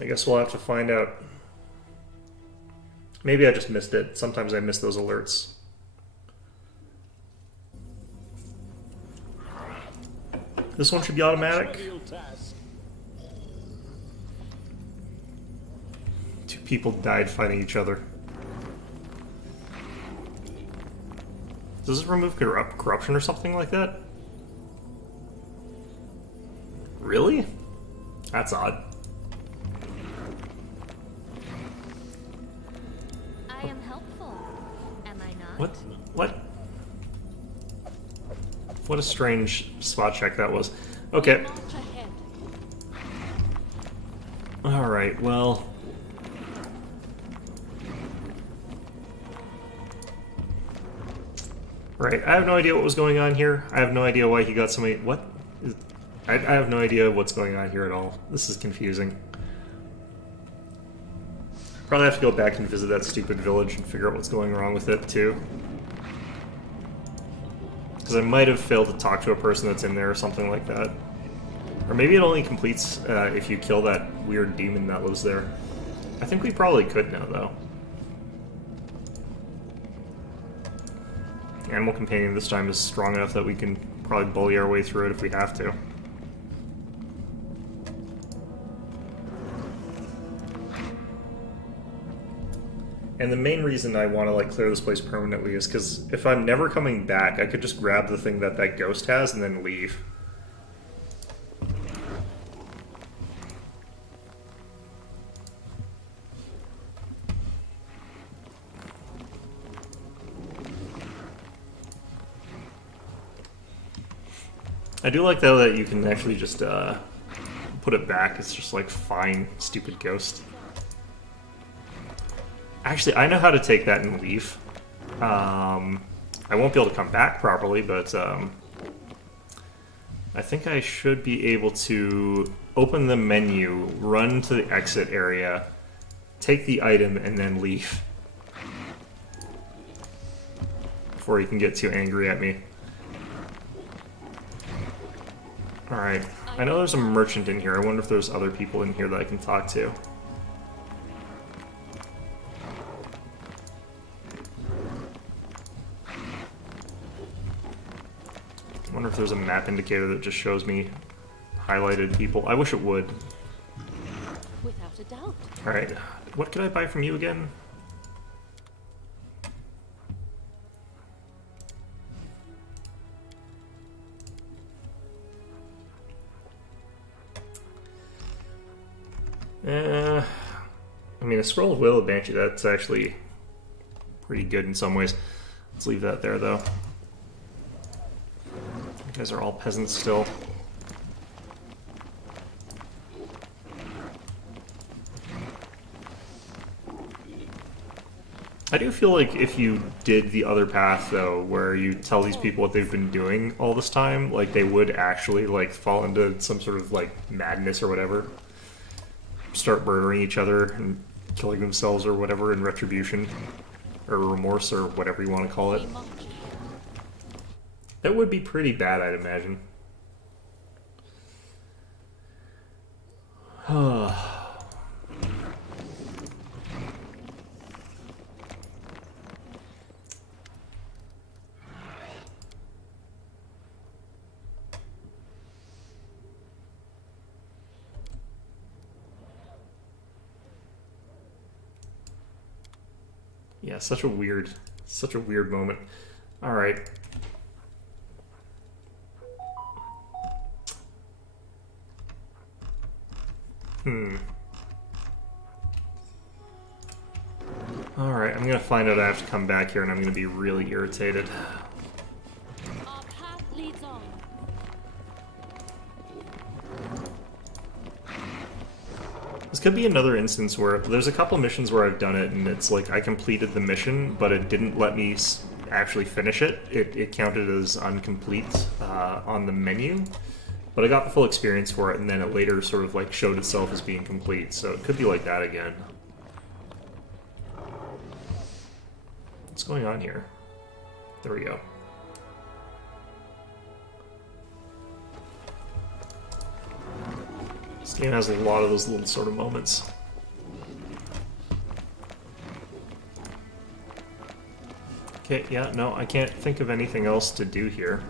I guess we'll have to find out. Maybe I just missed it. Sometimes I miss those alerts. This one should be automatic. Two people died fighting each other. Does this remove corruption or something like that? Really? That's odd. I am helpful, am I not? What? What? What a strange spot check that was. Okay. March ahead. Alright, well... Right, I have no idea what was going on here. I have no idea why he got so many... What? I have no idea what's going on here at all. This is confusing. Probably have to go back and visit that stupid village and figure out what's going wrong with it, too. Because I might have failed to talk to a person that's in there or something like that. Or maybe it only completes if you kill that weird demon that lives there. I think we probably could now, though. Animal Companion this time is strong enough that we can probably bully our way through it if we have to. And the main reason I want to like clear this place permanently is because if I'm never coming back, I could just grab the thing that that ghost has and then leave. I do like, though, that you can actually just put it back. It's just like, fine, stupid ghost. Actually, I know how to take that and leave. I won't be able to come back properly, but I think I should be able to open the menu, run to the exit area, take the item, and then leave. Before he can get too angry at me. Alright, I know there's a merchant in here. I wonder if there's other people in here that I can talk to. I wonder if there's a map indicator that just shows me highlighted people. I wish it would. Without a doubt. Alright, what could I buy from you again? I mean, a Scroll of Will of Banshee, that's actually pretty good in some ways. Let's leave that there, though. You guys are all peasants still. I do feel like if you did the other path, though, where you tell these people what they've been doing all this time, like, they would actually, like, fall into some sort of, like, madness or whatever. Start murdering each other and killing themselves or whatever in retribution. Or remorse or whatever you want to call it. That would be pretty bad, I'd imagine. Yeah, such a weird moment. Alright. Alright, I'm gonna find out I have to come back here and I'm gonna be really irritated. Our path leads on. This could be another instance where there's a couple missions where I've done it and it's like I completed the mission, but it didn't let me actually finish it. It counted as incomplete on the menu, but I got the full experience for it, and then it later sort of like showed itself as being complete, so it could be like that again. What's going on here? There we go. This game has a lot of those little sort of moments. Okay, yeah, no, I can't think of anything else to do here.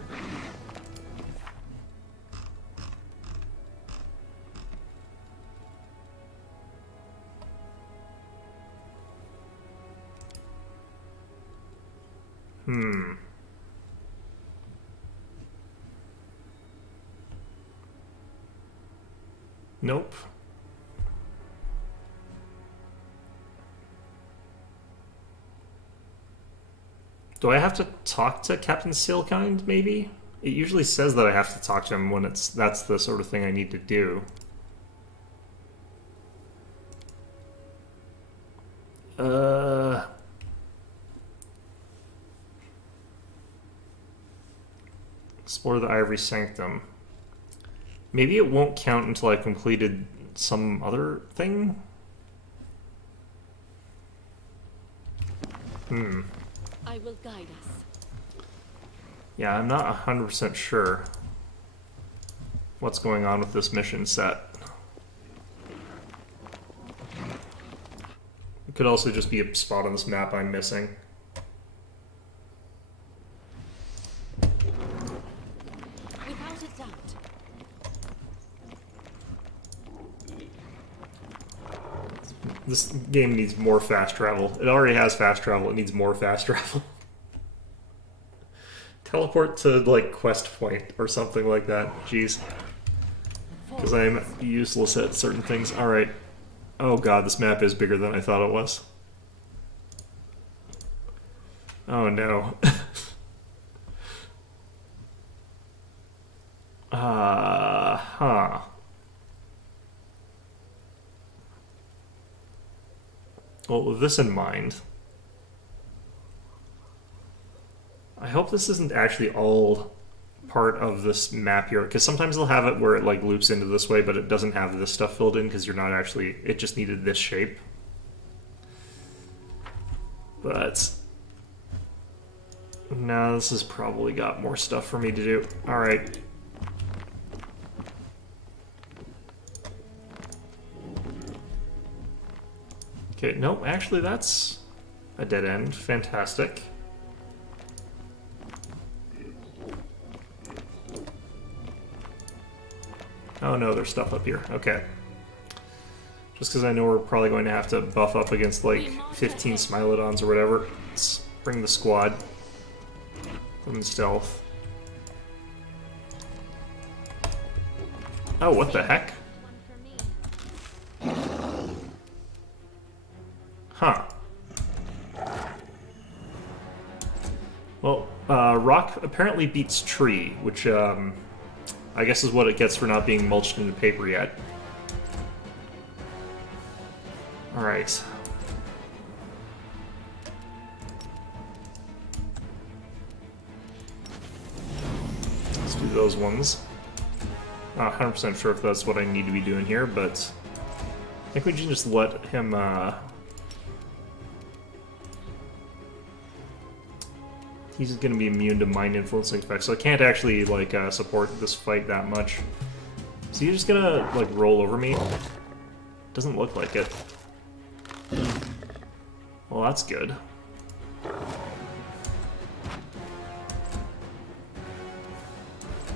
Nope. Do I have to talk to Captain Sealkind, maybe? It usually says that I have to talk to him when that's the sort of thing I need to do. Explore the Ivory Sanctum. Maybe it won't count until I've completed some other thing? I will guide us. Yeah, I'm not 100% sure what's going on with this mission set. It could also just be a spot on this map I'm missing. Without a doubt. This game needs more fast travel. It already has fast travel, it needs more fast travel. Teleport to, like, quest point or something like that. Jeez. Because I'm useless at certain things. Alright. Oh god, this map is bigger than I thought it was. Oh no. Huh. Well, with this in mind, I hope this isn't actually all part of this map here, because sometimes they'll have it where it like loops into this way, but it doesn't have this stuff filled in because you're not actually, it just needed this shape. But no, this has probably got more stuff for me to do. Alright. Okay, no, actually that's a dead end. Fantastic. Oh no, there's stuff up here. Okay. Just because I know we're probably going to have to buff up against like 15 Smilodons or whatever. Let's bring the squad from stealth. Oh, what the heck? Huh. Well, rock apparently beats tree, which I guess is what it gets for not being mulched into paper yet. Alright. Let's do those ones. Not 100% sure if that's what I need to be doing here, but I think we can just let him, he's going to be immune to mind influencing effects, so I can't actually, like, support this fight that much. So you're just gonna, like, roll over me? Doesn't look like it. Well, that's good.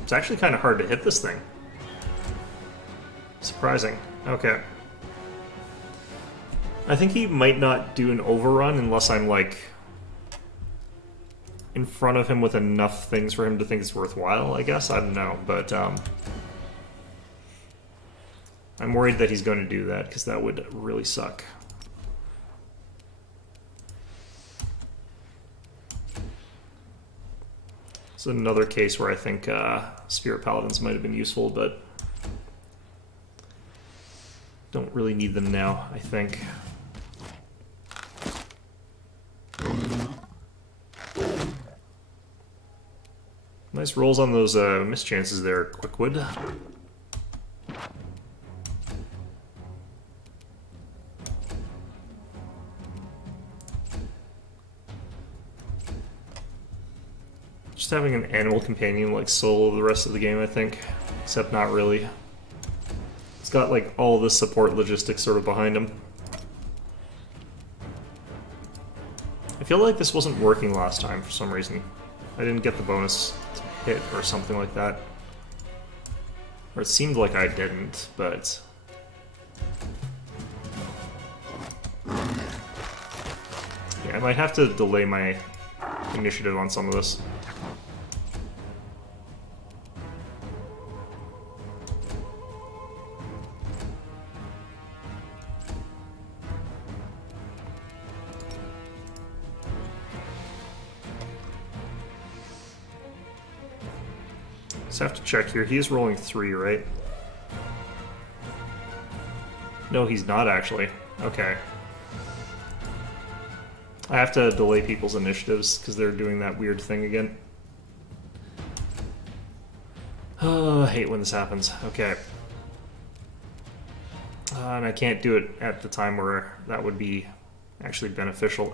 It's actually kind of hard to hit this thing. Surprising. Okay. I think he might not do an overrun unless I'm, like, in front of him with enough things for him to think it's worthwhile, I guess. I don't know, but I'm worried that he's going to do that, because that would really suck. It's another case where I think Spirit Paladins might have been useful, but don't really need them now, I think. Nice rolls on those mischances there, Quickwood. Just having an animal companion like solo the rest of the game, I think. Except not really. It's got like all the support logistics sort of behind him. I feel like this wasn't working last time for some reason. I didn't get the bonus to hit or something like that. Or it seemed like I didn't, but... yeah, I might have to delay my initiative on some of this. Just have to check here. He is rolling 3, right? No, he's not actually. Okay. I have to delay people's initiatives because they're doing that weird thing again. Oh, I hate when this happens. Okay. And I can't do it at the time where that would be actually beneficial.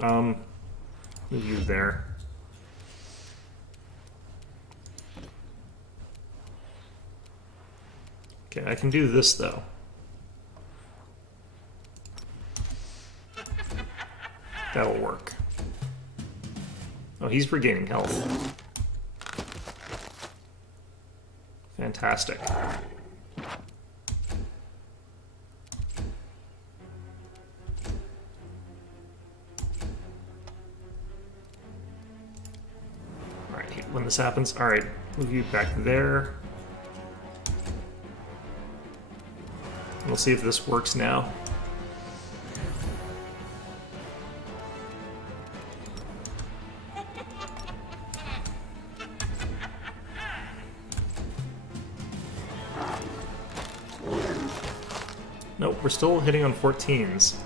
Move you there. Okay, I can do this though. That'll work. Oh, he's regaining health. Fantastic. Alright, when this happens, alright, move you back there. We'll see if this works now. Nope, we're still hitting on 14s.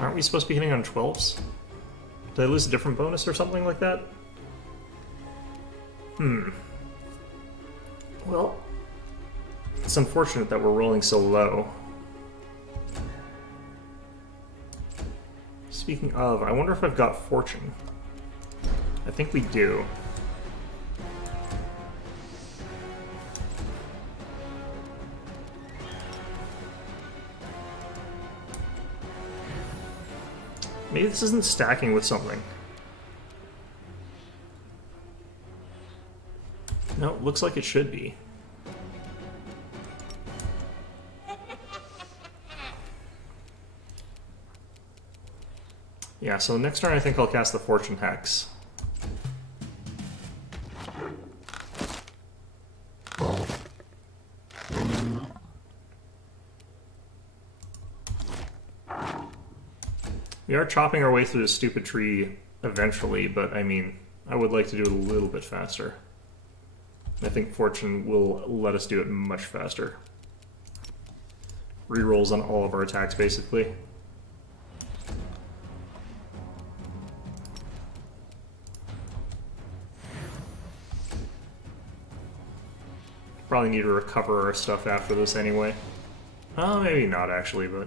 Aren't we supposed to be hitting on 12s? Did I lose a different bonus or something like that? Well, it's unfortunate that we're rolling so low. Speaking of, I wonder if I've got Fortune. I think we do. Maybe this isn't stacking with something. No, looks like it should be. Yeah, so next turn I think I'll cast the Fortune Hex. We are chopping our way through this stupid tree eventually, but I mean, I would like to do it a little bit faster. I think Fortune will let us do it much faster. Rerolls on all of our attacks, basically. Probably need to recover our stuff after this anyway. Oh, maybe not actually, but...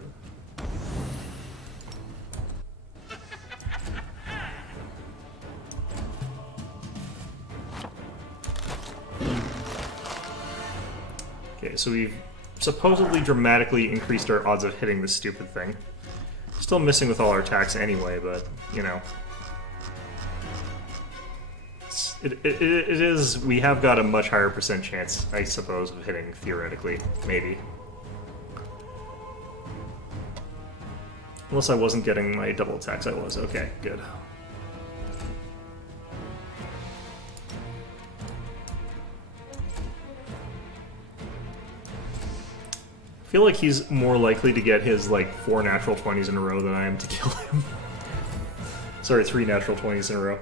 okay, so we've supposedly dramatically increased our odds of hitting this stupid thing. Still missing with all our attacks anyway, but, you know. It is, we have got a much higher percent chance, I suppose, of hitting, theoretically, maybe. Unless I wasn't getting my double attacks, I was. Okay, good. I feel like he's more likely to get his, like, 4 natural 20s in a row than I am to kill him. Sorry, 3 natural 20s in a row.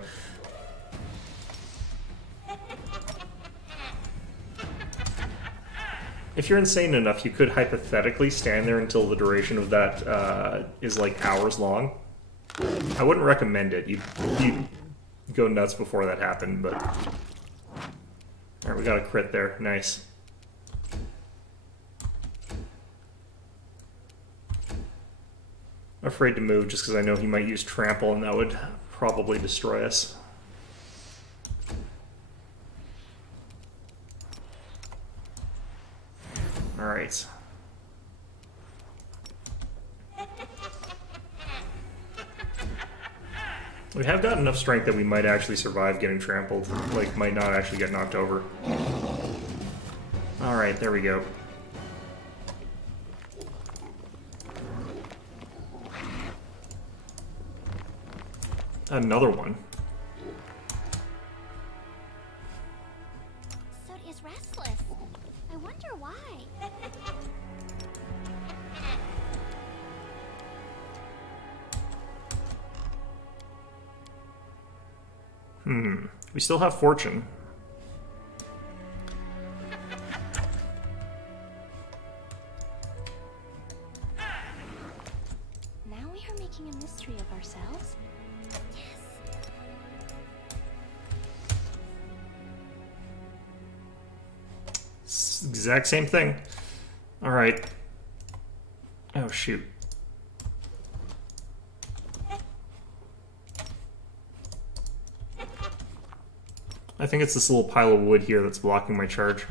If you're insane enough, you could hypothetically stand there until the duration of that is like hours long. I wouldn't recommend it. You'd go nuts before that happened, but... Alright, we got a crit there. Nice. I'm afraid to move just because I know he might use trample and that would probably destroy us. Alright. We have got enough strength that we might actually survive getting trampled. Like, might not actually get knocked over. Alright, there we go. Another one. Sod is restless. I wonder why. We still have fortune. Now we are making a mystery of ourselves. Exact same thing. Alright. Oh, shoot. I think it's this little pile of wood here that's blocking my charge.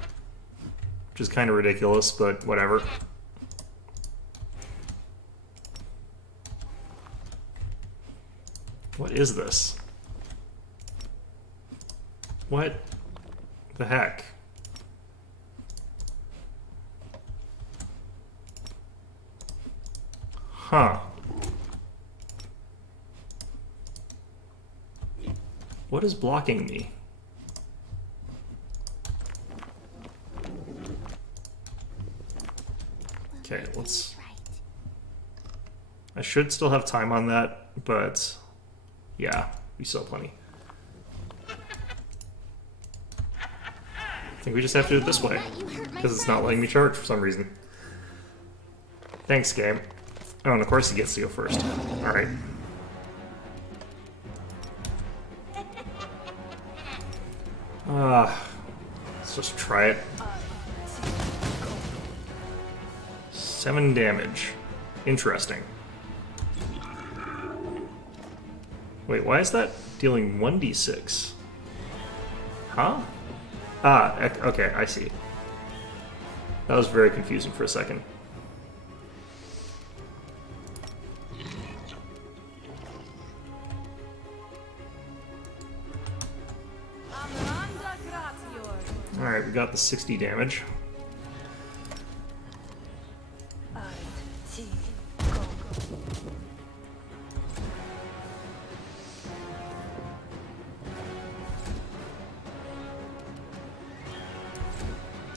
Which is kind of ridiculous, but whatever. What is this? What the heck? Huh. What is blocking me? Okay, let's... I should still have time on that, but... yeah, we still have plenty. I think we just have to do it this way, because it's not letting me charge for some reason. Thanks, game. Oh, and of course he gets to go first. Alright. Let's just try it. 7 damage. Interesting. Wait, why is that dealing 1d6? Huh? Ah, okay, I see. That was very confusing for a second. Alright, we got the 60 damage.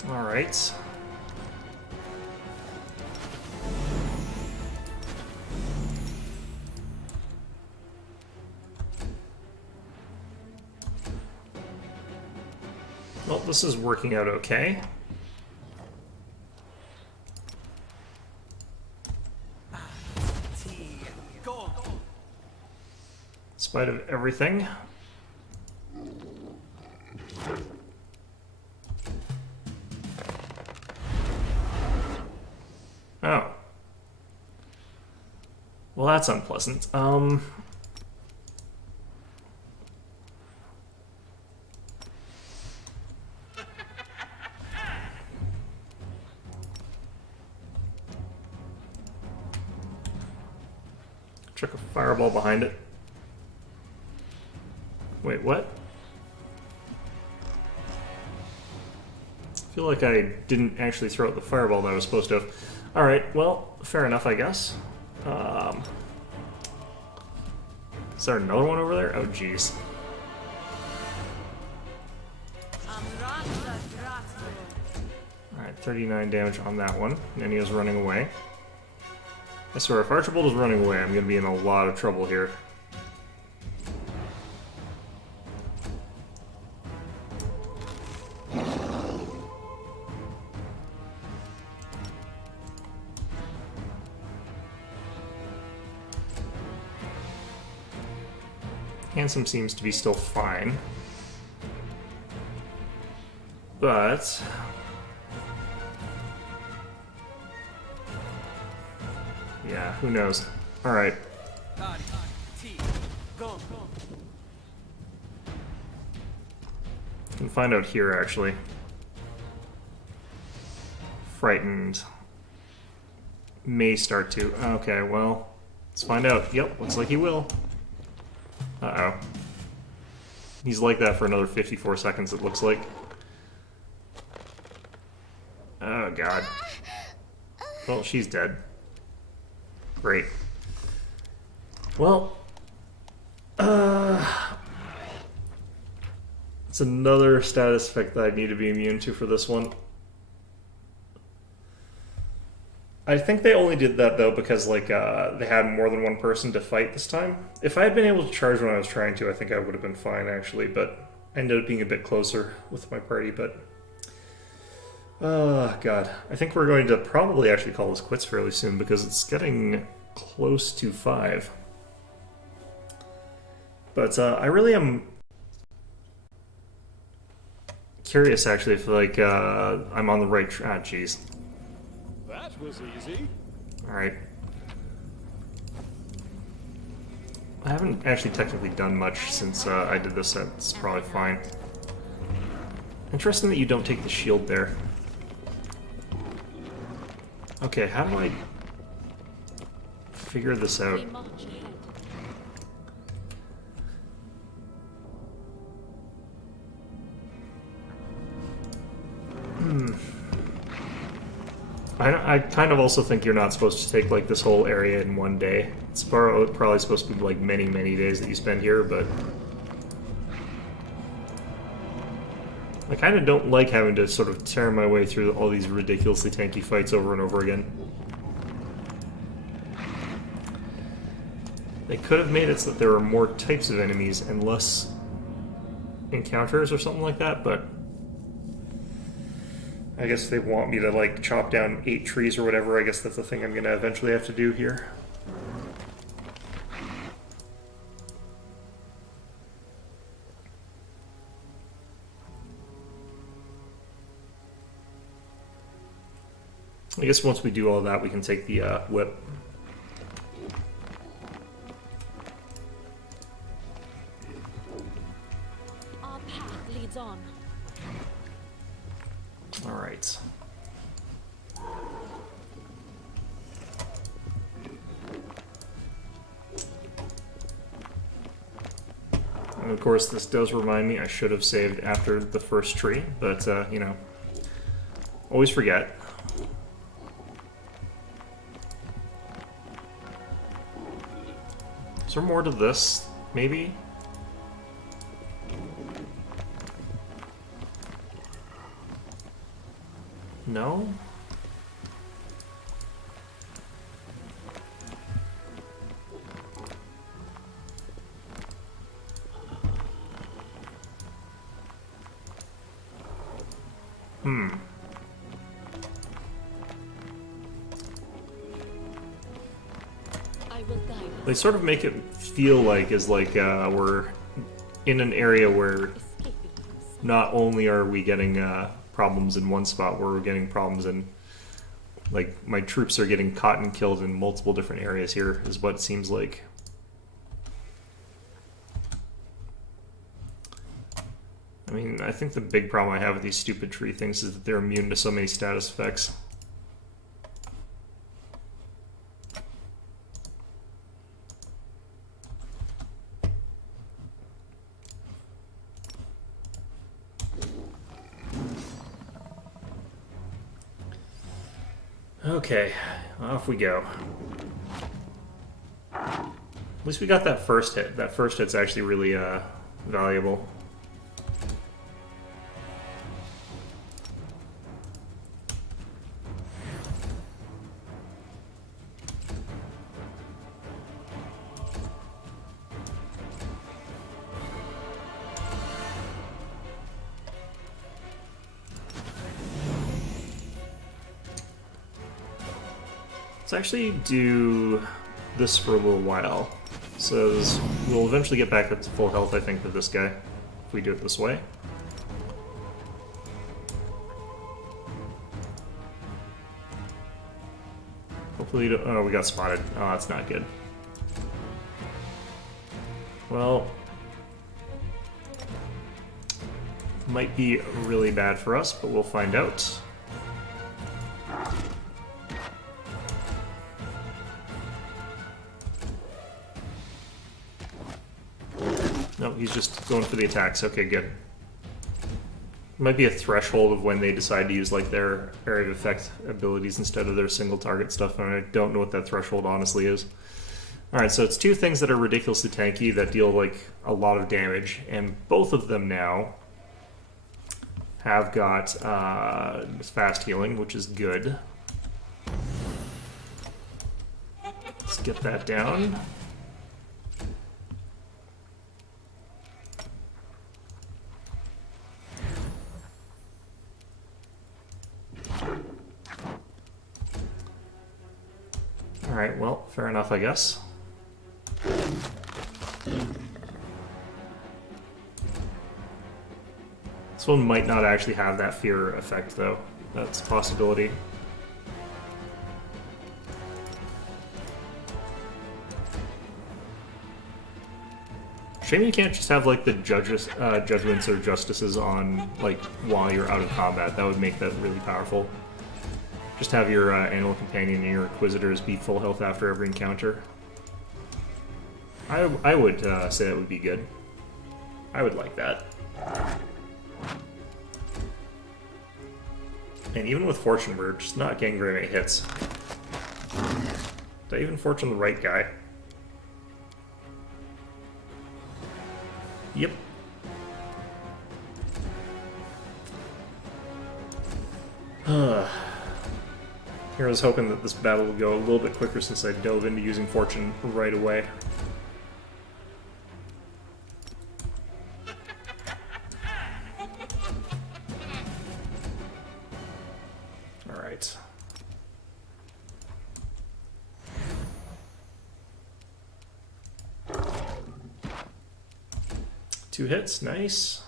Alright. Well, this is working out okay. In spite of everything. Oh. Well, that's unpleasant. Chuck a fireball behind it. Wait, what? I feel like I didn't actually throw out the fireball that I was supposed to have. Alright, well, fair enough, I guess. Is there another one over there? Oh, jeez. Alright, 39 damage on that one. And he was running away. I swear, if Archibald is running away, I'm going to be in a lot of trouble here. Handsome seems to be still fine. But... yeah, who knows? Alright. Can find out here, actually. Frightened. May start to. Okay, well, let's find out. Yep, looks like he will. Uh-oh. He's like that for another 54 seconds, it looks like. Oh, God. Well, she's dead. Great. Well, it's another status effect that I need to be immune to for this one. I think they only did that, though, because, like, they had more than one person to fight this time. If I had been able to charge when I was trying to, I think I would have been fine, actually, but I ended up being a bit closer with my party, but... God. I think we're going to probably actually call this quits fairly soon, because it's getting close to 5. But, I really am curious, actually, if, like, I'm on the right track. Ah, jeez. That was easy. Alright. I haven't actually technically done much since I did this, so it's probably fine. Interesting that you don't take the shield there. Okay, how do I figure this out? We march ahead. I kind of also think you're not supposed to take, like, this whole area in one day. It's probably supposed to be, like, many, many days that you spend here, but... I kind of don't like having to sort of tear my way through all these ridiculously tanky fights over and over again. They could have made it so that there were more types of enemies and less encounters or something like that, but... I guess they want me to, like, chop down 8 trees or whatever. I guess that's the thing I'm gonna eventually have to do here. I guess once we do all that, we can take the whip. Our path leads on. Alright. And of course, this does remind me I should have saved after the first tree, but, you know, always forget. Is there more to this, maybe? No? I will guide us. They sort of make it feel like we're in an area where Escaping not only are we getting problems in one spot, where we're getting problems in, like, my troops are getting caught and killed in multiple different areas here, is what it seems like. I mean, I think the big problem I have with these stupid tree things is that they're immune to so many status effects. Okay, off we go. least we got that first hit. That first hit's actually really valuable. Let's actually do this for a little while. So we'll eventually get back up to full health, I think, with this guy, if we do it this way. Hopefully, oh, we got spotted. Oh, that's not good. Well, might be really bad for us, but we'll find out. No, he's just going for the attacks. Okay, good. Might be a threshold of when they decide to use like their area of effect abilities instead of their single target stuff, and I don't know what that threshold honestly is. Alright, so it's two things that are ridiculously tanky that deal like a lot of damage, and both of them now have got fast healing, which is good. Let's get that down. Alright, well, fair enough, I guess. This one might not actually have that fear effect, though. That's a possibility. Shame you can't just have, like, the judgments or justices on, like, while you're out of combat. That would make that really powerful. Just have your animal companion and your inquisitors be full health after every encounter. I would say that would be good. I would like that. And even with Fortune, we're just not getting very many hits. Did I even Fortune the right guy? Yep. Here I was hoping that this battle would go a little bit quicker since I dove into using Fortune right away. Alright. Two hits, nice.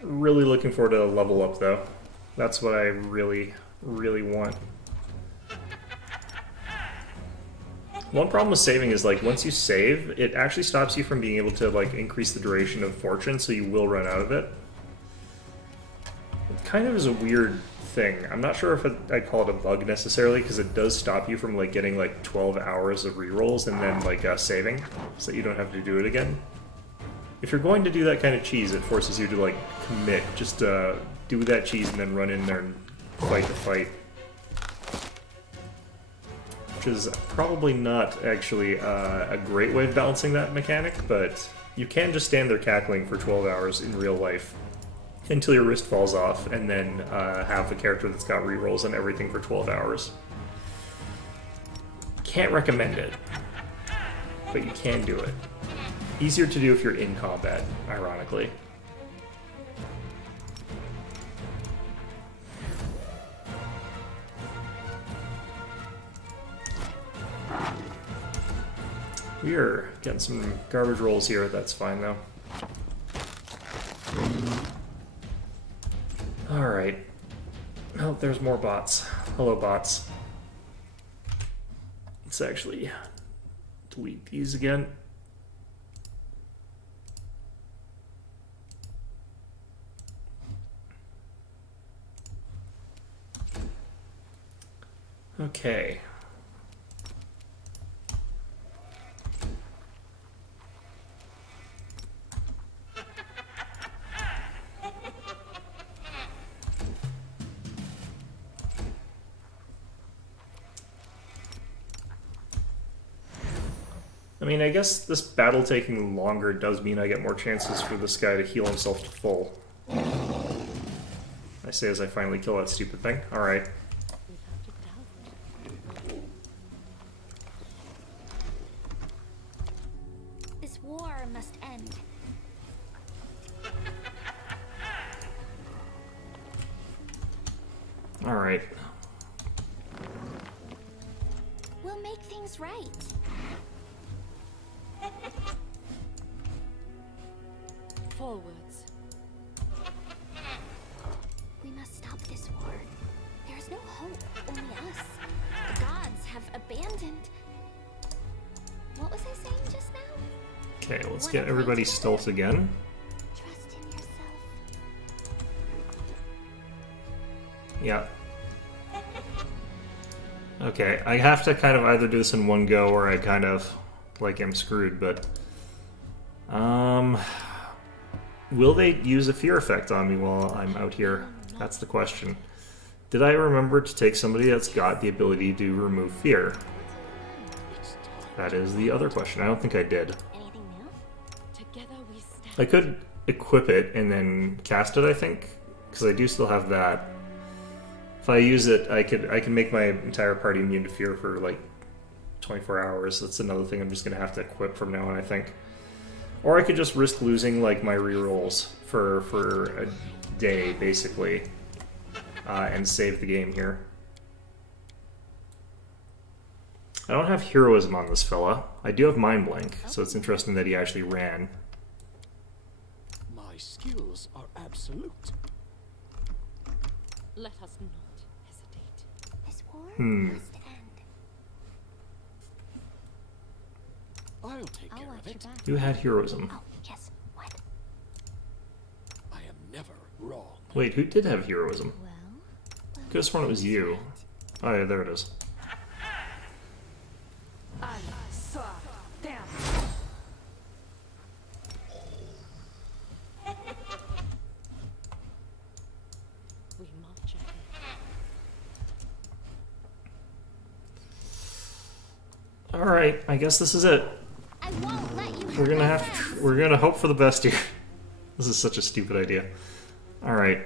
Really looking forward to a level up, though. That's what I really, really want. One problem with saving is, like, once you save, it actually stops you from being able to, like, increase the duration of Fortune, so you will run out of it. It kind of is a weird thing. I'm not sure if I'd call it a bug necessarily, because it does stop you from, like, getting, like, 12 hours of rerolls and then, like, saving, so that you don't have to do it again. If you're going to do that kind of cheese, it forces you to, like, commit. Just do that cheese and then run in there and fight the fight. Which is probably not actually a great way of balancing that mechanic, but you can just stand there cackling for 12 hours in real life until your wrist falls off, and then have a character that's got rerolls and everything for 12 hours. Can't recommend it, but you can do it. Easier to do if you're in combat, ironically. We are getting some garbage rolls here, that's fine though. Alright. Oh, there's more bots. Hello, bots. Let's actually delete these again. Okay. I mean, I guess this battle taking longer does mean I get more chances for this guy to heal himself to full. I say as I finally kill that stupid thing. Alright. This war must end. Alright. We'll make things right. Forwards. We must stop this war. There's no hope, only us. The gods have abandoned. What was I saying just now? Okay, let's get everybody stealth again. Trust in yourself. Yeah. Okay, I have to kind of either do this in one go or I kind of, like, am screwed, but... Will they use a fear effect on me while I'm out here? That's the question. Did I remember to take somebody that's got the ability to remove fear? That is the other question. I don't think I did. Anything new? Together we stand. I could equip it and then cast it, I think, because I do still have that. If I use it, I can make my entire party immune to fear for like 24 hours. That's another thing I'm just gonna have to equip from now on, I think. Or I could just risk losing like my rerolls for a day, basically, and save the game here. I don't have heroism on this fella. I do have mind blank, so it's interesting that he actually ran. My skills are absolute. Let us not hesitate. This war Hmm. must end. I'll take I'll care watch of your it. back. Who had heroism? Oh, yes. What? I am never wrong. Wait, who did have heroism? Well, Could have sworn it was you. Oh yeah, there it is. We march ahead. Alright, I guess this is it. I won't let you hurt We're gonna my have friends. to, we're gonna hope for the best here. This is such a stupid idea. Alright.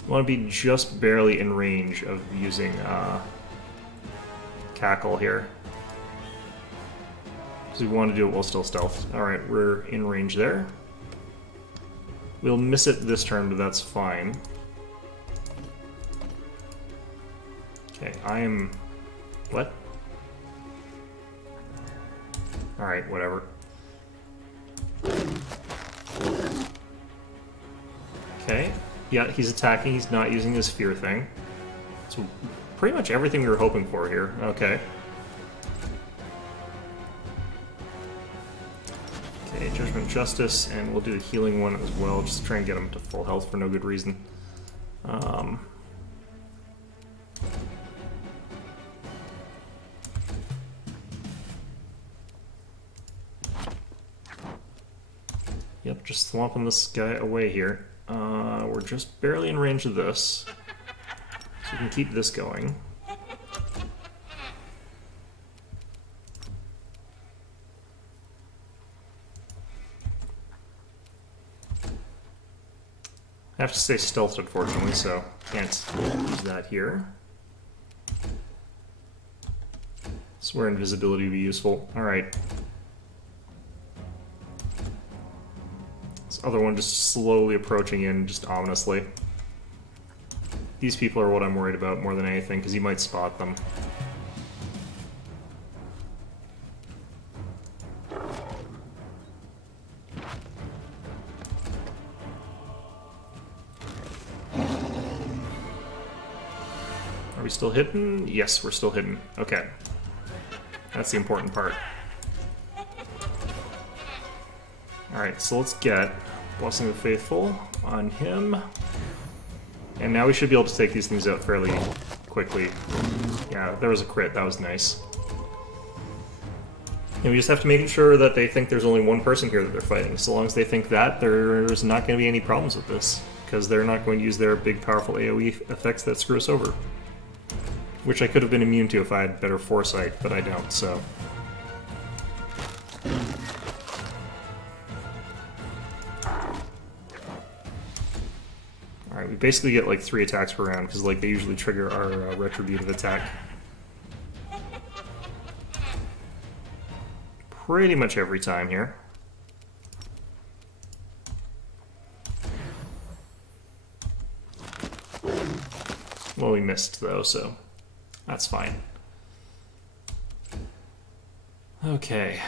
I want to be just barely in range of using Cackle here. Because we want to do it while still stealth. Alright, we're in range there. We'll miss it this turn, but that's fine. Okay, I am... What? Alright, whatever. Okay. Yeah, he's attacking. He's not using his fear thing. So pretty much everything we were hoping for here. Okay. Okay, Judgment Justice, and we'll do the healing one as well, just to try and get him to full health for no good reason. Yep, just swamping this guy away here. We're just barely in range of this, so we can keep this going. I have to stay stealthed, unfortunately, so can't use that here. That's where invisibility would be useful. Alright. This other one just slowly approaching in, just ominously. These people are what I'm worried about more than anything, because he might spot them. Are we still hidden? Yes, we're still hidden. Okay. That's the important part. Alright, so let's get Blessing of the Faithful on him. And now we should be able to take these things out fairly quickly. Yeah, there was a crit. That was nice. And we just have to make sure that they think there's only one person here that they're fighting. So long as they think that, there's not going to be any problems with this. Because they're not going to use their big, powerful AoE effects that screw us over. Which I could have been immune to if I had better foresight, but I don't, so... Alright, we basically get like 3 attacks per round, because like they usually trigger our retributive attack. Pretty much every time here. Well, we missed though, so that's fine. Okay.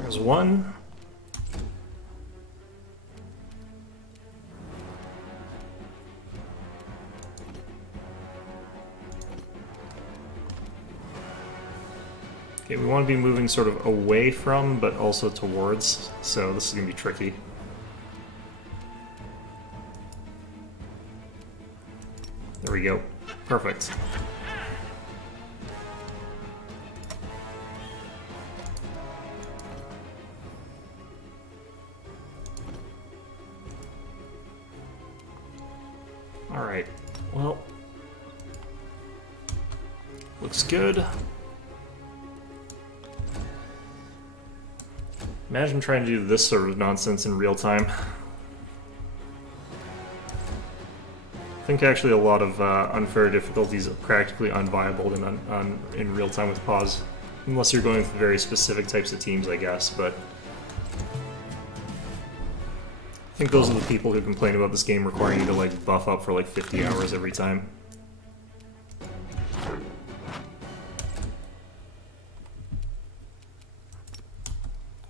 There's one. Okay, we want to be moving sort of away from, but also towards, so this is going to be tricky. There we go. Perfect. Alright, well, looks good. Imagine trying to do this sort of nonsense in real time. I think actually a lot of unfair difficulties are practically unviable in real time with pause. Unless you're going with very specific types of teams, I guess, but... I think those are the people who complain about this game requiring you to like buff up for like 50 hours every time.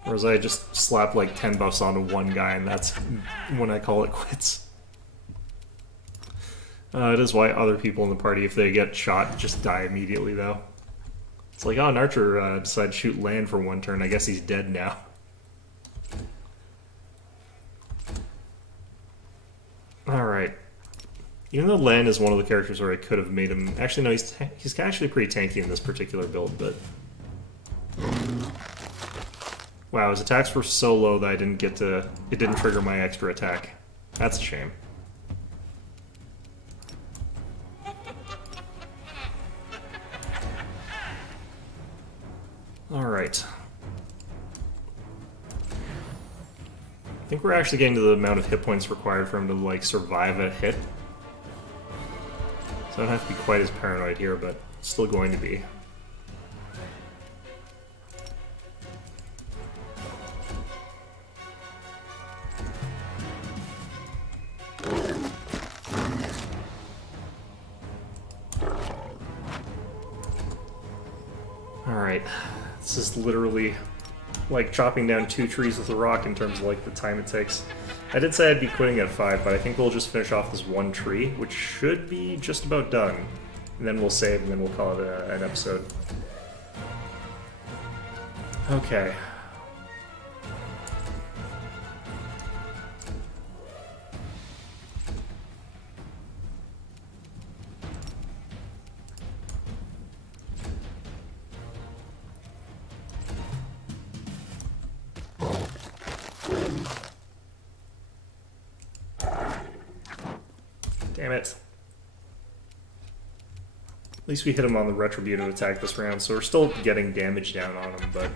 Whereas I just slap like 10 buffs onto one guy and that's when I call it quits. It is why other people in the party, if they get shot, just die immediately though. It's like, oh, an archer decided to shoot land for one turn, I guess he's dead now. Alright. Even though Lan is one of the characters where I could have made him... Actually, no, he's actually pretty tanky in this particular build, but... Wow, his attacks were so low that I didn't get to... It didn't trigger my extra attack. That's a shame. Alright. I think we're actually getting to the amount of hit points required for him to, like, survive a hit. So I don't have to be quite as paranoid here, but still going to be. Alright. This is literally... like chopping down 2 trees with a rock in terms of like the time it takes. I did say I'd be quitting at 5, but I think we'll just finish off this one tree, which should be just about done. And then we'll save, and then we'll call it an episode. Okay. Damn it. At least we hit him on the retributive attack this round, so we're still getting damage down on him, but it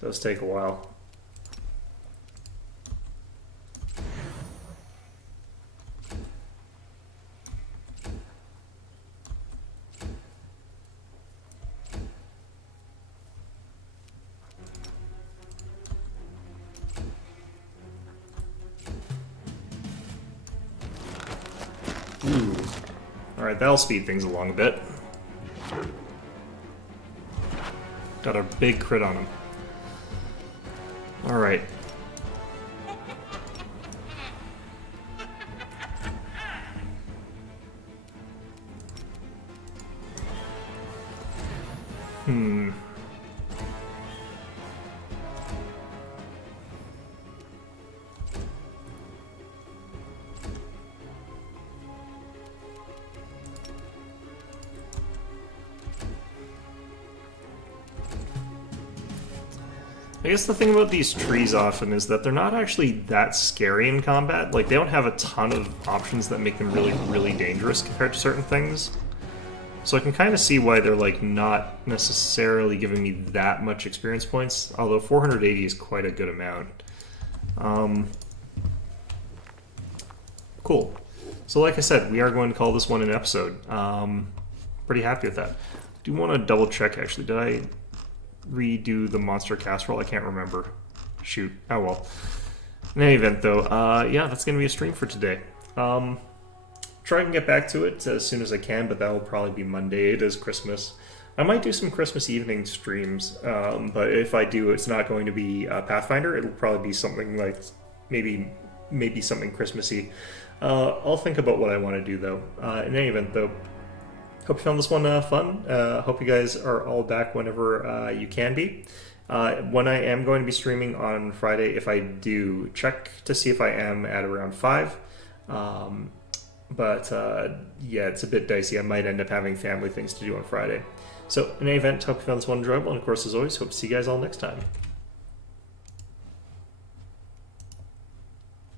does take a while. Alright, that'll speed things along a bit. Got a big crit on him. Hmm. I guess the thing about these trees often is that they're not actually that scary in combat. Like, they don't have a ton of options that make them really, really dangerous compared to certain things. So I can kind of see why they're, like, not necessarily giving me that much experience points, although 480 is quite a good amount. Cool. So like I said, we are going to call this one an episode. Pretty happy with that. Do want to double check, actually. Did I redo the monster casserole? I can't remember. Shoot. Oh well. In any event, though, yeah, that's going to be a stream for today. Try and get back to it as soon as I can, but that will probably be Monday. It is Christmas. I might do some Christmas evening streams, but if I do, it's not going to be Pathfinder. It'll probably be something like maybe something Christmassy. I'll think about what I want to do, though. In any event, though, hope you found this one fun. Hope you guys are all back whenever you can be. When I am going to be streaming on Friday, if I do, check to see if I am at around 5. But yeah, it's a bit dicey. I might end up having family things to do on Friday. So in any event, hope you found this one enjoyable. And of course, as always, hope to see you guys all next time.